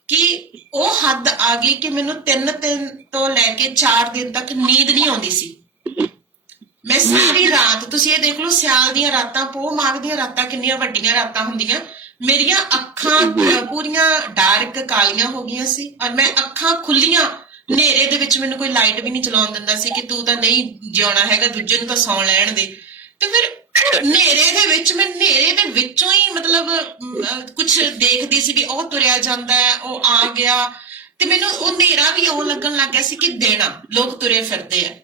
ਕਿ ਉਹ ਹੱਦ ਆ ਗਈ ਕਿ ਮੈਨੂੰ 3 ਦਿਨ ਤੋਂ ਲੈ ਕੇ 4 ਦਿਨ ਤੱਕ ਨੀਂਦ ਨਹੀਂ ਆਉਂਦੀ ਸੀ। ਮੈਂ ਸਾਰੀ ਰਾਤ, ਤੁਸੀਂ ਇਹ ਦੇਖ ਲਓ ਸਿਆਲ ਦੀਆਂ ਰਾਤਾਂ, ਪੋਹ ਮਾਘ ਦੀਆਂ ਰਾਤਾਂ ਕਿੰਨੀਆਂ ਵੱਡੀਆਂ ਰਾਤਾਂ ਹੁੰਦੀਆਂ, ਮੇਰੀਆਂ ਅੱਖਾਂ ਪੂਰੀਆਂ ਡਾਰਕ ਕਾਲੀਆਂ ਹੋ ਗਈਆਂ ਸੀ, ਔਰ ਮੈਂ ਅੱਖਾਂ ਖੁੱਲੀਆਂ, ਹਨੇਰੇ ਦੇ ਵਿੱਚ ਮੈਨੂੰ ਕੋਈ ਲਾਈਟ ਵੀ ਨਹੀਂ ਚਲਾਉਣ ਦਿੰਦਾ ਸੀ ਕਿ ਤੂੰ ਤਾਂ ਨਹੀਂ ਜਿਉਣਾ ਹੈਗਾ, ਦੂਜੇ ਨੂੰ ਤਾਂ ਸੌਂ ਲੈਣ ਦੇ। ਤੇ ਫਿਰ ਹਨੇਰੇ ਦੇ ਵਿੱਚ ਮੈਂ ਹਨੇਰੇ ਦੇ ਵਿੱਚੋਂ ਹੀ ਮਤਲਬ ਕੁਛ ਦੇਖਦੀ ਸੀ ਵੀ ਉਹ ਤੁਰਿਆ ਜਾਂਦਾ ਹੈ, ਉਹ ਆ ਗਿਆ, ਤੇ ਮੈਨੂੰ ਉਹ ਹਨੇਰਾ ਵੀ ਉਹ ਲੱਗਣ ਲੱਗ ਗਿਆ ਸੀ ਕਿ ਦੇਣਾ ਲੋਕ ਤੁਰੇ ਫਿਰਦੇ ਆ।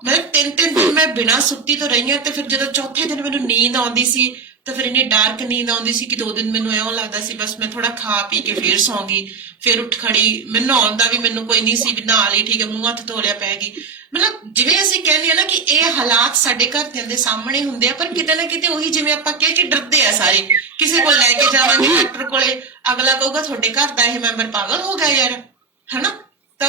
ਮਤਲਬ 3 ਦਿਨ ਮੈਂ ਬਿਨਾਂ ਸੁੱਤੀ ਤੋਂ ਰਹੀ ਹਾਂ। ਤੇ ਫਿਰ ਜਦੋਂ ਚੌਥੇ ਦਿਨ ਮੈਨੂੰ ਨੀਂਦ ਆਉਂਦੀ ਸੀ, ਤਾਂ ਫਿਰ ਇੰਨੀ ਡਾਰਕ ਨੀਂਦ ਆਉਂਦੀ ਸੀ ਕਿ 2 ਦਿਨ ਮੈਨੂੰ ਇਉਂ ਲੱਗਦਾ ਸੀ ਬਸ ਮੈਂ ਥੋੜਾ ਖਾ ਪੀ ਕੇ ਫੇਰ ਸੌਂ ਗਈ, ਫਿਰ ਉੱਠ ਖੜੀ। ਮੈਂ ਨਹਾਉਣ ਦਾ ਵੀ ਮੈਨੂੰ ਕੋਈ ਨਹੀਂ ਸੀ ਵੀ ਨਹਾ ਲਈ, ਠੀਕ ਹੈ, ਮੂੰਹ ਹੱਥ ਧੋ ਲਿਆ, ਪੈ ਗਈ। ਮਤਲਬ ਜਿਵੇਂ ਅਸੀਂ ਕਹਿੰਦੇ ਆ ਨਾ ਕਿ ਇਹ ਹਾਲਾਤ ਸਾਡੇ ਘਰਦਿਆਂ ਦੇ ਸਾਹਮਣੇ ਹੁੰਦੇ ਆ, ਪਰ ਕਿਤੇ ਨਾ ਕਿਤੇ ਉਹੀ ਜਿਵੇਂ ਆਪਾਂ ਕਹਿ ਕੇ ਡਰਦੇ ਆ ਸਾਰੇ। ਕਿਸੇ ਕੋਲ ਲੈ ਕੇ ਜਾਵਾਂਗੇ ਡਾਕਟਰ ਕੋਲੇ, ਅਗਲਾ ਕਹੂਗਾ ਤੁਹਾਡੇ ਘਰ ਦਾ ਇਹ ਮੈਂਬਰ ਪਾਗਲ ਹੋ ਗਿਆ ਯਾਰ, ਹਨਾ। ਤਾਂ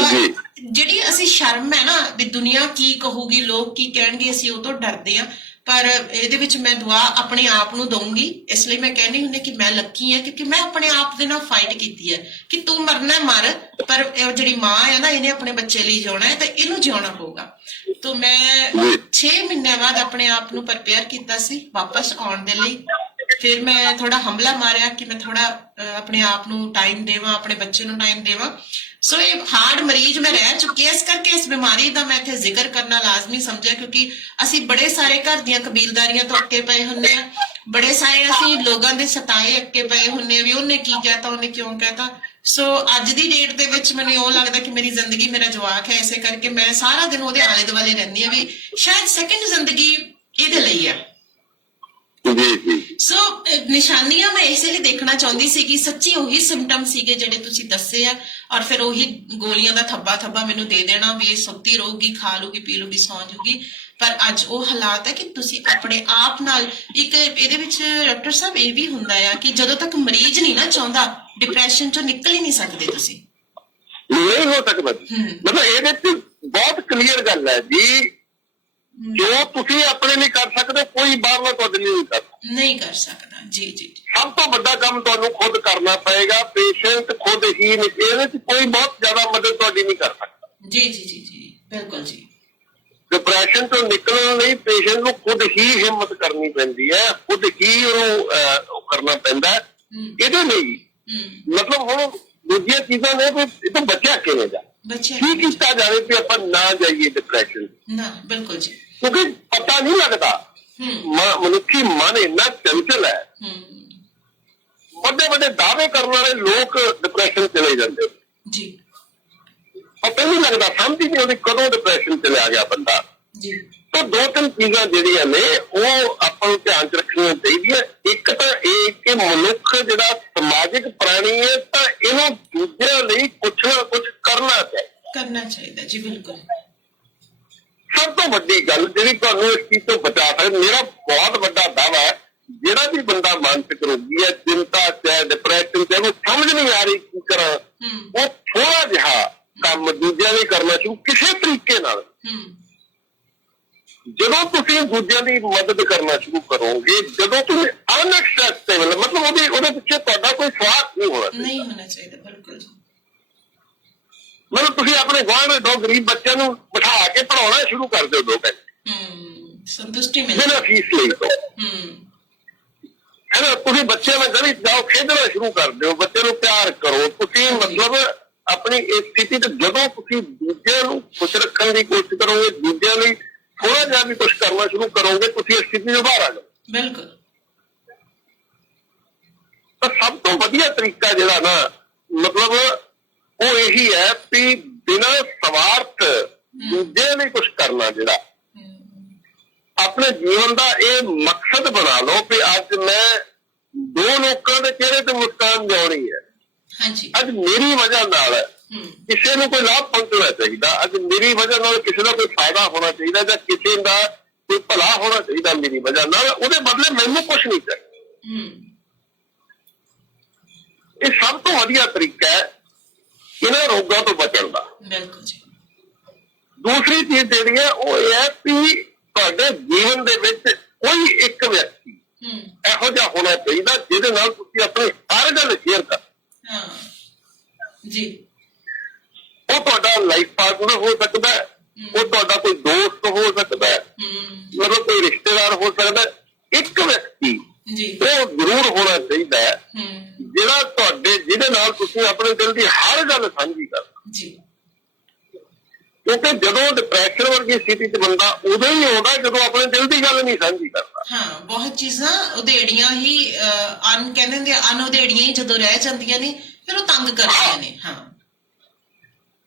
ਜਿਹੜੀ ਅਸੀਂ ਸ਼ਰਮ ਹੈ ਨਾ ਵੀ ਦੁਨੀਆ ਕੀ ਕਹੂਗੀ, ਲੋਕ ਕੀ ਕਹਿਣਗੇ, ਅਸੀਂ ਉਹ ਤੋਂ ਡਰਦੇ ਆ। ਪਰ ਇਹਦੇ ਵਿੱਚ ਮੈਂ ਦੁਆ ਆਪਣੇ ਆਪ ਨੂੰ ਦਊਂਗੀ, ਇਸ ਲਈ ਮੈਂ ਕਹਿੰਦੀ ਹੁੰਦੀ ਕਿ ਮੈਂ ਲੱਕੀ ਹਾਂ ਕਿਉਂਕਿ ਮੈਂ ਆਪਣੇ ਆਪ ਦੇ ਨਾਲ ਫਾਈਟ ਕੀਤੀ ਹੈ ਕਿ ਤੂੰ ਮਰਨਾ ਮਰ, ਪਰ ਜਿਹੜੀ ਮਾਂ ਹੈ ਨਾ ਇਹਨੇ ਆਪਣੇ ਬੱਚੇ ਲਈ ਜਿਉਣਾ ਹੈ ਤਾਂ ਇਹਨੂੰ ਜਿਉਣਾ ਪਊਗਾ। ਤਾਂ ਮੈਂ 6 ਮਹੀਨਿਆਂ ਬਾਅਦ ਆਪਣੇ ਆਪ ਨੂੰ ਪ੍ਰਪੇਅਰ ਕੀਤਾ ਸੀ ਵਾਪਸ ਆਉਣ ਦੇ ਲਈ। ਫਿਰ ਮੈਂ ਥੋੜਾ ਹਮਲਾ ਮਾਰਿਆ ਕਿ ਮੈਂ ਥੋੜਾ ਆਪਣੇ ਆਪ ਨੂੰ ਟਾਈਮ ਦੇਵਾਂ, ਆਪਣੇ ਬੱਚੇ ਨੂੰ ਟਾਈਮ ਦੇਵਾਂ। ਸੋ ਇਹ ਹਾਰਡ ਮਰੀਜ਼ ਮੈਂ ਰਹਿ ਚੁੱਕੀ ਹਾਂ, ਇਸ ਕਰਕੇ ਇਸ ਬਿਮਾਰੀ ਦਾ ਮੈਂ ਇੱਥੇ ਜ਼ਿਕਰ ਕਰਨਾ ਲਾਜ਼ਮੀ ਸਮਝਿਆ ਕਿਉਂਕਿ ਅਸੀਂ ਬੜੇ ਸਾਰੇ ਘਰ ਦੀਆਂ ਕਬੀਲਦਾਰੀਆਂ ਤੋਂ ਅੱਕੇ ਪਏ ਹੁੰਦੇ ਆ, ਬੜੇ ਸਾਰੇ ਅਸੀਂ ਲੋਕਾਂ ਦੇ ਸਤਾਏ ਅੱਕੇ ਪਏ ਹੁੰਦੇ ਆ ਵੀ ਉਹਨੇ ਕੀ ਕਹਿਤਾ, ਉਹਨੇ ਕਿਉਂ ਕਹਿਤਾ। ਸੋ ਅੱਜ ਦੀ ਡੇਟ ਦੇ ਵਿੱਚ ਮੈਨੂੰ ਉਹ ਲੱਗਦਾ ਕਿ ਮੇਰੀ ਜ਼ਿੰਦਗੀ ਮੇਰਾ ਜਵਾਕ ਹੈ, ਇਸੇ ਕਰਕੇ ਮੈਂ ਸਾਰਾ ਦਿਨ ਉਹਦੇ ਆਲੇ ਦੁਆਲੇ ਰਹਿੰਦੀ ਹਾਂ ਵੀ ਸ਼ਾਇਦ ਸੈਕਿੰਡ ਜ਼ਿੰਦਗੀ ਇਹਦੇ ਲਈ ਆ। ਸੋ ਨਿਸ਼ਾਨੀਆਂ ਮੈਂ ਇਸੇ ਲਈ ਦੇਖਣਾ ਚਾਹੁੰਦੀ ਸੀ ਕਿ ਸੱਚੀ ਉਹੀ ਸਿੰਪਟਮ ਸੀਗੇ ਜਿਹੜੇ ਤੁਸੀਂ ਦੱਸੇ ਆ, ਔਰ ਫਿਰ ਉਹੀ ਗੋਲੀਆਂ ਦਾ ਥੱਬਾ ਮੈਨੂੰ ਦੇ ਦੇਣਾ ਵੀ ਇਹ ਸੁੱਤੀ ਰਹੂਗੀ, ਖਾ ਲੂਗੀ, ਪੀ ਲੂਗੀ, ਸੌਂ ਜੂਗੀ। ਪਰ ਅੱਜ ਉਹ ਹਾਲਾਤ ਹੈ ਕਿ ਤੁਸੀਂ ਆਪਣੇ ਆਪ ਨਾਲ ਇੱਕ ਇਹਦੇ ਵਿੱਚ ਡਾਕਟਰ ਸਾਹਿਬ ਇਹ ਵੀ ਹੁੰਦਾ ਆ ਕਿ ਜਦੋਂ ਤੱਕ ਮਰੀਜ਼ ਨਹੀਂ ਨਾ ਚਾਹੁੰਦਾ ਡਿਪਰੈਸ਼ਨ ਚੋਂ ਨਿਕਲ ਹੀ ਨਹੀਂ ਸਕਦੇ ਤੁਸੀਂ, ਨਹੀਂ ਹੋ ਸਕਦਾ। ਮਤਲਬ ਇਹਦੇ ਚ ਬਹੁਤ ਕਲੀਅਰ ਗੱਲ ਹੈ ਜੀ, ਜੋ ਤੁਸੀਂ ਆਪਣੇ ਲਈ ਕਰ ਸਕਦੇ ਕੋਈ ਬਾਹਰਲਾ ਤੁਹਾਡੇ ਲਈ ਨਹੀਂ ਕਰ ਸਕਦਾ। ਜੀ ਜੀ, ਸਭ ਤੋਂ ਵੱਡਾ ਕੰਮ ਤੁਹਾਨੂੰ ਖੁਦ ਕਰਨਾ ਪਏਗਾ। ਪੇਸ਼ੈਂਟ ਖੁਦ ਹੀ, ਇਹਦੇ ਚ ਕੋਈ ਬਹੁਤ ਜ਼ਿਆਦਾ ਮਦਦ ਤੁਹਾਡੀ ਨਹੀਂ ਕਰ ਸਕਦਾ। ਜੀ ਜੀ ਜੀ ਜੀ, ਬਿਲਕੁਲ ਜੀ। ਡਿਪਰੈਸ਼ਨ ਤੋਂ ਨਿਕਲਣ ਲਈ ਪੇਸ਼ੈਂਟ ਨੂੰ ਖੁਦ ਹੀ ਹਿੰਮਤ ਕਰਨੀ ਪੈਂਦੀ ਹੈ, ਖੁਦ ਹੀ ਉਹਨੂੰ ਕਰਨਾ ਪੈਂਦਾ ਇਹਦੇ ਲਈ। ਮਤਲਬ ਹੁਣ ਦੂਜੀਆਂ ਚੀਜ਼ਾਂ ਨੇ ਇਹ ਤੋਂ ਬਚਿਆ ਕਿਵੇਂ ਜਾ, ਬੱਚੇ ਕੀ ਕੀਤਾ ਜਾਵੇ ਕਿ ਆਪਾਂ ਨਾ ਜਾਈਏ ਡਿਪਰੈਸ਼ਨ? ਨਾ ਬਿਲਕੁਲ ਜੀ, ਕਿਉਂਕਿ ਪਤਾ ਨਹੀਂ ਲੱਗਦਾ, ਮਨੁੱਖੀ ਮਨ ਇੰਨਾ ਚੰਚਲ ਹੈ, ਵੱਡੇ ਵੱਡੇ ਦਾਅਵੇ ਕਰਨ ਵਾਲੇ ਲੋਕ ਡਿਪਰੈਸ਼ਨ ਚਲੇ ਜਾਂਦੇ ਜੀ, ਪਤਾ ਨਹੀਂ ਲੱਗਦਾ, ਸਮਝ ਹੀ ਨਹੀਂ ਆਉਂਦੀ ਕਦੋਂ ਡਿਪਰੈਸ਼ਨ ਚਲਿਆ ਗਿਆ ਬੰਦਾ ਜੀ। ਤਾਂ ਦੋ ਤਿੰਨ ਚੀਜ਼ਾਂ ਜਿਹੜੀਆਂ ਨੇ ਉਹ ਆਪਾਂ ਨੂੰ ਧਿਆਨ 'ਚ ਰੱਖਣੀਆਂ ਚਾਹੀਦੀਆਂ। ਇੱਕ ਤਾਂ ਇਹ ਕਿ ਮਨੁੱਖ ਜਿਹੜਾ ਸਮਾਜਿਕ ਪ੍ਰਾਣੀ ਹੈ, ਤਾਂ ਇਹਨੂੰ ਦੂਜਿਆਂ ਲਈ ਕੁਛ ਨਾ ਕੁਛ ਕਰਨਾ ਚਾਹੀਦਾ ਜੀ, ਬਿਲਕੁਲ। ਸਭ ਤੋਂ ਵੱਡੀ ਗੱਲ ਜਿਹੜੀ ਤੁਹਾਨੂੰ ਇਸ ਚੀਜ਼ ਤੋਂ ਬਚਾ ਸਕਦੀ, ਮੇਰਾ ਬਹੁਤ ਵੱਡਾ ਦਾਅਵਾ ਹੈ, ਜਿਹੜਾ ਵੀ ਬੰਦਾ ਮਾਨਸਿਕ ਰੋਗੀ ਹੈ, ਚਿੰਤਾ ਚ ਹੈ, ਡਿਪਰੈਸ਼ਨ ਚ, ਉਹਨੂੰ ਸਮਝ ਨਹੀਂ ਆ ਰਹੀ ਕੀ ਕਰਾਂ, ਉਹ ਥੋੜਾ ਜਿਹਾ ਕੰਮ ਦੂਜਿਆਂ ਲਈ ਕਰਨਾ ਸ਼ੁਰੂ ਕਿਸੇ ਤਰੀਕੇ ਨਾਲ। ਜਦੋਂ ਤੁਸੀਂ ਦੂਜਿਆਂ ਦੀ ਮਦਦ ਕਰਨਾ ਸ਼ੁਰੂ ਕਰੋਗੇ, ਜਦੋਂ ਤੁਸੀਂ ਅਨਐਕਸੈਪਟੇਬਲ, ਮਤਲਬ ਉਹਦੇ ਪਿੱਛੇ ਤੁਹਾਡਾ ਕੋਈ ਸਵਾਰਥ ਨਹੀਂ ਹੋਣਾ ਚਾਹੀਦਾ, ਬਿਲਕੁਲ ਜੀ। ਮਤਲਬ ਤੁਸੀਂ ਆਪਣੇ ਗੁਆਂਢ ਦੇ 2 ਗਰੀਬ ਬੱਚਿਆਂ ਨੂੰ ਬਿਠਾ ਕੇ ਪੜਾਉਣਾ ਸ਼ੁਰੂ ਕਰ ਦਿਓ 2 ਘੰਟੇ, ਸੰਤੁਸ਼ਟੀ ਬਿਨਾਂ ਫੀਸ ਲਈ ਤੋਂ, ਹੈ ਨਾ। ਤੁਸੀਂ ਬੱਚਿਆਂ ਨਾਲ ਗਲੀ ਜਾਓ, ਖੇਡਣਾ ਸ਼ੁਰੂ ਕਰ ਦਿਓ, ਬੱਚੇ ਨੂੰ ਪਿਆਰ ਕਰੋ। ਤੁਸੀਂ ਮਤਲਬ ਆਪਣੀ ਇਸ ਸਥਿਤੀ ਤੇ ਜਦੋਂ ਤੁਸੀਂ ਦੂਜਿਆਂ ਨੂੰ ਖੁਸ਼ ਰੱਖਣ ਦੀ ਕੋਸ਼ਿਸ਼ ਕਰੋਗੇ, ਦੂਜਿਆਂ ਲਈ ਥੋੜਾ ਜਿਹਾ ਵੀ ਕੁਛ ਕਰਨਾ ਸ਼ੁਰੂ ਕਰੋਗੇ, ਤੁਸੀਂ ਇਸ ਸਥਿਤੀ ਤੋਂ ਬਾਹਰ ਆ ਜਾਓ। ਬਿਲਕੁਲ। ਤਾਂ ਸਭ ਤੋਂ ਵਧੀਆ ਤਰੀਕਾ ਜਿਹੜਾ ਨਾ, ਮਤਲਬ ਉਹ ਇਹੀ ਹੈ ਵੀ ਬਿਨਾਂ ਸਵਾਰਥ ਦੂਜੇ ਲਈ ਕੁਛ ਕਰਨਾ। ਜਿਹੜਾ ਆਪਣੇ ਜੀਵਨ ਦਾ ਇਹ ਮਕਸਦ ਬਣਾ ਲਓ ਵੀ ਅੱਜ ਮੈਂ 2 ਲੋਕਾਂ ਦੇ ਚਿਹਰੇ ਤੇ ਮੁਸਕਾਨ ਲਿਆਉਣੀ ਹੈ, ਅੱਜ ਮੇਰੀ ਵਜ੍ਹਾ ਨਾਲ ਕਿਸੇ ਨੂੰ ਕੋਈ ਲਾਭ ਪਹੁੰਚਣਾ ਚਾਹੀਦਾ, ਅੱਜ ਮੇਰੀ ਵਜ੍ਹਾ ਨਾਲ ਕਿਸੇ ਦਾ ਕੋਈ ਫਾਇਦਾ ਹੋਣਾ ਚਾਹੀਦਾ, ਜਾਂ ਕਿਸੇ ਦਾ ਕੋਈ ਭਲਾ ਹੋਣਾ ਚਾਹੀਦਾ ਮੇਰੀ ਵਜ੍ਹਾ ਨਾਲ, ਉਹਦੇ ਬਦਲੇ ਮੈਨੂੰ ਕੁਛ ਨਹੀਂ ਚਾਹੀਦਾ। ਇਹ ਸਭ ਤੋਂ ਵਧੀਆ ਤਰੀਕਾ ਹੈ ਇਹਨਾਂ ਰੋਗਾਂ ਤੋਂ ਬਚਣ ਦਾ। ਬਿਲਕੁਲ ਜੀ। ਦੂਸਰੀ ਚੀਜ਼ ਜਿਹੜੀ ਹੈ ਉਹ ਇਹ ਹੈ ਕਿ ਤੁਹਾਡੇ ਜੀਵਨ ਦੇ ਵਿੱਚ ਕੋਈ ਇੱਕ ਵਿਅਕਤੀ ਇਹੋ ਜਿਹਾ ਹੋਣਾ ਚਾਹੀਦਾ ਜਿਹਦੇ ਨਾਲ ਤੁਸੀਂ ਆਪਣੀ ਹਰ ਗੱਲ ਸ਼ੇਅਰ ਕਰ। ਜੀ। ਉਹ ਤੁਹਾਡਾ ਲਾਈਫ ਪਾਰਟਨਰ ਹੋ ਸਕਦਾ ਹੈ, ਉਹ ਤੁਹਾਡਾ ਕੋਈ ਦੋਸਤ ਹੋ ਸਕਦਾ ਹੈ, ਮਤਲਬ ਕੋਈ ਰਿਸ਼ਤੇਦਾਰ ਹੋ ਸਕਦਾ ਹੈ। ਇੱਕ ਵਿਅਕਤੀ ਉਹ ਜ਼ਰੂਰ ਹੋਣਾ ਚਾਹੀਦਾ ਹੈ ਜਿਹੜਾ ਜਿਹਦੇ ਨਾਲ ਤੁਸੀਂ ਆਪਣੇ ਦਿਲ ਦੀ ਹਰ ਗੱਲ ਸਾਂਝੀ ਕਰੋ। ਕਿਉਂਕਿ ਜਦੋਂ ਡਿਪਰੈਸ਼ਨ ਵਰਗੀ ਸਥਿਤੀ 'ਚ ਬੰਦਾ ਉਦੋਂ ਹੀ ਆਉਂਦਾ ਜਦੋਂ ਆਪਣੇ ਦਿਲ ਦੀ ਗੱਲ ਨਹੀਂ ਸਾਂਝੀ ਕਰਦਾ। ਬਹੁਤ ਚੀਜ਼ਾਂ ਉਧੇੜੀਆਂ ਹੀ ਕਹਿੰਦੇ ਹੁੰਦੇ ਅਨਉਧੇੜੀਆਂ ਹੀ ਜਦੋਂ ਰਹਿ ਜਾਂਦੀਆਂ ਨੇ, ਫਿਰ ਉਹ ਤੰਗ ਕਰਦੀਆਂ ਨੇ।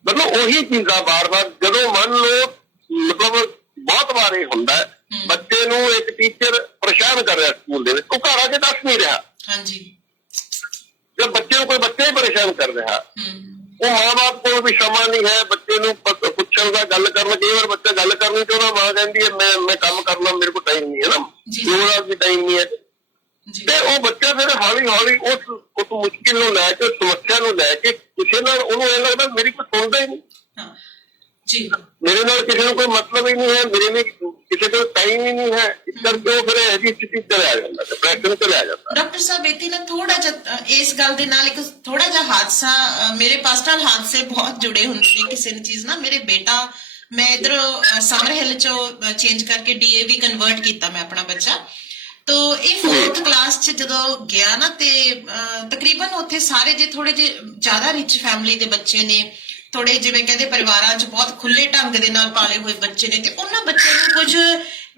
ਮਤਲਬ ਉਹੀ ਚੀਜ਼ਾਂ ਬਾਰ-ਬਾਰ, ਜਦੋਂ ਮੰਨ ਲਓ ਮਤਲਬ ਬਹੁਤ ਵਾਰ ਇਹ ਹੁੰਦਾ ਹੈ, ਬੱਚੇ ਨੂੰ ਇੱਕ ਟੀਚਰ ਪਰੇਸ਼ਾਨ ਕਰ ਰਿਹਾ ਸਕੂਲ ਦੇ ਵਿੱਚ, ਉਹ ਘਰ ਆ ਕੇ ਦੱਸ ਨਹੀਂ ਰਿਹਾ, ਜਦ ਬੱਚੇ ਨੂੰ ਕੋਈ ਬੱਚਾ ਹੀ ਪਰੇਸ਼ਾਨ ਕਰ ਰਿਹਾ, ਉਹ ਮਾਂ-ਬਾਪ ਕੋਲ ਵੀ ਸਮਾਂ ਨਹੀਂ ਹੈ ਬੱਚੇ ਨੂੰ ਪੁੱਛਣ ਦਾ, ਗੱਲ ਕਰਨ। ਕਈ ਵਾਰ ਬੱਚਾ ਗੱਲ ਕਰਨੀ ਚਾਹੁੰਦਾ, ਮਾਂ ਕਹਿੰਦੀ ਹੈ ਮੈਂ ਕੰਮ ਕਰਨਾ, ਮੇਰੇ ਕੋਲ ਟਾਈਮ ਨਹੀਂ ਹੈ ਨਾ, ਉਹਦਾ ਵੀ ਟਾਈਮ ਨਹੀਂ ਹੈ। ਤੇ ਉਹ ਬੱਚਾ ਫਿਰ ਹੌਲੀ-ਹੌਲੀ ਉਸ ਮੁਸ਼ਕਿਲ ਨੂੰ ਲੈ ਕੇ, ਸਮੱਸਿਆ ਨੂੰ ਲੈ ਕੇ ਕਿਸੇ ਨਾਲ ਉਹਨੂੰ ਇਹ ਲੱਗਦਾ ਮੇਰੀ ਕੋਈ ਸੁਣਦਾ ਹੀ ਨਹੀਂ, ਮੇਰੇ ਨਾਲ ਕਿਸੇ ਨੂੰ ਕੋਈ ਮਤਲਬ ਹੀ ਨਹੀਂ ਹੈ, ਮੇਰੇ ਲਈ ਕਿਸੇ ਕੋਲ ਟਾਈਮ ਹੀ ਨਹੀਂ ਹੈ। ਇਸ ਕਰਕੇ ਉਹ ਫਿਰ ਇਹਦੀ ਸਥਿਤੀ ਚਲਿਆ ਜਾਂਦਾ, ਡਿਪਰੈਸ਼ਨ ਚਲਿਆ ਜਾਂਦਾ। ਡਾਕਟਰ ਸਾਹਿਬ ਇੱਥੇ ਨਾ ਥੋੜਾ ਜਿਹਾ ਇਸ ਗੱਲ ਦੇ ਨਾਲ ਇੱਕ ਥੋੜਾ ਜਿਹਾ ਹਾਦਸਾ, ਮੇਰੇ ਪਰਸਨਲ ਹਾਦਸੇ ਬਹੁਤ ਜੁੜੇ ਹੁੰਦੇ ਨੇ ਕਿਸੇ ਨੇ ਚੀਜ਼ ਨਾਲ। ਮੇਰੇ ਬੇਟਾ, ਮੈਂ ਇਧਰ ਸਮਰ ਹਿੱਲ ਚੋਂ ਚੇਂਜ ਕਰਕੇ DAV ਕਨਵਰਟ ਕੀਤਾ ਮੈਂ ਆਪਣਾ ਬੱਚਾ, ਤੋ ਇਹ 4th ਕਲਾਸ ਚ ਜਦੋਂ ਗਿਆ ਨਾ, ਤੇ ਤਕਰੀਬਨ ਉੱਥੇ ਸਾਰੇ ਜੇ ਥੋੜੇ ਜਿਹੇ ਜ਼ਿਆਦਾ ਰਿਚ ਫੈਮਿਲੀ ਦੇ ਬੱਚੇ ਨੇ, ਥੋੜੇ ਜਿਵੇਂ ਕਹਿੰਦੇ ਪਰਿਵਾਰਾਂ ਚ ਬਹੁਤ ਖੁੱਲੇ ਢੰਗ ਦੇ ਨਾਲ ਪਾਲੇ ਹੋਏ ਬੱਚੇ ਨੇ, ਤੇ ਉਹਨਾਂ ਬੱਚਿਆਂ ਨੂੰ ਕੁਝ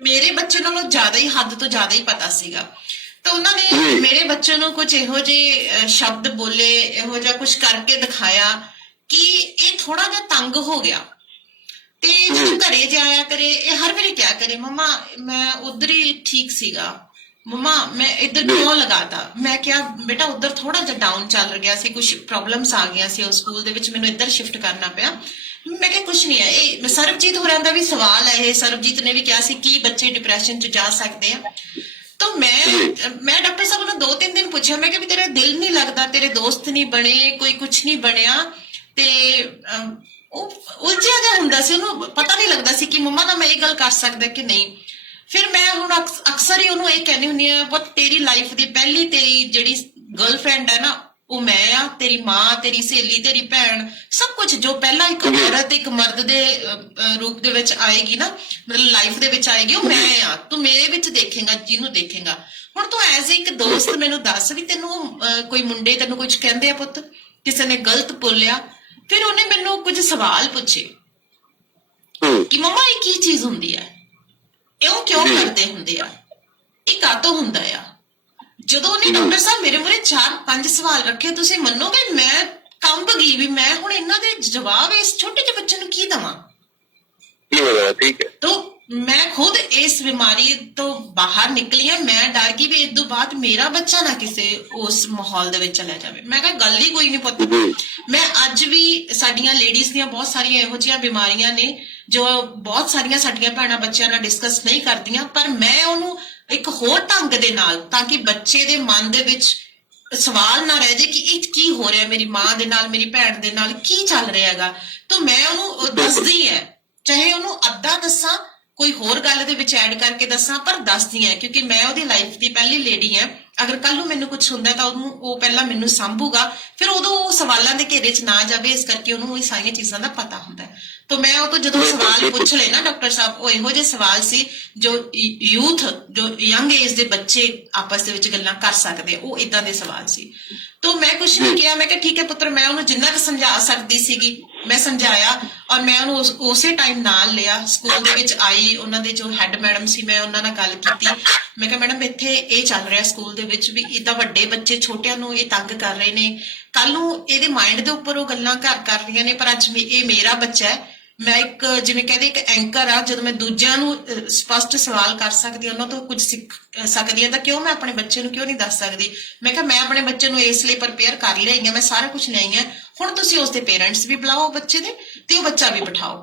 ਮੇਰੇ ਬੱਚੇ ਨਾਲੋਂ ਜ਼ਿਆਦਾ ਹੀ, ਹੱਦ ਤੋਂ ਜ਼ਿਆਦਾ ਹੀ ਪਤਾ ਸੀਗਾ। ਤਾਂ ਉਹਨਾਂ ਨੇ ਮੇਰੇ ਬੱਚੇ ਨੂੰ ਕੁਝ ਇਹੋ ਜਿਹੇ ਸ਼ਬਦ ਬੋਲੇ, ਇਹੋ ਜਿਹਾ ਕੁਝ ਕਰਕੇ ਦਿਖਾਇਆ ਕਿ ਇਹ ਥੋੜਾ ਜਿਹਾ ਤੰਗ ਹੋ ਗਿਆ। ਤੇ ਜਦੋਂ ਘਰੇ ਜਾਇਆ ਕਰੇ, ਇਹ ਹਰ ਵਾਰੀ ਕਿਹਾ ਕਰੇ, ਮੰਮਾ ਮੈਂ ਉਧਰ ਹੀ ਠੀਕ ਸੀਗਾ, ਮੰਮਾ ਮੈਂ ਇੱਧਰ ਕਿਉਂ ਲਗਾਤਾ। ਮੈਂ ਕਿਹਾ ਬੇਟਾ ਉਧਰ ਥੋੜਾ ਜਿਹਾ ਡਾਊਨ ਚੱਲ ਗਿਆ ਸੀ, ਕੁਝ ਪ੍ਰੋਬਲਮਸ ਆ ਗਈਆਂ ਸੀ ਉਸ ਸਕੂਲ ਦੇ ਵਿੱਚ, ਮੈਨੂੰ ਇੱਧਰ ਸ਼ਿਫਟ ਕਰਨਾ ਪਿਆ। ਮੈਂ ਕਿਹਾ ਕੁਛ ਨਹੀਂ ਹੈ। ਇਹ ਸਰਬਜੀਤ ਹੋਰਾਂ ਦਾ ਵੀ ਸਵਾਲ ਹੈ, ਇਹ ਸਰਬਜੀਤ ਨੇ ਵੀ ਕਿਹਾ ਸੀ ਕਿ ਬੱਚੇ ਡਿਪਰੈਸ਼ਨ ਚ ਜਾ ਸਕਦੇ ਆ। ਤਾਂ ਮੈਂ ਡਾਕਟਰ ਸਾਹਿਬ ਨੂੰ 2-3 ਦਿਨ ਪੁੱਛਿਆ, ਮੈਂ ਕਿਹਾ ਵੀ ਤੇਰਾ ਦਿਲ ਨਹੀਂ ਲੱਗਦਾ, ਤੇਰੇ ਦੋਸਤ ਨਹੀਂ ਬਣੇ, ਕੋਈ ਕੁਛ ਨਹੀਂ ਬਣਿਆ। ਤੇ ਉਹ ਉਲਝਿਆ ਜਿਹਾ ਹੁੰਦਾ ਸੀ, ਉਹਨੂੰ ਪਤਾ ਨਹੀਂ ਲੱਗਦਾ ਸੀ ਕਿ ਮੰਮਾ ਨਾਲ ਮੈਂ ਇਹ ਗੱਲ ਕਰ ਸਕਦਾ ਕਿ ਨਹੀਂ। ਫਿਰ ਮੈਂ ਹੁਣ ਅਕਸਰ ਹੀ ਉਹਨੂੰ ਇਹ ਕਹਿੰਦੀ ਹੁੰਦੀ ਆ, ਪੁੱਤ ਤੇਰੀ ਲਾਈਫ ਦੀ ਪਹਿਲੀ ਤੇਰੀ ਜਿਹੜੀ ਗਰਲਫ੍ਰੈਂਡ ਹੈ ਨਾ, ਉਹ ਮੈਂ ਆ, ਤੇਰੀ ਮਾਂ, ਤੇਰੀ ਸਹੇਲੀ, ਤੇਰੀ ਭੈਣ, ਸਭ ਕੁਝ ਜੋ ਪਹਿਲਾਂ ਇੱਕ ਔਰਤ ਇੱਕ ਮਰਦ ਦੇ ਰੂਪ ਦੇ ਵਿੱਚ ਆਏਗੀ ਨਾ, ਮਤਲਬ ਲਾਈਫ ਦੇ ਵਿੱਚ ਆਏਗੀ, ਉਹ ਮੈਂ ਆ। ਤੂੰ ਮੇਰੇ ਵਿੱਚ ਦੇਖੇਗਾ ਜਿਹਨੂੰ ਦੇਖੇਗਾ। ਹੁਣ ਤੂੰ ਐਜ਼ ਇੱਕ ਦੋਸਤ ਮੈਨੂੰ ਦੱਸ ਵੀ ਤੈਨੂੰ ਕੋਈ ਮੁੰਡੇ ਤੈਨੂੰ ਕੁਝ ਕਹਿੰਦੇ ਆ ਪੁੱਤ, ਕਿਸੇ ਨੇ ਗਲਤ ਬੋਲਿਆ, ਫਿਰ ਉਹਨੇ ਮੈਨੂੰ ਕੁਝ ਸਵਾਲ ਪੁੱਛੇ ਕਿ ਮੰਮਾ ਇਹ ਕੀ ਚੀਜ਼ ਹੁੰਦੀ ਹੈ, ਇਉਂ ਕਿਉਂ ਕਰਦੇ ਹੁੰਦੇ ਆ, ਇਹ ਕਾਹਤੋਂ ਹੁੰਦਾ ਆ। ਜਦੋਂ ਉਹਨੇ ਡਾਕਟਰ ਸਾਹਿਬ ਮੇਰੇ ਮੂਹਰੇ 4-5 ਸਵਾਲ ਰੱਖੇ, ਤੁਸੀਂ ਮੰਨੋਗੇ ਮੈਂ ਕੰਬ ਗਈ ਵੀ ਮੈਂ ਹੁਣ ਇਹਨਾਂ ਦੇ ਜਵਾਬ ਇਸ ਛੋਟੇ ਜਿਹੇ ਬੱਚੇ ਨੂੰ ਕੀ ਦੇਵਾਂ। ਠੀਕ ਹੈ। ਤਾਂ ਮੈਂ ਖੁਦ ਇਸ ਬਿਮਾਰੀ ਤੋਂ ਬਾਹਰ ਨਿਕਲੀ ਹਾਂ। ਮੈਂ ਡਰ ਗਈ ਵੀ ਇਸ ਤੋਂ ਬਾਅਦ ਮੇਰਾ ਬੱਚਾ ਨਾ ਕਿਸੇ ਉਸ ਮਾਹੌਲ ਦੇ ਵਿੱਚ ਚਲਾ ਜਾਵੇ। ਮੈਂ ਕਿਹਾ ਗੱਲ ਹੀ ਕੋਈ ਨਹੀਂ ਪੁੱਤ। ਮੈਂ ਅੱਜ ਵੀ ਸਾਡੀਆਂ ਲੇਡੀਜ਼ ਦੀਆਂ ਬਹੁਤ ਸਾਰੀਆਂ ਇਹੋ ਜਿਹੀਆਂ ਬਿਮਾਰੀਆਂ ਨੇ ਜੋ ਬਹੁਤ ਸਾਰੀਆਂ ਸਾਡੀਆਂ ਭੈਣਾਂ ਬੱਚਿਆਂ ਨਾਲ ਡਿਸਕਸ ਨਹੀਂ ਕਰਦੀਆਂ, ਪਰ ਮੈਂ ਉਹਨੂੰ ਇੱਕ ਹੋਰ ਢੰਗ ਦੇ ਨਾਲ, ਤਾਂ ਕਿ ਬੱਚੇ ਦੇ ਮਨ ਦੇ ਵਿੱਚ ਸਵਾਲ ਨਾ ਰਹਿ ਜਾਏ ਕਿ ਇਹ ਕੀ ਹੋ ਰਿਹਾ ਮੇਰੀ ਮਾਂ ਦੇ ਨਾਲ, ਮੇਰੀ ਭੈਣ ਦੇ ਨਾਲ ਕੀ ਚੱਲ ਰਿਹਾ ਹੈਗਾ। ਤਾਂ ਮੈਂ ਉਹਨੂੰ ਦੱਸਦੀ ਹੈ, ਚਾਹੇ ਉਹਨੂੰ ਅੱਧਾ ਦੱਸਾਂ, ਕੋਈ ਹੋਰ ਗੱਲ ਦੇ ਵਿੱਚ ਐਡ ਕਰਕੇ ਦੱਸਾਂ, ਪਰ ਦੱਸਦੀ ਹੈ ਕਿਉਂਕਿ ਮੈਂ ਉਹਦੀ ਲਾਈਫ ਦੀ ਪਹਿਲੀ ਲੇਡੀ ਹਾਂ। ਅਗਰ ਕੱਲ ਨੂੰ ਮੈਨੂੰ ਕੁਝ ਹੁੰਦਾ ਤਾਂ ਉਹਨੂੰ ਉਹ ਪਹਿਲਾਂ ਮੈਨੂੰ ਸੰਭੂਗਾ, ਫਿਰ ਉਦੋਂ ਉਹ ਸਵਾਲਾਂ ਦੇ ਘੇਰੇ 'ਚ ਨਾ ਜਾਵੇ। ਇਸ ਕਰਕੇ ਉਹਨੂੰ ਇਹ ਸਾਰੀਆਂ ਚੀਜ਼ਾਂ ਦਾ ਪਤਾ ਹੁੰਦਾ ਹੈ। ਤਾਂ ਮੈਂ ਉਹ ਤੋਂ ਜਦੋਂ ਸਵਾਲ ਪੁੱਛ ਲਏ ਨਾ ਡਾਕਟਰ ਸਾਹਿਬ, ਉਹ ਇਹੋ ਜਿਹੇ ਸਵਾਲ ਸੀ ਜੋ ਯੂਥ, ਜੋ ਯੰਗ ਏਜ ਦੇ ਬੱਚੇ ਆਪਸ ਦੇ ਵਿੱਚ ਗੱਲਾਂ ਕਰ ਸਕਦੇ, ਉਹ ਇਦਾਂ ਦੇ ਸਵਾਲ ਸੀ। ਤਾਂ ਮੈਂ ਕੁਛ ਨਹੀਂ ਕਿਹਾ, ਮੈਂ ਕਿਹਾ ਠੀਕ ਹੈ ਪੁੱਤਰ। ਮੈਂ ਉਹਨੂੰ ਜਿੰਨਾ ਕੁ ਸਮਝਾ ਸਕਦੀ ਸੀਗੀ ਮੈਂ ਸਮਝਾਇਆ, ਔਰ ਮੈਂ ਉਹਨੂੰ ਉਸੇ ਟਾਈਮ ਨਾਲ ਲਿਆ। ਸਕੂਲ ਦੇ ਵਿੱਚ ਆਈ, ਉਹਨਾਂ ਦੇ ਜੋ ਹੈੱਡ ਮੈਡਮ ਸੀ, ਮੈਂ ਉਹਨਾਂ ਨਾਲ ਗੱਲ ਕੀਤੀ। ਮੈਂ ਕਿਹਾ ਮੈਡਮ ਇੱਥੇ ਇਹ ਚੱਲ ਰਿਹਾ ਸਕੂਲ ਦੇ ਵਿੱਚ ਵੀ ਇੱਦਾਂ ਵੱਡੇ ਬੱਚੇ ਛੋਟਿਆਂ ਨੂੰ ਇਹ ਤੰਗ ਕਰ ਰਹੇ ਨੇ, ਕੱਲ ਨੂੰ ਇਹਦੇ ਮਾਈਂਡ ਦੇ ਉੱਪਰ ਉਹ ਗੱਲਾਂ ਘਰ ਕਰ ਰਹੀਆਂ ਨੇ, ਪਰ ਅੱਜ ਇਹ ਮੇਰਾ ਬੱਚਾ ਹੈ। ਮੈਂ ਇੱਕ ਜਿਵੇਂ ਕਹਿੰਦੇ ਇੱਕ ਐਂਕਰ ਆ, ਜਦੋਂ ਮੈਂ ਦੂਜਿਆਂ ਨੂੰ ਸਪਸ਼ਟ ਸਵਾਲ ਕਰ ਸਕਦੀ, ਉਹਨਾਂ ਤੋਂ ਕੁਝ ਸਿੱਖ ਸਕਦੀ ਹਾਂ, ਤਾਂ ਕਿਉਂ ਮੈਂ ਆਪਣੇ ਬੱਚੇ ਨੂੰ ਕਿਉਂ ਨਹੀਂ ਦੱਸ ਸਕਦੀ। ਮੈਂ ਕਿਹਾ ਮੈਂ ਆਪਣੇ ਬੱਚੇ ਨੂੰ ਇਸ ਲਈ ਪ੍ਰਪੇਅਰ ਕਰ ਲਈ ਹਾਂ, ਮੈਂ ਸਾਰਾ ਕੁਝ ਲਿਆਈ ਹਾਂ। ਹੁਣ ਤੁਸੀਂ ਉਸਦੇ ਪੇਰੈਂਟਸ ਵੀ ਬੁਲਾਓ ਬੱਚੇ ਦੇ, ਤੇ ਉਹ ਬੱਚਾ ਵੀ ਬਿਠਾਓ।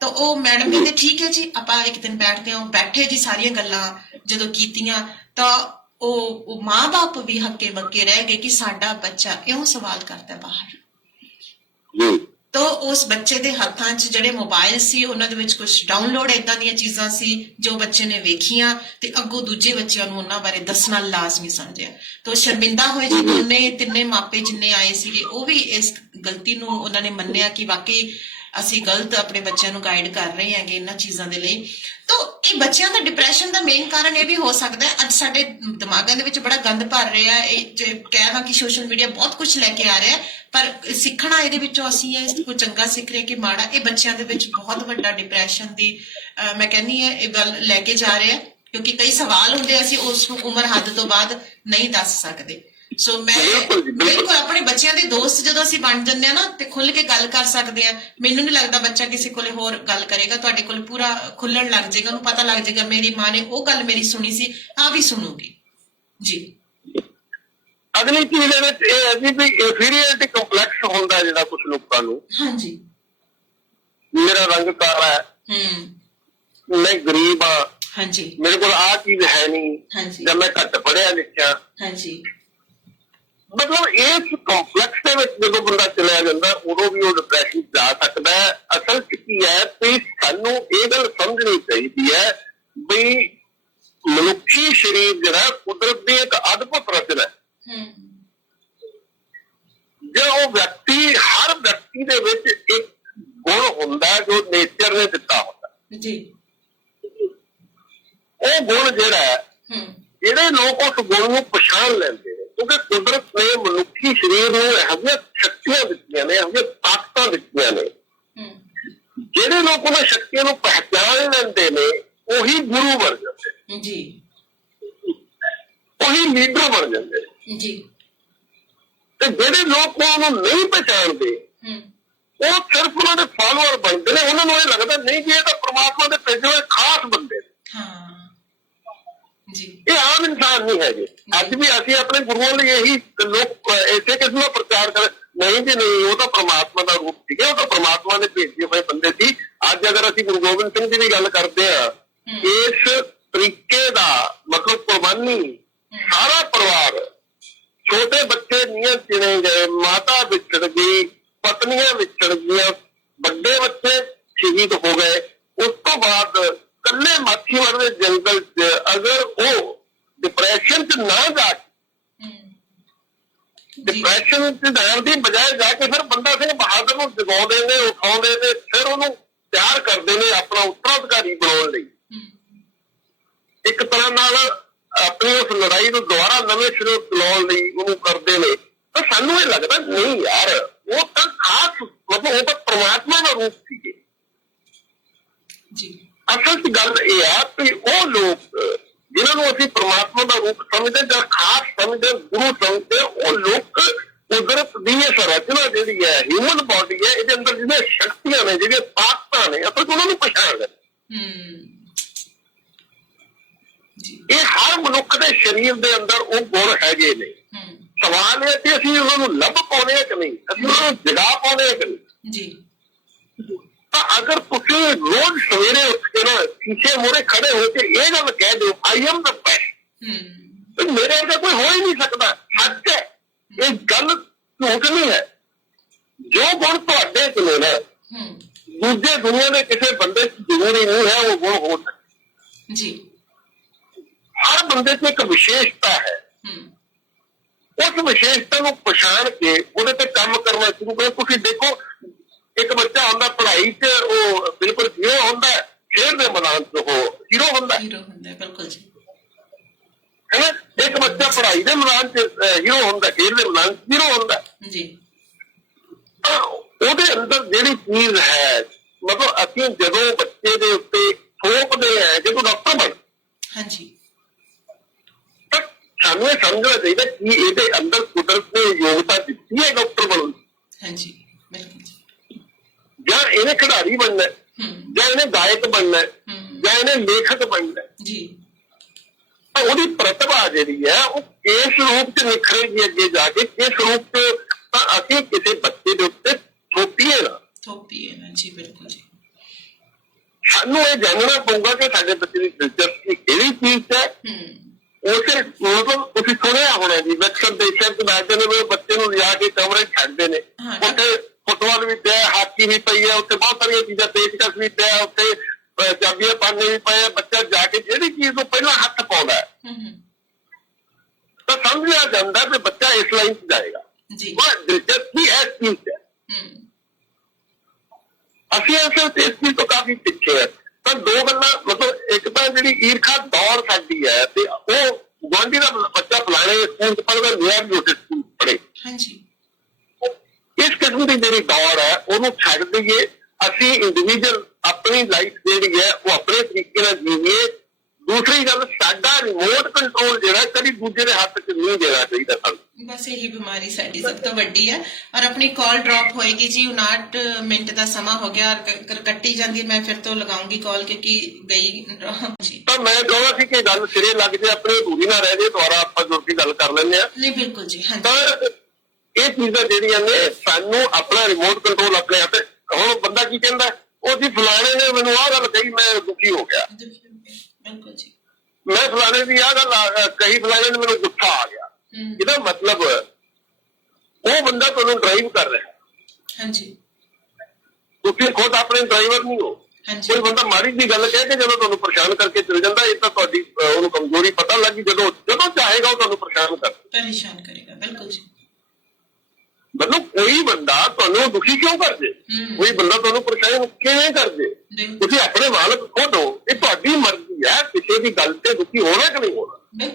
ਤਾਂ ਉਹ ਮੈਡਮ ਕਹਿੰਦੇ ਠੀਕ ਹੈ ਜੀ, ਆਪਾਂ ਇੱਕ ਦਿਨ ਬੈਠਦੇ ਹਾਂ। ਬੈਠੇ ਜੀ, ਸਾਰੀਆਂ ਗੱਲਾਂ ਜਦੋਂ ਕੀਤੀਆਂ ਤਾਂ ਉਹ ਮਾਂ-ਬਾਪ ਵੀ ਹੱਕੇ ਬੱਕੇ ਰਹਿ ਗਏ ਕਿ ਸਾਡਾ ਬੱਚਾ ਇਉਂ ਸਵਾਲ ਕਰਦਾ ਬਾਹਰ। ਤਾਂ ਉਸ ਬੱਚੇ ਦੇ ਹੱਥਾਂ 'ਚ ਜਿਹੜੇ ਮੋਬਾਈਲ ਸੀ, ਉਹਨਾਂ ਦੇ ਵਿੱਚ ਕੁਝ ਡਾਊਨਲੋਡ ਏਦਾਂ ਦੀਆਂ ਚੀਜ਼ਾਂ ਸੀ ਜੋ ਬੱਚੇ ਨੇ ਵੇਖੀਆਂ, ਤੇ ਅੱਗੋਂ ਦੂਜੇ ਬੱਚਿਆਂ ਨੂੰ ਉਹਨਾਂ ਬਾਰੇ ਦੱਸਣਾ ਲਾਜ਼ਮੀ ਸਮਝਿਆ। ਤਾਂ ਸ਼ਰਮਿੰਦਾ ਹੋਏ ਜੀ ਦੋਨੇ ਤਿੰਨੇ ਮਾਪੇ ਜਿੰਨੇ ਆਏ ਸੀਗੇ, ਉਹ ਵੀ ਇਸ ਗਲਤੀ ਨੂੰ ਉਹਨਾਂ ਨੇ ਮੰਨਿਆ ਕਿ ਵਾਕਈ ਅਸੀਂ ਗਲਤ ਆਪਣੇ ਬੱਚਿਆਂ ਨੂੰ ਗਾਈਡ ਕਰ ਰਹੇ ਹੈਗੇ ਇਹਨਾਂ ਚੀਜ਼ਾਂ ਦੇ ਲਈ। ਤਾਂ ਇਹ ਬੱਚਿਆਂ ਦਾ ਡਿਪਰੈਸ਼ਨ ਦਾ ਮੇਨ ਕਾਰਨ ਇਹ ਵੀ ਹੋ ਸਕਦਾ ਹੈ, ਅੱਜ ਸਾਡੇ ਦਿਮਾਗਾਂ ਦੇ ਵਿੱਚ ਬੜਾ ਗੰਦ ਭਰ ਰਿਹਾ। ਇਹ ਕਹਿਣਾ ਕਿ ਸੋਸ਼ਲ ਮੀਡੀਆ ਬਹੁਤ ਕੁਝ ਲੈ ਕੇ ਆ ਰਿਹਾ, ਪਰ ਸਿੱਖਣਾ ਇਹਦੇ ਵਿੱਚੋਂ ਅਸੀਂ ਇਹ ਕੋਈ ਚੰਗਾ ਸਿੱਖ ਰਹੇ ਕਿ ਮਾੜਾ, ਇਹ ਬੱਚਿਆਂ ਦੇ ਵਿੱਚ ਬਹੁਤ ਵੱਡਾ ਡਿਪਰੈਸ਼ਨ ਦੀ ਮੈਂ ਕਹਿੰਦੀ ਹਾਂ ਇਹ ਗੱਲ ਲੈ ਕੇ ਜਾ ਰਿਹਾ, ਕਿਉਂਕਿ ਕਈ ਸਵਾਲ ਹੁੰਦੇ ਅਸੀਂ ਉਸ ਉਮਰ ਹੱਦ ਤੋਂ ਬਾਅਦ ਨਹੀਂ ਦੱਸ ਸਕਦੇ। ਸੋ ਮੈਂ ਬਿਲਕੁਲ ਆਪਣੇ ਬੱਚਿਆਂ ਦੇ ਦੋਸਤ ਜਦੋਂ ਅਸੀਂ ਬਣ ਜਾਂਦੇ ਹਾਂ ਨਾ, ਤੇ ਖੁੱਲ ਕੇ ਗੱਲ ਕਰ ਸਕਦੇ ਹਾਂ। ਮੈਨੂੰ ਨਹੀਂ ਲੱਗਦਾ ਬੱਚਾ ਕਿਸੇ ਕੋਲੇ ਹੋਰ ਗੱਲ ਕਰੇਗਾ, ਤੁਹਾਡੇ ਕੋਲ ਪੂਰਾ ਖੁੱਲਣ ਲੱਗ ਜਾਏਗਾ, ਉਹਨੂੰ ਪਤਾ ਲੱਗ ਜਾਏਗਾ ਮੇਰੀ ਮਾਂ ਨੇ ਉਹ ਗੱਲ ਮੇਰੀ ਸੁਣੀ ਸੀ, ਆ ਵੀ ਸੁਣੂਗੀ ਜੀ। ਅਗਲੀ ਚੀਜ਼ ਦੇ ਵਿੱਚ ਇਹ ਹੈ ਜੀ ਵੀ ਇਨਫੀਰੀਅਰਿਟੀ ਕੰਪਲੈਕਸ ਹੁੰਦਾ ਜਿਹੜਾ ਕੁਝ ਲੋਕਾਂ ਨੂੰ। ਹਾਂਜੀ, ਮੇਰਾ ਰੰਗ ਕਾਲਾ ਹੈ, ਮੈਂ ਗਰੀਬ ਆ, ਹਾਂਜੀ, ਮੇਰੇ ਕੋਲ ਆਹ ਚੀਜ਼ ਹੈ ਨਹੀਂ, ਜਾਂ ਮੈਂ ਘੱਟ ਪੜ੍ਹਿਆ ਲਿਖਿਆ। ਹਾਂਜੀ, ਮਤਲਬ ਇਸ ਕੰਪਲੈਕਸ ਦੇ ਵਿੱਚ ਜਦੋਂ ਬੰਦਾ ਚਲਿਆ ਜਾਂਦਾ, ਉਦੋਂ ਵੀ ਉਹ ਡਿਪਰੈਸ਼ਨ ਜਾ ਸਕਦਾ ਹੈ। ਅਸਲ ਚ ਕੀ ਹੈ ਕਿ ਸਾਨੂੰ ਇਹ ਗੱਲ ਸਮਝਣੀ ਚਾਹੀਦੀ ਹੈ ਵੀ ਮਨੁੱਖੀ ਸਰੀਰ ਜਿਹੜਾ ਕੁਦਰਤ ਦੀ ਇੱਕ ਅਦਭੁਤ ਰਚਨਾ ਹੈ। ਜੇ ਉਹ ਵਿਅਕਤੀ, ਹਰ ਵਿਅਕਤੀ ਦੇ ਵਿੱਚ ਇੱਕ ਗੁਣ ਹੁੰਦਾ ਜੋ ਨੇਚਰ ਨੇ ਦਿੱਤਾ ਹੁੰਦਾ ਜੀ। ਉਹ ਗੁਣ ਜਿਹੜਾ ਹੈ, ਜਿਹੜੇ ਲੋਕ ਉਸ ਗੁਣ ਨੂੰ ਪਛਾਣ ਲੈਂਦੇ ਨੇ, ਕਿਉਂਕਿ ਕੁਦਰਤ ਨੇ ਮਨੁੱਖੀ ਸਰੀਰ ਨੂੰ ਇਹੋ ਜਿਹੀਆਂ ਸ਼ਕਤੀਆਂ ਦਿੱਤੀਆਂ ਨੇ, ਇਹੋ ਜਿਹੀਆਂ ਤਾਕਤਾਂ ਦਿੱਤੀਆਂ ਨੇ, ਜਿਹੜੇ ਲੋਕ ਉਹਨਾਂ ਸ਼ਕਤੀਆਂ ਨੂੰ ਪਹਿਚਾਣ ਲੈਂਦੇ ਨੇ ਉਹੀ ਗੁਰੂ ਬਣ ਜਾਂਦੇ ਜੀ, ਉਹੀ ਲੀਡਰ ਬਣ ਜਾਂਦੇ ਜੀ। ਤੇ ਜਿਹੜੇ ਲੋਕ ਉਹਨੂੰ ਨਹੀਂ ਪਛਾਣਦੇ, ਉਹ ਸਿਰਫ ਉਹਨਾਂ ਦੇ ਫਾਲੋਅਰ ਬਣਦੇ ਨੇ। ਉਹਨਾਂ ਨੂੰ ਇਹ ਲੱਗਦਾ ਨਹੀਂ ਕਿ ਇਹ ਤਾਂ ਪ੍ਰਮਾਤਮਾ ਦੇ ਭੇਜੇ ਹੋਏ ਖਾਸ ਬੰਦੇ ਨੇ, ਇਹ ਆਮ ਇਨਸਾਨ ਨਹੀਂ ਹੈਗੇ। ਅੱਜ ਵੀ ਅਸੀਂ ਆਪਣੇ ਗੁਰੂਆਂ ਲਈ ਇਹੀ ਲੋਕ ਇਸੇ ਕਿਸਮ ਦਾ ਪ੍ਰਚਾਰ ਕਰ, ਨਹੀਂ ਜੀ ਨਹੀਂ, ਉਹ ਤਾਂ ਪ੍ਰਮਾਤਮਾ ਦਾ ਰੂਪ ਸੀਗਾ, ਉਹ ਤਾਂ ਪ੍ਰਮਾਤਮਾ ਦੇ ਭੇਜੇ ਹੋਏ ਬੰਦੇ ਸੀ। ਅੱਜ ਅਗਰ ਅਸੀਂ ਗੁਰੂ ਗੋਬਿੰਦ ਸਿੰਘ ਜੀ ਦੀ ਗੱਲ ਕਰਦੇ ਹਾਂ, ਇਸ ਤਰੀਕੇ ਦਾ ਮਤਲਬ ਕੁਰਬਾਨੀ, ਸਾਰਾ ਪਰਿਵਾਰ, ਛੋਟੇ ਬੱਚੇ ਨੀਹਾਂ ਚਿਣੇ ਗਏ, ਮਾਤਾ ਵਿਛੜ ਗਈ, ਪਤਨੀਆਂ ਵਿਛੜ ਗਈਆਂ, ਵੱਡੇ ਬੱਚੇ ਸ਼ਹੀਦ ਹੋ ਗਏ। ਉਸ ਤੋਂ ਬਾਅਦ ਕੱਲੇ ਮਾਛੀਵਾੜੇ ਦੇ ਜੰਗਲ 'ਚ ਅਗਰ ਉਹ ਡਿਪਰੈਸ਼ਨ 'ਚ ਨਾ ਜਾ ਕੇ, ਡਿਪਰੈਸ਼ਨ 'ਚ ਜਾਣ ਦੀ ਬਜਾਏ ਜਾ ਕੇ ਫਿਰ ਬੰਦਾ ਸਿੰਘ ਬਹਾਦਰ ਨੂੰ ਜਗਾਉਂਦੇ ਨੇ, ਉਠਾਉਂਦੇ ਨੇ, ਫਿਰ ਉਹਨੂੰ ਤਿਆਰ ਕਰਦੇ ਨੇ ਆਪਣਾ ਉੱਤਰਾਧਿਕਾਰੀ ਬਣਾਉਣ ਲਈ। ਇੱਕ ਤਰ੍ਹਾਂ ਨਾਲ ਆਪਣੀ ਉਸ ਲੜਾਈ ਨੂੰ ਦੁਬਾਰਾ ਨਵੇਂ ਸਿਰੋਂ ਚਲਾਉਣ ਲਈ ਉਹਨੂੰ ਕਰਦੇ ਨੇ। ਤਾਂ ਸਾਨੂੰ ਇਹ ਲੱਗਦਾ ਨਹੀਂ ਯਾਰ, ਉਹ ਤਾਂ ਖਾਸ ਮਤਲਬ ਉਹ ਤਾਂ ਪ੍ਰਮਾਤਮਾ ਦਾ ਰੂਪ ਸੀਗੇ। ਅਸਲ 'ਚ ਗੱਲ ਇਹ ਆ ਕਿ ਉਹ ਲੋਕ ਜਿਨ੍ਹਾਂ ਨੂੰ ਅਸੀਂ ਪ੍ਰਮਾਤਮਾ ਦਾ ਰੂਪ ਸਮਝਦੇ ਜਾਂ ਖਾਸ ਸਮਝਦੇ, ਗੁਰੂ ਸਮਝਦੇ, ਉਹ ਲੋਕ ਕੁਦਰਤ ਦੀ ਇਹ ਸੰਰਚਨਾ ਜਿਹੜੀ ਹੈ, ਹਿਊਮਨ ਬੋਡੀ ਹੈ, ਇਹਦੇ ਅੰਦਰ ਜਿਹੜੀਆਂ ਸ਼ਕਤੀਆਂ ਨੇ, ਜਿਹੜੀਆਂ ਤਾਕਤਾਂ ਨੇ, ਅਸਲ 'ਚ ਉਹਨਾਂ ਨੂੰ ਪਛਾਣਦੇ। ਇਹ ਹਰ ਮਨੁੱਖ ਦੇ ਸਰੀਰ ਦੇ ਅੰਦਰ ਉਹ ਗੁਣ ਹੈਗੇ ਨੇ। ਸਵਾਲ ਇਹ ਕਿ ਅਸੀਂ ਉਹਨਾਂ ਨੂੰ ਲੱਭ ਪਾਉਂਦੇ ਹਾਂ ਕਿ ਨਹੀਂ, ਅਸੀਂ ਉਹਨਾਂ ਨੂੰ ਜਗਾ ਪਾਉਂਦੇ ਹਾਂ ਕਿ ਨਹੀਂ। ਤਾਂ ਅਗਰ ਤੁਸੀਂ ਰੋਜ਼ ਸਵੇਰੇ ਉੱਠ ਕੇ ਨਾ ਸ਼ੀਸ਼ੇ ਮੂਹਰੇ ਖੜੇ ਹੋ ਕੇ ਇਹ ਗੱਲ ਕਹਿ ਦਿਓ, ਆਈ ਐਮ ਦਾ ਬੈਸਟ, ਮੇਰੇ ਵਰਗਾ ਕੋਈ ਹੋ ਹੀ ਨਹੀਂ ਸਕਦਾ, ਸੱਚ ਹੈ, ਇਹ ਗੱਲ ਝੂਠ ਨਹੀਂ ਹੈ। ਜੋ ਗੁਣ ਤੁਹਾਡੇ ਚ ਨੇ ਨਾ, ਦੂਜੇ ਦੁਨੀਆ ਦੇ ਕਿਸੇ ਬੰਦੇ ਚ ਜ਼ਰੂਰੀ ਨਹੀਂ ਹੈ ਉਹ ਗੁਣ ਹੋ ਸਕਦਾ। ਹਰ ਬੰਦੇ ਚ ਇੱਕ ਵਿਸ਼ੇਸ਼ਤਾ ਹੈ, ਉਸ ਵਿਸ਼ੇਸ਼ਤਾ ਨੂੰ ਪਛਾਣ ਕੇ ਉਹਦੇ ਤੇ ਕੰਮ ਕਰਨਾ ਸ਼ੁਰੂ ਕਰੋ। ਤੁਸੀਂ ਦੇਖੋ, ਇੱਕ ਬੱਚਾ ਹੁੰਦਾ ਪੜ੍ਹਾਈ 'ਚ ਉਹ ਬਿਲਕੁਲ ਹੀਰੋ ਹੁੰਦਾ, ਖੇਡ ਦੇ ਮੈਦਾਨ 'ਚ ਉਹ ਹੀਰੋ ਹੁੰਦਾ, ਬਿਲਕੁਲ ਜੀ, ਹੈ ਨਾ। ਇੱਕ ਬੱਚਾ ਪੜ੍ਹਾਈ ਦੇ ਮੈਦਾਨ 'ਚ ਹੀਰੋ ਹੁੰਦਾ, ਖੇਡ ਦੇ ਮੈਦਾਨ 'ਚ ਹੀਰੋ ਹੁੰਦਾ ਜੀ। ਤਾਂ ਉਹਦੇ ਅੰਦਰ ਜਿਹੜੀ ਚੀਜ਼ ਹੈ, ਮਤਲਬ ਅਸੀਂ ਜਦੋਂ ਬੱਚੇ ਦੇ ਉੱਤੇ ਥੋਪਦੇ ਹਾਂ ਕਿ ਤੂੰ ਡਾਕਟਰ ਬਣ, ਤਾਂ ਸਾਨੂੰ ਇਹ ਸਮਝਣਾ ਚਾਹੀਦਾ ਕਿ ਇਹਦੇ ਅੰਦਰ ਕੁਦਰਤ ਨੇ ਯੋਗਤਾ ਦਿੱਤੀ ਹੈ ਡਾਕਟਰ ਬਣਨ ਦੀ, ਜਾਂ ਇਹਨੇ ਖਿਡਾਰੀ ਬਣਨਾ, ਜਾਂ ਇਹਨੇ ਗਾਇਕ ਬਣਨਾ, ਜਾਂ ਇਹਨੇ ਲੇਖਕ ਬਣਨਾ, ਤਾਂ ਉਹਦੀ ਪ੍ਰਤਿਭਾ ਜਿਹੜੀ ਹੈ ਉਹ ਇਸ ਰੂਪ 'ਚ ਨਿਖਰੇਗੀ ਅੱਗੇ ਜਾ ਕੇ। ਇਸ ਰੂਪ 'ਚ ਤਾਂ ਅਸੀਂ ਕਿਸੇ ਬੱਚੇ ਦੇ ਉੱਤੇ ਥੋਪੀਏ ਨਾ। ਬਿਲਕੁਲ ਜੀ, ਸਾਨੂੰ ਇਹ ਜਾਣਨਾ ਪਊਗਾ ਕਿ ਸਾਡੇ ਬੱਚੇ ਦੀ ਦਿਲਚਸਪੀ ਕਿਹੜੀ ਚੀਜ਼ 'ਚ ਹੈ। ਉਸੇ ਮਤਲਬ ਤੁਸੀਂ ਸੁਣਿਆ ਹੋਣਾ ਜੀ, ਅਕਸਰ ਦੇਸ਼ਾਂ 'ਚ ਦੱਸਦੇ ਨੇ ਬੱਚੇ ਨੂੰ ਲਿਆ ਕੇ ਕਮਰੇ 'ਚ ਛੱਡਦੇ ਨੇ, ਉੱਥੇ ਫੁੱਟਬਾਲ ਵੀ ਪਿਆ, ਹਾਕੀ ਵੀ ਪਈ ਹੈ, ਉੱਥੇ ਬਹੁਤ ਸਾਰੀਆਂ ਚੀਜ਼ਾਂ, ਪੇਚਕਸ ਵੀ ਪਿਆ, ਉੱਥੇ ਚਾਬੀਆਂ ਪਾਨੇ ਵੀ ਪਏ ਆ। ਬੱਚਾ ਜਾ ਕੇ ਜਿਹੜੀ ਚੀਜ਼ ਨੂੰ ਪਹਿਲਾਂ ਹੱਥ ਪਾਉਂਦਾ ਤਾਂ ਸਮਝ ਲਿਆ ਜਾਂਦਾ ਕਿ ਬੱਚਾ ਇਸ ਲਾਈਨ 'ਚ ਜਾਏਗਾ। ਦਿਲਚਸਪੀ ਇਸ ਚੀਜ਼ 'ਚ ਹੈ। ਅਸੀਂ ਅਸਲ ਇਸ ਚੀਜ਼ ਤੋਂ ਕਾਫੀ ਪਿੱਛੇ ਹੈ। ਤਾਂ ਦੋ ਗੱਲਾਂ, ਮਤਲਬ ਇੱਕ ਤਾਂ ਜਿਹੜੀ ਈਰਖਾ ਦੌੜ ਸਾਡੀ ਹੈ, ਤੇ ਉਹ ਗੁਆਂਢੀ ਦਾ ਬੱਚਾ ਫਲਾਣੇ ਸਕੂਲ 'ਚ ਪੜ੍ਹਦਾ, ਮੇਰਾ ਵੀ ਉਸੇ ਸਕੂਲ 'ਚ ਪੜ੍ਹੇ, ਇਸ ਕਿਸਮ ਦੀ ਜਿਹੜੀ ਦੌੜ ਹੈ ਉਹਨੂੰ ਛੱਡ ਦਈਏ। ਅਸੀਂ ਇੰਡੀਵਿਜੂਅਲ ਆਪਣੀ ਲਾਈਫ ਜਿਹੜੀ ਹੈ ਉਹ ਆਪਣੇ ਤਰੀਕੇ ਨਾਲ ਜੀਵੀਏ। ਦੂਸਰੀ ਗੱਲ, ਸਾਡਾ ਰਿਮੋਟ ਕੰਟਰੋਲ ਜਿਹੜਾ ਕਦੀ ਦੂਜੇ ਦੇ ਹੱਥ 'ਚ ਨਹੀਂ ਦੇਣਾ ਚਾਹੀਦਾ ਸਾਨੂੰ। ਬਸ ਇਹੀ ਬਿਮਾਰੀ ਸਾਡੀ ਸਭ ਤੋਂ ਵੱਡੀ ਹੈ। ਔਰ ਆਪਣੀ ਕਾਲ ਡ੍ਰੌਪ ਹੋਏਗੀ ਜੀ, 59 ਮਿੰਟ ਦਾ ਸਮਾਂ ਹੋ ਗਿਆ, ਕੱਟੀ ਜਾਂਦੀ ਹੈ। ਮੈਂ ਫਿਰ ਤੋਂ ਲਗਾਉਂਗੀ ਕਾਲ ਕਿਉਂਕਿ ਗਈ ਜੀ। ਤਾਂ ਮੈਂ ਚਾਹੁੰਦਾ ਸੀ ਕਿ ਗੱਲ ਸਿਰੇ ਲੱਗ ਜੇ, ਆਪਣੀ ਅਧੂਰੀ ਨਾ ਰਹਿ ਜੇ, ਦੁਬਾਰਾ ਆਪਾਂ ਜੁੜ ਕੇ ਗੱਲ ਕਰ ਲੈਂਦੇ ਹਾਂ। ਨਹੀਂ ਬਿਲਕੁਲ ਜੀ, ਤਾਂ ਇਹ ਚੀਜ਼ਾਂ ਜਿਹੜੀਆਂ ਨੇ ਸਾਨੂੰ ਆਪਣਾ ਰਿਮੋਟ ਕੰਟਰੋਲ ਆਪਣੇ ਹੱਥ। ਹੁਣ ਬੰਦਾ ਕੀ ਕਹਿੰਦਾ, ਉਹ ਜੀ ਫਲਾਣੇ ਨੇ ਮੈਨੂੰ ਆਹ ਗੱਲ ਕਹੀ, ਮੈਂ ਦੁਖੀ ਹੋ ਗਿਆ, ਮੈਂ ਫਲਾਣੇ ਦੀ ਆਹ ਗੱਲ ਕਹੀ, ਫਲਾਣੇ ਨੇ ਮੈਨੂੰ ਗੁੱਸਾ ਆ ਗਿਆ। ਇਹਦਾ ਮਤਲਬ ਉਹ ਬੰਦਾ ਤੁਹਾਨੂੰ ਡਰਾਈਵ ਕਰ ਰਿਹਾ, ਤੁਸੀਂ ਖੁਦ ਆਪਣੇ ਡਰਾਈਵਰ ਨਹੀਂ ਹੋ। ਕੋਈ ਬੰਦਾ ਮਾੜੀ ਜੀ ਗੱਲ ਕਹਿ ਕੇ ਜਦੋਂ ਤੁਹਾਨੂੰ ਪਰੇਸ਼ਾਨ ਕਰਕੇ ਚਲ ਜਾਂਦਾ, ਇਹ ਤਾਂ ਤੁਹਾਡੀ ਉਹਨੂੰ ਕਮਜ਼ੋਰੀ ਪਤਾ ਲੱਗੀ। ਜਦੋਂ ਚਾਹੇਗਾ ਉਹ ਤੁਹਾਨੂੰ ਪਰੇਸ਼ਾਨ ਕਰੇਗਾ। ਬਿਲਕੁਲ ਜੀ, ਮਤਲਬ ਕੋਈ ਬੰਦਾ ਤੁਹਾਨੂੰ ਦੁਖੀ ਕਿਉਂ ਕਰ ਜੇ, ਕੋਈ ਬੰਦਾ ਤੁਹਾਨੂੰ ਪਰੇਸ਼ਾਨ ਕਿਵੇਂ ਕਰ ਜੇ, ਤੁਸੀਂ ਆਪਣੇ ਮਾਲਕ ਖੁਦ ਹੋ। ਇਹ ਤੁਹਾਡੀ ਮਰਜ਼ੀ ਹੈ ਕਿਸੇ ਦੀ ਗੱਲ ਤੇ ਦੁਖੀ ਹੋਣਾ ਕਿ ਨਹੀਂ ਹੋਣਾ,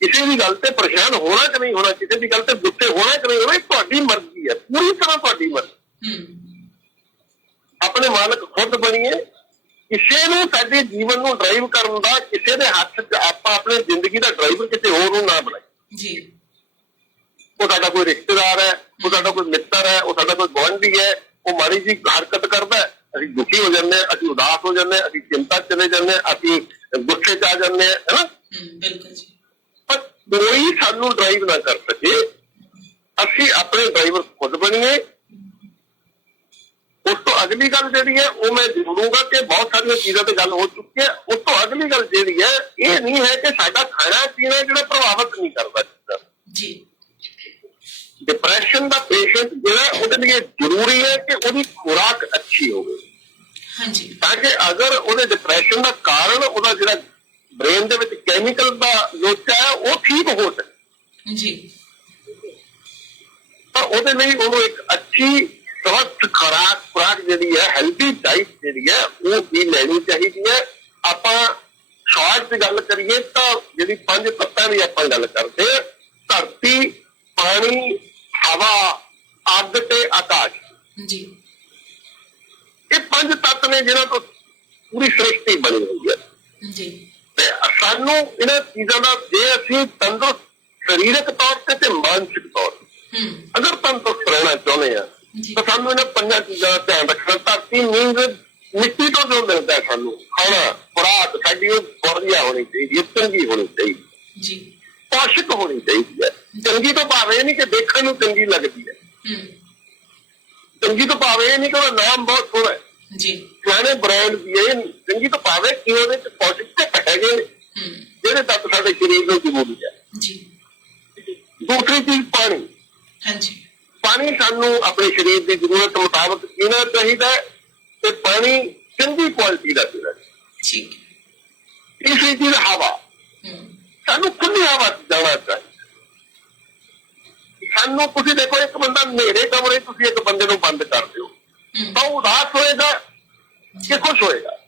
ਕਿਸੇ ਦੀ ਗੱਲ ਤੇ ਪਰੇਸ਼ਾਨ ਹੋਣਾ ਕਿ ਨਹੀਂ ਹੋਣਾ, ਕਿਸੇ ਦੀ ਗੱਲ ਤੇ ਗੁੱਸੇ ਹੋਣਾ ਕਿ ਨਹੀਂ ਹੋਣਾ, ਇਹ ਤੁਹਾਡੀ ਮਰਜ਼ੀ ਹੈ, ਪੂਰੀ ਤਰ੍ਹਾਂ ਤੁਹਾਡੀ ਮਰਜ਼ੀ। ਆਪਣੇ ਮਾਲਕ ਖੁਦ ਬਣੀਏ। ਕਿਸੇ ਨੂੰ ਸਾਡੇ ਜੀਵਨ ਨੂੰ ਡਰਾਈਵ ਕਰਨ ਦਾ ਕਿਸੇ ਦੇ ਹੱਥ 'ਚ, ਆਪਾਂ ਆਪਣੀ ਜ਼ਿੰਦਗੀ ਦਾ ਡਰਾਈਵਰ ਕਿਸੇ ਹੋਰ ਨੂੰ ਨਾ ਬਣਾਈਏ। ਉਹ ਸਾਡਾ ਕੋਈ ਰਿਸ਼ਤੇਦਾਰ ਹੈ, ਉਹ ਸਾਡਾ ਕੋਈ ਮਿੱਤਰ ਹੈ, ਉਹ ਸਾਡਾ ਕੋਈ ਗੁਆਂਢੀ ਹੈ, ਉਹ ਮਾੜੀ ਜੀ ਹਰਕਤ ਕਰਦਾ, ਅਸੀਂ ਦੁਖੀ ਹੋ ਜਾਂਦੇ ਹਾਂ, ਅਸੀਂ ਉਦਾਸ ਹੋ ਜਾਂਦੇ ਹਾਂ, ਅਸੀਂ ਚਿੰਤਾ 'ਚ ਚਲੇ ਜਾਂਦੇ ਹਾਂ, ਅਸੀਂ ਗੁੱਸੇ 'ਚ ਆ ਜਾਂਦੇ ਹਾਂ, ਹੈ ਨਾ। ਪਰ ਕੋਈ ਸਾਨੂੰ ਡਰਾਈਵ ਨਾ ਕਰ ਸਕੇ, ਅਸੀਂ ਆਪਣੇ ਡਰਾਈਵਰ ਖੁਦ ਬਣੀਏ। ਉਸ ਤੋਂ ਅਗਲੀ ਗੱਲ ਜਿਹੜੀ ਹੈ ਉਹ ਮੈਂ ਜੋੜੂੰਗਾ ਕਿ ਬਹੁਤ ਸਾਰੀਆਂ ਚੀਜ਼ਾਂ ਤੇ ਗੱਲ ਹੋ ਚੁੱਕੀ ਹੈ। ਉਸ ਤੋਂ ਅਗਲੀ ਗੱਲ ਜਿਹੜੀ ਹੈ, ਇਹ ਨਹੀਂ ਹੈ ਕਿ ਸਾਡਾ ਖਾਣਾ ਪੀਣਾ ਜਿਹੜਾ ਪ੍ਰਭਾਵਿਤ ਨਹੀਂ ਕਰਦਾ ਜੀ। ਡਿਪਰੈਸ਼ਨ ਦਾ ਪੇਸ਼ੈਂਟ ਜਿਹੜਾ, ਉਹਦੇ ਲਈ ਜ਼ਰੂਰੀ ਹੈ ਕਿ ਉਹਦੀ ਖੁਰਾਕ ਅੱਛੀ ਹੋਵੇ, ਤਾਂ ਕਿ ਅਗਰ ਉਹਦੇ ਡਿਪਰੈਸ਼ਨ ਦਾ ਕਾਰਨ ਉਹਦਾ ਜਿਹੜਾ ਬ੍ਰੇਨ ਦੇ ਵਿੱਚ ਕੈਮੀਕਲ ਦਾ ਲੋਚਾ ਹੈ ਉਹ ਠੀਕ ਹੋ ਸਕੇ। ਤਾਂ ਉਹਦੇ ਲਈ ਉਹਨੂੰ ਇੱਕ ਅੱਛੀ ਸਵਸਥ ਖੁਰਾਕ ਜਿਹੜੀ ਹੈ, ਹੈਲਦੀ ਡਾਈਟ ਜਿਹੜੀ ਹੈ ਉਹ ਵੀ ਲੈਣੀ ਚਾਹੀਦੀ ਹੈ। ਆਪਾਂ ਸ਼ਾਰਟ 'ਚ ਗੱਲ ਕਰੀਏ ਤਾਂ ਜਿਹੜੀ 5 ਤੱਤਾਂ ਦੀ ਆਪਾਂ ਗੱਲ ਕਰਦੇ ਹਾਂ, ਧਰਤੀ, ਪਾਣੀ, ਹਵਾ, ਅੱਗ ਤੇ ਆਕਾਸ਼, ਜੀ ਇਹ 5 ਤੱਤ ਨੇ ਜਿਨ੍ਹਾਂ ਤੋਂ ਪੂਰੀ ਸ੍ਰਿਸ਼ਟੀ ਬਣੀ ਹੋਈ ਹੈ। ਜੀ ਤੇ ਸਾਨੂੰ ਇਹਨਾਂ ਚੀਜ਼ਾਂ ਦਾ, ਜੇ ਅਸੀਂ ਤੰਦਰੁਸਤ ਸਰੀਰਕ ਤੌਰ ਤੇ ਮਾਨਸਿਕ ਤੌਰ ਤੇ ਅਗਰ ਤੰਦਰੁਸਤ ਰਹਿਣਾ ਚਾਹੁੰਦੇ ਆ ਤਾਂ ਸਾਨੂੰ ਇਹਨਾਂ 5 ਚੀਜ਼ਾਂ ਦਾ ਧਿਆਨ ਰੱਖਣਾ। ਧਰਤੀ, ਨੀਂਦ, ਮਿੱਟੀ ਤੋਂ ਜੋ ਮਿਲਦਾ ਸਾਨੂੰ ਖਾਣਾ, ਖੁਰਾਕ, ਸਾਡੀ ਉਹ ਵਧੀਆ ਹੋਣੀ ਚਾਹੀਦੀ ਹੈ, ਚੰਗੀ ਹੋਣੀ ਚਾਹੀਦੀ ਜੀ, ਪੌਸ਼ਟਿਕ ਹੋਣੀ ਚਾਹੀਦੀ ਹੈ। ਚੰਗੀ ਤੋਂ ਭਾਵੇਂ ਇਹ ਨਹੀਂ ਕਿ ਦੇਖਣ ਨੂੰ ਚੰਗੀ ਲੱਗਦੀ ਹੈ, ਚੰਗੀ ਤੋਂ ਭਾਵੇਂ ਇਹ ਨਹੀਂ ਕਿ ਉਹਦਾ ਨਾਮ ਬਹੁਤ ਸੋਹਣਾ ਹੈ ਜੀ, ਪੁਰਾਣੇ ਬ੍ਰਾਂਡ ਦੀ ਹੈ। ਚੰਗੀ ਤੋਂ ਭਾਵੇਂ ਕਿ ਉਹਦੇ ਚ ਪੌਸ਼ਟਿਕ ਹੈਗੇ ਨੇ ਜਿਹੜੇ ਤੱਕ ਸਾਡੇ ਸਰੀਰ ਨੂੰ ਜ਼ਰੂਰੀ ਹੈ। ਜੀ ਦੂਸਰੀ ਚੀਜ਼ ਪਾਣੀ। ਹਾਂਜੀ, ਪਾਣੀ ਸਾਨੂੰ ਆਪਣੇ ਸਰੀਰ ਦੀ ਜ਼ਰੂਰਤ ਮੁਤਾਬਕ ਪੀਣਾ ਚਾਹੀਦਾ ਹੈ ਤੇ ਪਾਣੀ ਚੰਗੀ ਕੁਆਲਿਟੀ ਦਾ ਪੀਣਾ ਚਾਹੀਦਾ। ਠੀਕ। ਤੀਸਰੀ ਚੀਜ਼ ਹਵਾ, ਸਾਨੂੰ ਖੁੱਲੀ ਹਵਾ ਚ ਜਾਣਾ ਚਾਹੀਦਾ। ਸਾਨੂੰ, ਤੁਸੀਂ ਦੇਖੋ, ਇੱਕ ਬੰਦਾ ਹਨੇਰੇ ਕਮਰੇ ਤੁਸੀਂ ਇੱਕ ਬੰਦੇ ਨੂੰ ਬੰਦ ਕਰ ਦਿਓ ਤਾਂ ਉਹ ਉਦਾਸ ਹੋਏਗਾ ਕਿ ਖੁਸ਼ ਹੋਏਗਾ?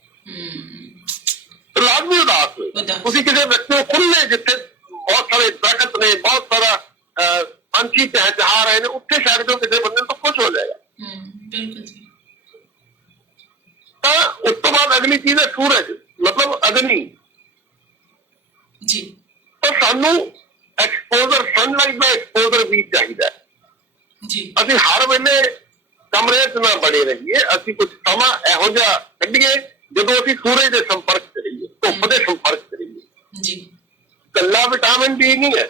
ਲਾਜ਼ਮੀ ਉਦਾਸ ਹੋਏਗਾ। ਤੁਸੀਂ ਕਿਸੇ ਵਿਅਕਤੀ ਨੂੰ ਖੁੱਲੇ, ਜਿੱਥੇ ਬਹੁਤ ਸਾਰੇ ਦਰਖਤ ਨੇ, ਬਹੁਤ ਸਾਰਾ ਪੰਛੀ ਚਹਿਚਹਾ ਰਹੇ ਨੇ, ਉੱਥੇ ਛੱਡ ਦਿਓ ਕਿਸੇ ਬੰਦੇ ਨੂੰ ਤਾਂ ਖੁਸ਼ ਹੋ ਜਾਏਗਾ। ਬਿਲਕੁਲ ਜੀ। ਤਾਂ ਉਸ ਤੋਂ ਬਾਅਦ ਅਗਲੀ ਚੀਜ਼ ਹੈ ਸੂਰਜ, ਮਤਲਬ ਅਗਨੀ ਜੀ। ਤਾਂ ਸਾਨੂੰ ਐਕਸਪੋਜ਼ਰ, ਸਨਲਾਈਟ ਦਾ ਐਕਸਪੋਜ਼ਰ ਵੀ ਚਾਹੀਦਾ ਜੀ। ਅਸੀਂ ਹਰ ਵੇਲੇ ਕਮਰੇ 'ਚ ਨਾ ਬਣੇ ਰਹੀਏ, ਅਸੀਂ ਕੁਝ ਸਮਾਂ ਇਹੋ ਜਿਹਾ ਕੱਢੀਏ ਜਦੋਂ ਅਸੀਂ ਸੂਰਜ ਦੇ ਸੰਪਰਕ 'ਚ ਰਹੀਏ, ਧੁੱਪ ਦੇ ਸੰਪਰਕ 'ਚ ਰਹੀਏ। ਜੀ। ਕੱਲਾ ਵਿਟਾਮਿਨ ਡੀ ਨਹੀਂ ਹੈ,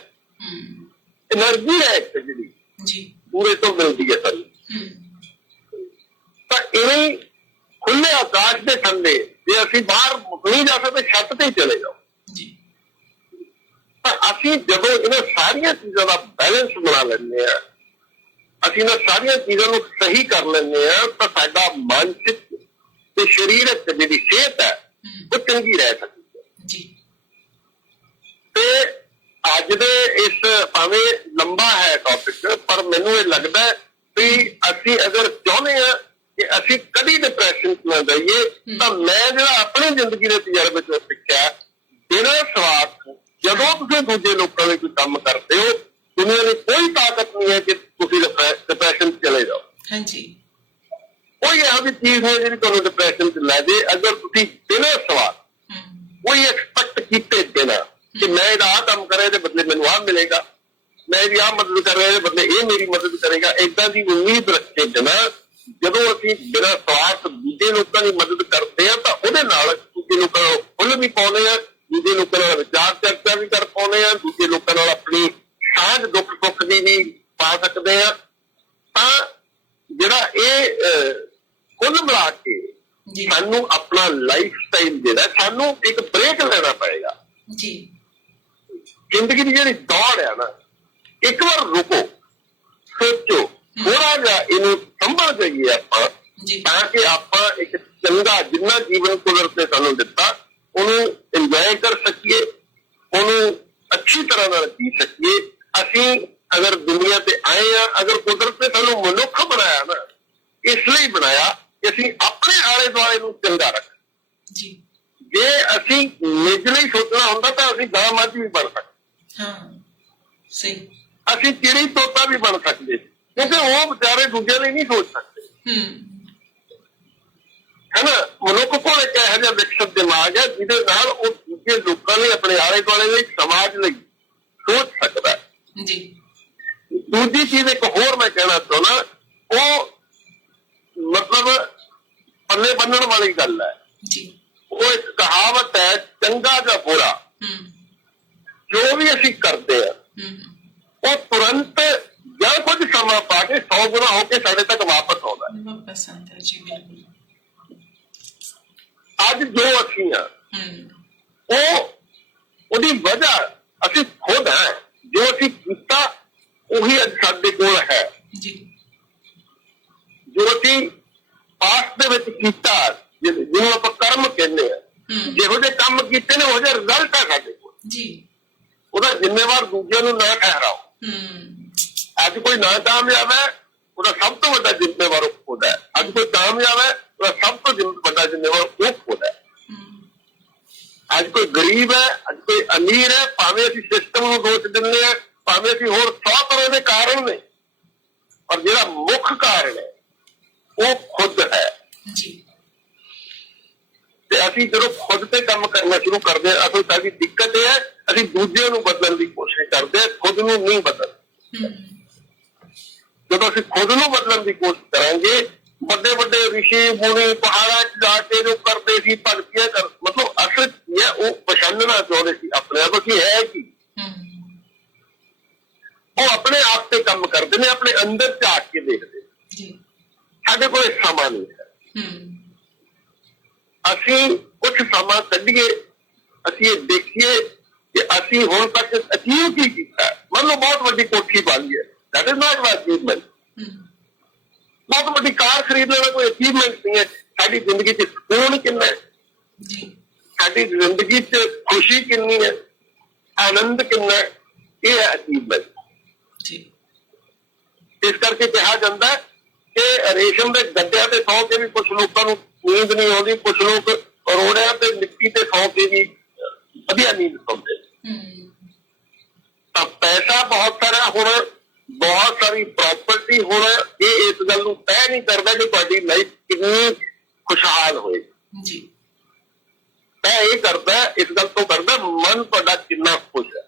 એનર્ਜੀ ਹੈ ਇੱਕ ਜਿਹੜੀ ਜੀ ਸੂਰਜ ਤੋਂ ਮਿਲਦੀ ਹੈ ਸਾਨੂੰ। ਤਾਂ ਇਵੇਂ ਖੁੱਲੇ ਆਕਾਸ਼ ਦੇ ਥੱਲੇ ਜੇ ਅਸੀਂ ਬਾਹਰ ਨਹੀਂ ਜਾ ਸਕਦੇ, ਛੱਤ ਤੇ ਹੀ ਚਲੇ ਜਾਓ। ਜੀ। ਤਾਂ ਅਸੀਂ ਜਦੋਂ ਇਹਨਾਂ ਸਾਰੀਆਂ ਚੀਜ਼ਾਂ ਦਾ ਬੈਲੈਂਸ ਬਣਾ ਲੈਂਦੇ ਆ, ਅਸੀਂ ਇਹਨਾਂ ਸਾਰੀਆਂ ਚੀਜ਼ਾਂ ਨੂੰ ਸਹੀ ਕਰ ਲੈਂਦੇ ਆ, ਤਾਂ ਸਾਡਾ ਮਾਨਸਿਕ ਤੇ ਸਰੀਰਕ ਜਿਹੜੀ ਸਿਹਤ ਹੈ ਉਹ ਚੰਗੀ ਰਹਿ ਸਕਦੀ ਹੈ। ਜੀ। ਤੇ ਅੱਜ ਦੇ ਇਸ, ਭਾਵੇਂ ਲੰਬਾ ਹੈ ਟੌਪਿਕ, ਪਰ ਮੈਨੂੰ ਇਹ ਲੱਗਦਾ ਵੀ ਅਸੀਂ ਅਗਰ ਚਾਹੁੰਦੇ ਆ ਕਿ ਅਸੀਂ ਕਦੀ ਡਿਪਰੈਸ਼ਨ 'ਚ ਨਾ ਜਾਈਏ, ਤਾਂ ਮੈਂ ਜਿਹੜਾ ਆਪਣੀ ਜ਼ਿੰਦਗੀ ਦੇ ਤਜਰਬੇ 'ਚੋਂ ਸਿੱਖਿਆ, ਬਿਨਾਂ ਸਵਾਰਥ ਜਦੋਂ ਤੁਸੀਂ ਦੂਜੇ ਲੋਕਾਂ ਲਈ ਕੋਈ ਕੰਮ ਕਰਦੇ ਹੋ, ਦੁਨੀਆ ਦੀ ਕੋਈ ਤਾਕਤ ਨਹੀਂ ਹੈ ਕਿ ਤੁਸੀਂ ਡਿਪਰੈਸ਼ਨ 'ਚ ਚਲੇ ਜਾਓ। ਹਾਂਜੀ। ਕੋਈ ਇਹੋ ਜਿਹੀ ਚੀਜ਼ ਹੈ ਜਿਹੜੀ ਤੁਹਾਨੂੰ ਡਿਪਰੈਸ਼ਨ 'ਚ ਲੈ ਜਾਏ, ਅਗਰ ਤੁਸੀਂ ਬਿਨਾਂ ਸਵਾਰਥ, ਕੋਈ ਐਕਸਪੈਕਟ ਕੀਤੇ ਬਿਨਾਂ ਕਿ ਮੈਂ ਇਹਦਾ ਆਹ ਕੰਮ ਕਰਾਂ ਇਹਦੇ ਬਦਲੇ ਮੈਨੂੰ ਆਹ ਮਿਲੇਗਾ, ਮੈਂ ਇਹਦੀ ਆਹ ਮਦਦ ਕਰ ਰਿਹਾ ਇਹਦੇ ਬਦਲੇ ਇਹ ਮੇਰੀ ਮਦਦ ਕਰੇਗਾ, ਏਦਾਂ ਦੀ ਉਮੀਦ ਰੱਖੇ ਬਿਨਾਂ ਜਦੋਂ ਅਸੀਂ ਬਿਨਾਂ ਸਵਾਰਥ ਦੂਜੇ ਲੋਕਾਂ ਦੀ ਮਦਦ ਕਰਦੇ ਆ, ਤਾਂ ਉਹਦੇ ਨਾਲ ਦੂਜੇ ਲੋਕਾਂ ਨੂੰ ਫੁੱਲ ਵੀ ਪਾਉਂਦੇ ਆ, ਦੂਜੇ ਲੋਕਾਂ ਨਾਲ ਵਿਚਾਰ ਚਰਚਾ ਵੀ ਕਰ ਪਾਉਂਦੇ ਆ, ਦੂਜੇ ਲੋਕਾਂ ਨਾਲ ਆਪਣੀ ਸਾਂਝ ਦੁੱਖ ਸੁੱਖ ਦੀ ਵੀ ਪਾ ਸਕਦੇ ਆ। ਤਾਂ ਜਿਹੜਾ ਇਹ ਕੁੱਲ ਮਿਲਾ ਕੇ ਸਾਨੂੰ ਆਪਣਾ ਲਾਈਫ ਸਟਾਈਲ ਜਿਹੜਾ, ਸਾਨੂੰ ਇੱਕ ਬ੍ਰੇਕ ਲੈਣਾ ਪਏਗਾ। ਜੀ। ਜ਼ਿੰਦਗੀ ਦੀ ਜਿਹੜੀ ਦੌੜ ਹੈ ਨਾ, ਇੱਕ ਵਾਰ ਰੁਕੋ, ਸੋਚੋ, ਥੋੜਾ ਜਿਹਾ ਇਹਨੂੰ ਸੰਭਲ ਜਾਈਏ ਆਪਾਂ, ਤਾਂ ਕਿ ਆਪਾਂ ਇੱਕ ਚੰਗਾ, ਜਿੰਨਾ ਜੀਵਨ ਕੁਦਰਤ ਨੇ ਸਾਨੂੰ ਦਿੱਤਾ, ਉਹਨੂੰ ਇੰਜੋਏ ਕਰ ਸਕੀਏ, ਉਹਨੂੰ ਅੱਛੀ ਤਰ੍ਹਾਂ ਨਾਲ ਜੀ ਸਕੀਏ। ਅਸੀਂ ਅਗਰ ਦੁਨੀਆ ਤੇ ਆਏ ਆ, ਅਗਰ ਕੁਦਰਤ ਨੇ ਸਾਨੂੰ ਮਨੁੱਖ ਬਣਾਇਆ ਨਾ, ਇਸ ਲਈ ਬਣਾਇਆ ਕਿ ਅਸੀਂ ਆਪਣੇ ਆਲੇ ਦੁਆਲੇ ਨੂੰ ਚੰਗਾ ਰੱਖ। ਜੇ ਅਸੀਂ ਨਿੱਜ ਲਈ ਸੋਚਣਾ ਹੁੰਦਾ ਤਾਂ ਅਸੀਂ ਗਾਂ ਮੱਝ ਵੀ ਬਣ ਸਕਦੇ, ਅਸੀਂ ਚਿੜੀ ਤੋਤਾ ਵੀ ਬਣ ਸਕਦੇ, ਕਿਉਂਕਿ ਉਹ ਵਿਚਾਰੇ ਦੂਜੇ ਲਈ ਨਹੀਂ ਸੋਚ ਸਕਦੇ। ਹੈ ਨਾ, ਮਨੁੱਖ ਕੋਲ ਇੱਕ ਇਹੋ ਜਿਹਾ ਵਿਕਸਿਤ ਦਿਮਾਗ ਹੈ ਜਿਹਦੇ ਨਾਲ ਉਹ ਦੂਜੇ ਲੋਕਾਂ ਲਈ, ਆਪਣੇ ਆਲੇ ਦੁਆਲੇ ਲਈ, ਸਮਾਜ ਲਈ ਸੋਚ ਸਕਦਾ। ਦੂਜੀ ਚੀਜ਼ ਇੱਕ ਹੋਰ ਮੈਂ ਕਹਿਣਾ ਚਾਹੁੰਦਾ, ਉਹ ਮਤਲਬ ਪੱਲੇ ਬੰਨਣ ਵਾਲੀ ਗੱਲ ਹੈ। ਉਹ ਇੱਕ ਕਹਾਵਤ ਹੈ, ਚੰਗਾ ਜਾਂ ਬੁਰਾ ਜੋ ਵੀ ਅਸੀਂ ਕਰਦੇ ਆ, ਉਹ ਤੁਰੰਤ ਜਾਂ ਕੁਝ ਸਮਾਂ ਪਾ ਕੇ 100 ਗੁਣਾ ਹੋ ਕੇ ਸਾਡੇ ਤੱਕ ਵਾਪਸ ਆਉਂਦਾ ਹੈ। ਅੱਜ ਜੋ ਅਸੀਂ ਆ, ਉਹਦੀ ਵਜ੍ਹਾ ਅਸੀਂ ਖੁਦ ਹੈ। ਜੋ ਅਸੀਂ ਕੀਤਾ ਉਹੀ ਅੱਜ ਸਾਡੇ ਕੋਲ ਹੈ। ਜੋ ਅਸੀਂ ਪਾਸਟ ਦੇ ਵਿੱਚ ਕੀਤਾ, ਜਿਹਨੂੰ ਆਪਾਂ ਕਰਮ ਕਹਿੰਦੇ ਆ, ਜਿਹੋ ਜਿਹੇ ਕੰਮ ਕੀਤੇ ਨੇ ਉਹੋ ਜਿਹਾ ਰਿਜ਼ਲਟ ਹੈ ਸਾਡੇ ਕੋਲ। ਉਹਦਾ ਜ਼ਿੰਮੇਵਾਰ ਦੂਜਿਆਂ ਨੂੰ ਨਾ ਠਹਿਰਾਓ। ਅੱਜ ਕੋਈ ਨਾ ਕਾਮਯਾਬ ਹੈ, ਉਹਦਾ ਸਭ ਤੋਂ ਵੱਡਾ ਜ਼ਿੰਮੇਵਾਰ ਉਹ ਖੁਦ ਹੈ। ਅੱਜ ਕੋਈ ਕਾਮਯਾਬ ਹੈ, ਉਹਦਾ ਸਭ ਤੋਂ ਵੱਡਾ ਜ਼ਿੰਮੇਵਾਰ ਉਹ ਖੁਦ ਹੈ। ਅੱਜ ਕੋਈ ਗਰੀਬ ਹੈ, ਅੱਜ ਕੋਈ ਅਮੀਰ ਹੈ, ਭਾਵੇਂ ਅਸੀਂ ਸਿਸਟਮ ਨੂੰ ਦੋਸ਼ ਦਿੰਦੇ ਹਾਂ, ਭਾਵੇਂ ਅਸੀਂ ਹੋਰ 100 ਤਰ੍ਹਾਂ ਦੇ ਕਾਰਨ ਨੇ, ਪਰ ਜਿਹੜਾ ਮੁੱਖ ਕਾਰਨ ਹੈ ਉਹ ਖੁਦ ਹੈ। ਤੇ ਅਸੀਂ ਜਦੋਂ ਖੁਦ ਤੇ ਕੰਮ ਕਰਨਾ ਸ਼ੁਰੂ ਕਰਦੇ ਹਾਂ, ਅਸਲ ਸਾਡੀ ਦਿੱਕਤ ਇਹ ਹੈ ਅਸੀਂ ਦੂਜਿਆਂ ਨੂੰ ਬਦਲਣ ਦੀ ਕੋਸ਼ਿਸ਼ ਕਰਦੇ ਹਾਂ, ਖੁਦ ਨੂੰ ਨਹੀਂ ਬਦਲਦੇ। ਜਦੋਂ ਅਸੀਂ ਖੁਦ ਨੂੰ ਬਦਲਣ ਦੀ ਕੋਸ਼ਿਸ਼ ਕਰਾਂਗੇ, ਵੱਡੇ ਵੱਡੇ ਰਿਸ਼ੀ ਮੁਨੀ ਪਹਾੜਾਂ 'ਚ ਜਾ ਕੇ ਜੋ ਕਰਦੇ ਸੀ, ਭਗਤੀਆਂ ਕਰ, ਮਤਲਬ ਅਸਲ ਕੀ ਹੈ ਉਹ ਪਛਾਣਨਾ ਚਾਹੁੰਦੇ ਸੀ ਆਪਣੇ ਆਪ ਕਿ ਹੈ ਕੀ। ਉਹ ਆਪਣੇ ਆਪ ਤੇ ਕੰਮ ਕਰਦੇ ਨੇ, ਆਪਣੇ ਅੰਦਰ ਝਾਕ ਕੇ ਦੇਖਦੇ। ਸਾਡੇ ਕੋਲ ਸਮਾਂ ਨਹੀਂ ਹੈ, ਅਸੀਂ ਕੁਛ ਸਮਾਂ ਕੱਢੀਏ, ਅਸੀਂ ਇਹ ਦੇਖੀਏ ਕਿ ਅਸੀਂ ਹੁਣ ਤੱਕ ਅਚੀਵ ਕੀ ਕੀਤਾ। ਮੰਨ ਲਓ ਬਹੁਤ ਵੱਡੀ ਕੋਠੀ ਪਾ ਲਈ ਹੈ, that is not my achievement. ਬਹੁਤ ਵੱਡੀ ਕਾਰ ਖਰੀਦ ਲੈਣਾ ਕੋਈ ਅਚੀਵਮੈਂਟ ਨਹੀਂ ਹੈ। ਸਾਡੀ ਜ਼ਿੰਦਗੀ 'ਚ ਸਕੂਨ ਕਿੰਨਾ ਹੈ, ਸਾਡੀ ਜ਼ਿੰਦਗੀ 'ਚ ਖੁਸ਼ੀ ਕਿੰਨੀ ਹੈ, ਆਨੰਦ ਕਿੰਨਾ ਹੈ, ਇਹ ਹੈ ਅਚੀਵਮੈਂਟ। ਇਸ ਕਰਕੇ ਕਿਹਾ ਜਾਂਦਾ ਹੈ ਕਿ ਰੇਸ਼ਮ ਦੇ ਗੱਡਿਆਂ ਤੇ ਸੌਂ ਕੇ ਵੀ ਕੁਛ ਲੋਕਾਂ ਨੂੰ ਨੀਂਦ ਨਹੀਂ ਆਉਂਦੀ, ਕੁਛ ਲੋਕ ਰੋੜਿਆਂ ਤੇ ਮਿੱਟੀ ਤੇ ਸੌਂ ਕੇ ਵੀ ਵਧੀਆ ਨੀਂਦ ਸੌਂਦੇ। ਤਾਂ ਪੈਸਾ ਬਹੁਤ ਸਾਰਾ ਹੋਣਾ, ਬਹੁਤ ਸਾਰੀ ਪ੍ਰਾਪਰਟੀ ਹੋਣਾ, ਇਹ ਇਸ ਗੱਲ ਨੂੰ ਤੈਅ ਨਹੀਂ ਕਰਦਾ ਕਿ ਤੁਹਾਡੀ ਲਾਈਫ ਕਿੰਨੀ ਖੁਸ਼ਹਾਲ ਹੋਏਗੀ। ਤੈਅ ਇਹ ਕਰਦਾ, ਇਸ ਗੱਲ ਤੋਂ ਕਰਦਾ ਮਨ ਤੁਹਾਡਾ ਕਿੰਨਾ ਖੁਸ਼ ਹੈ।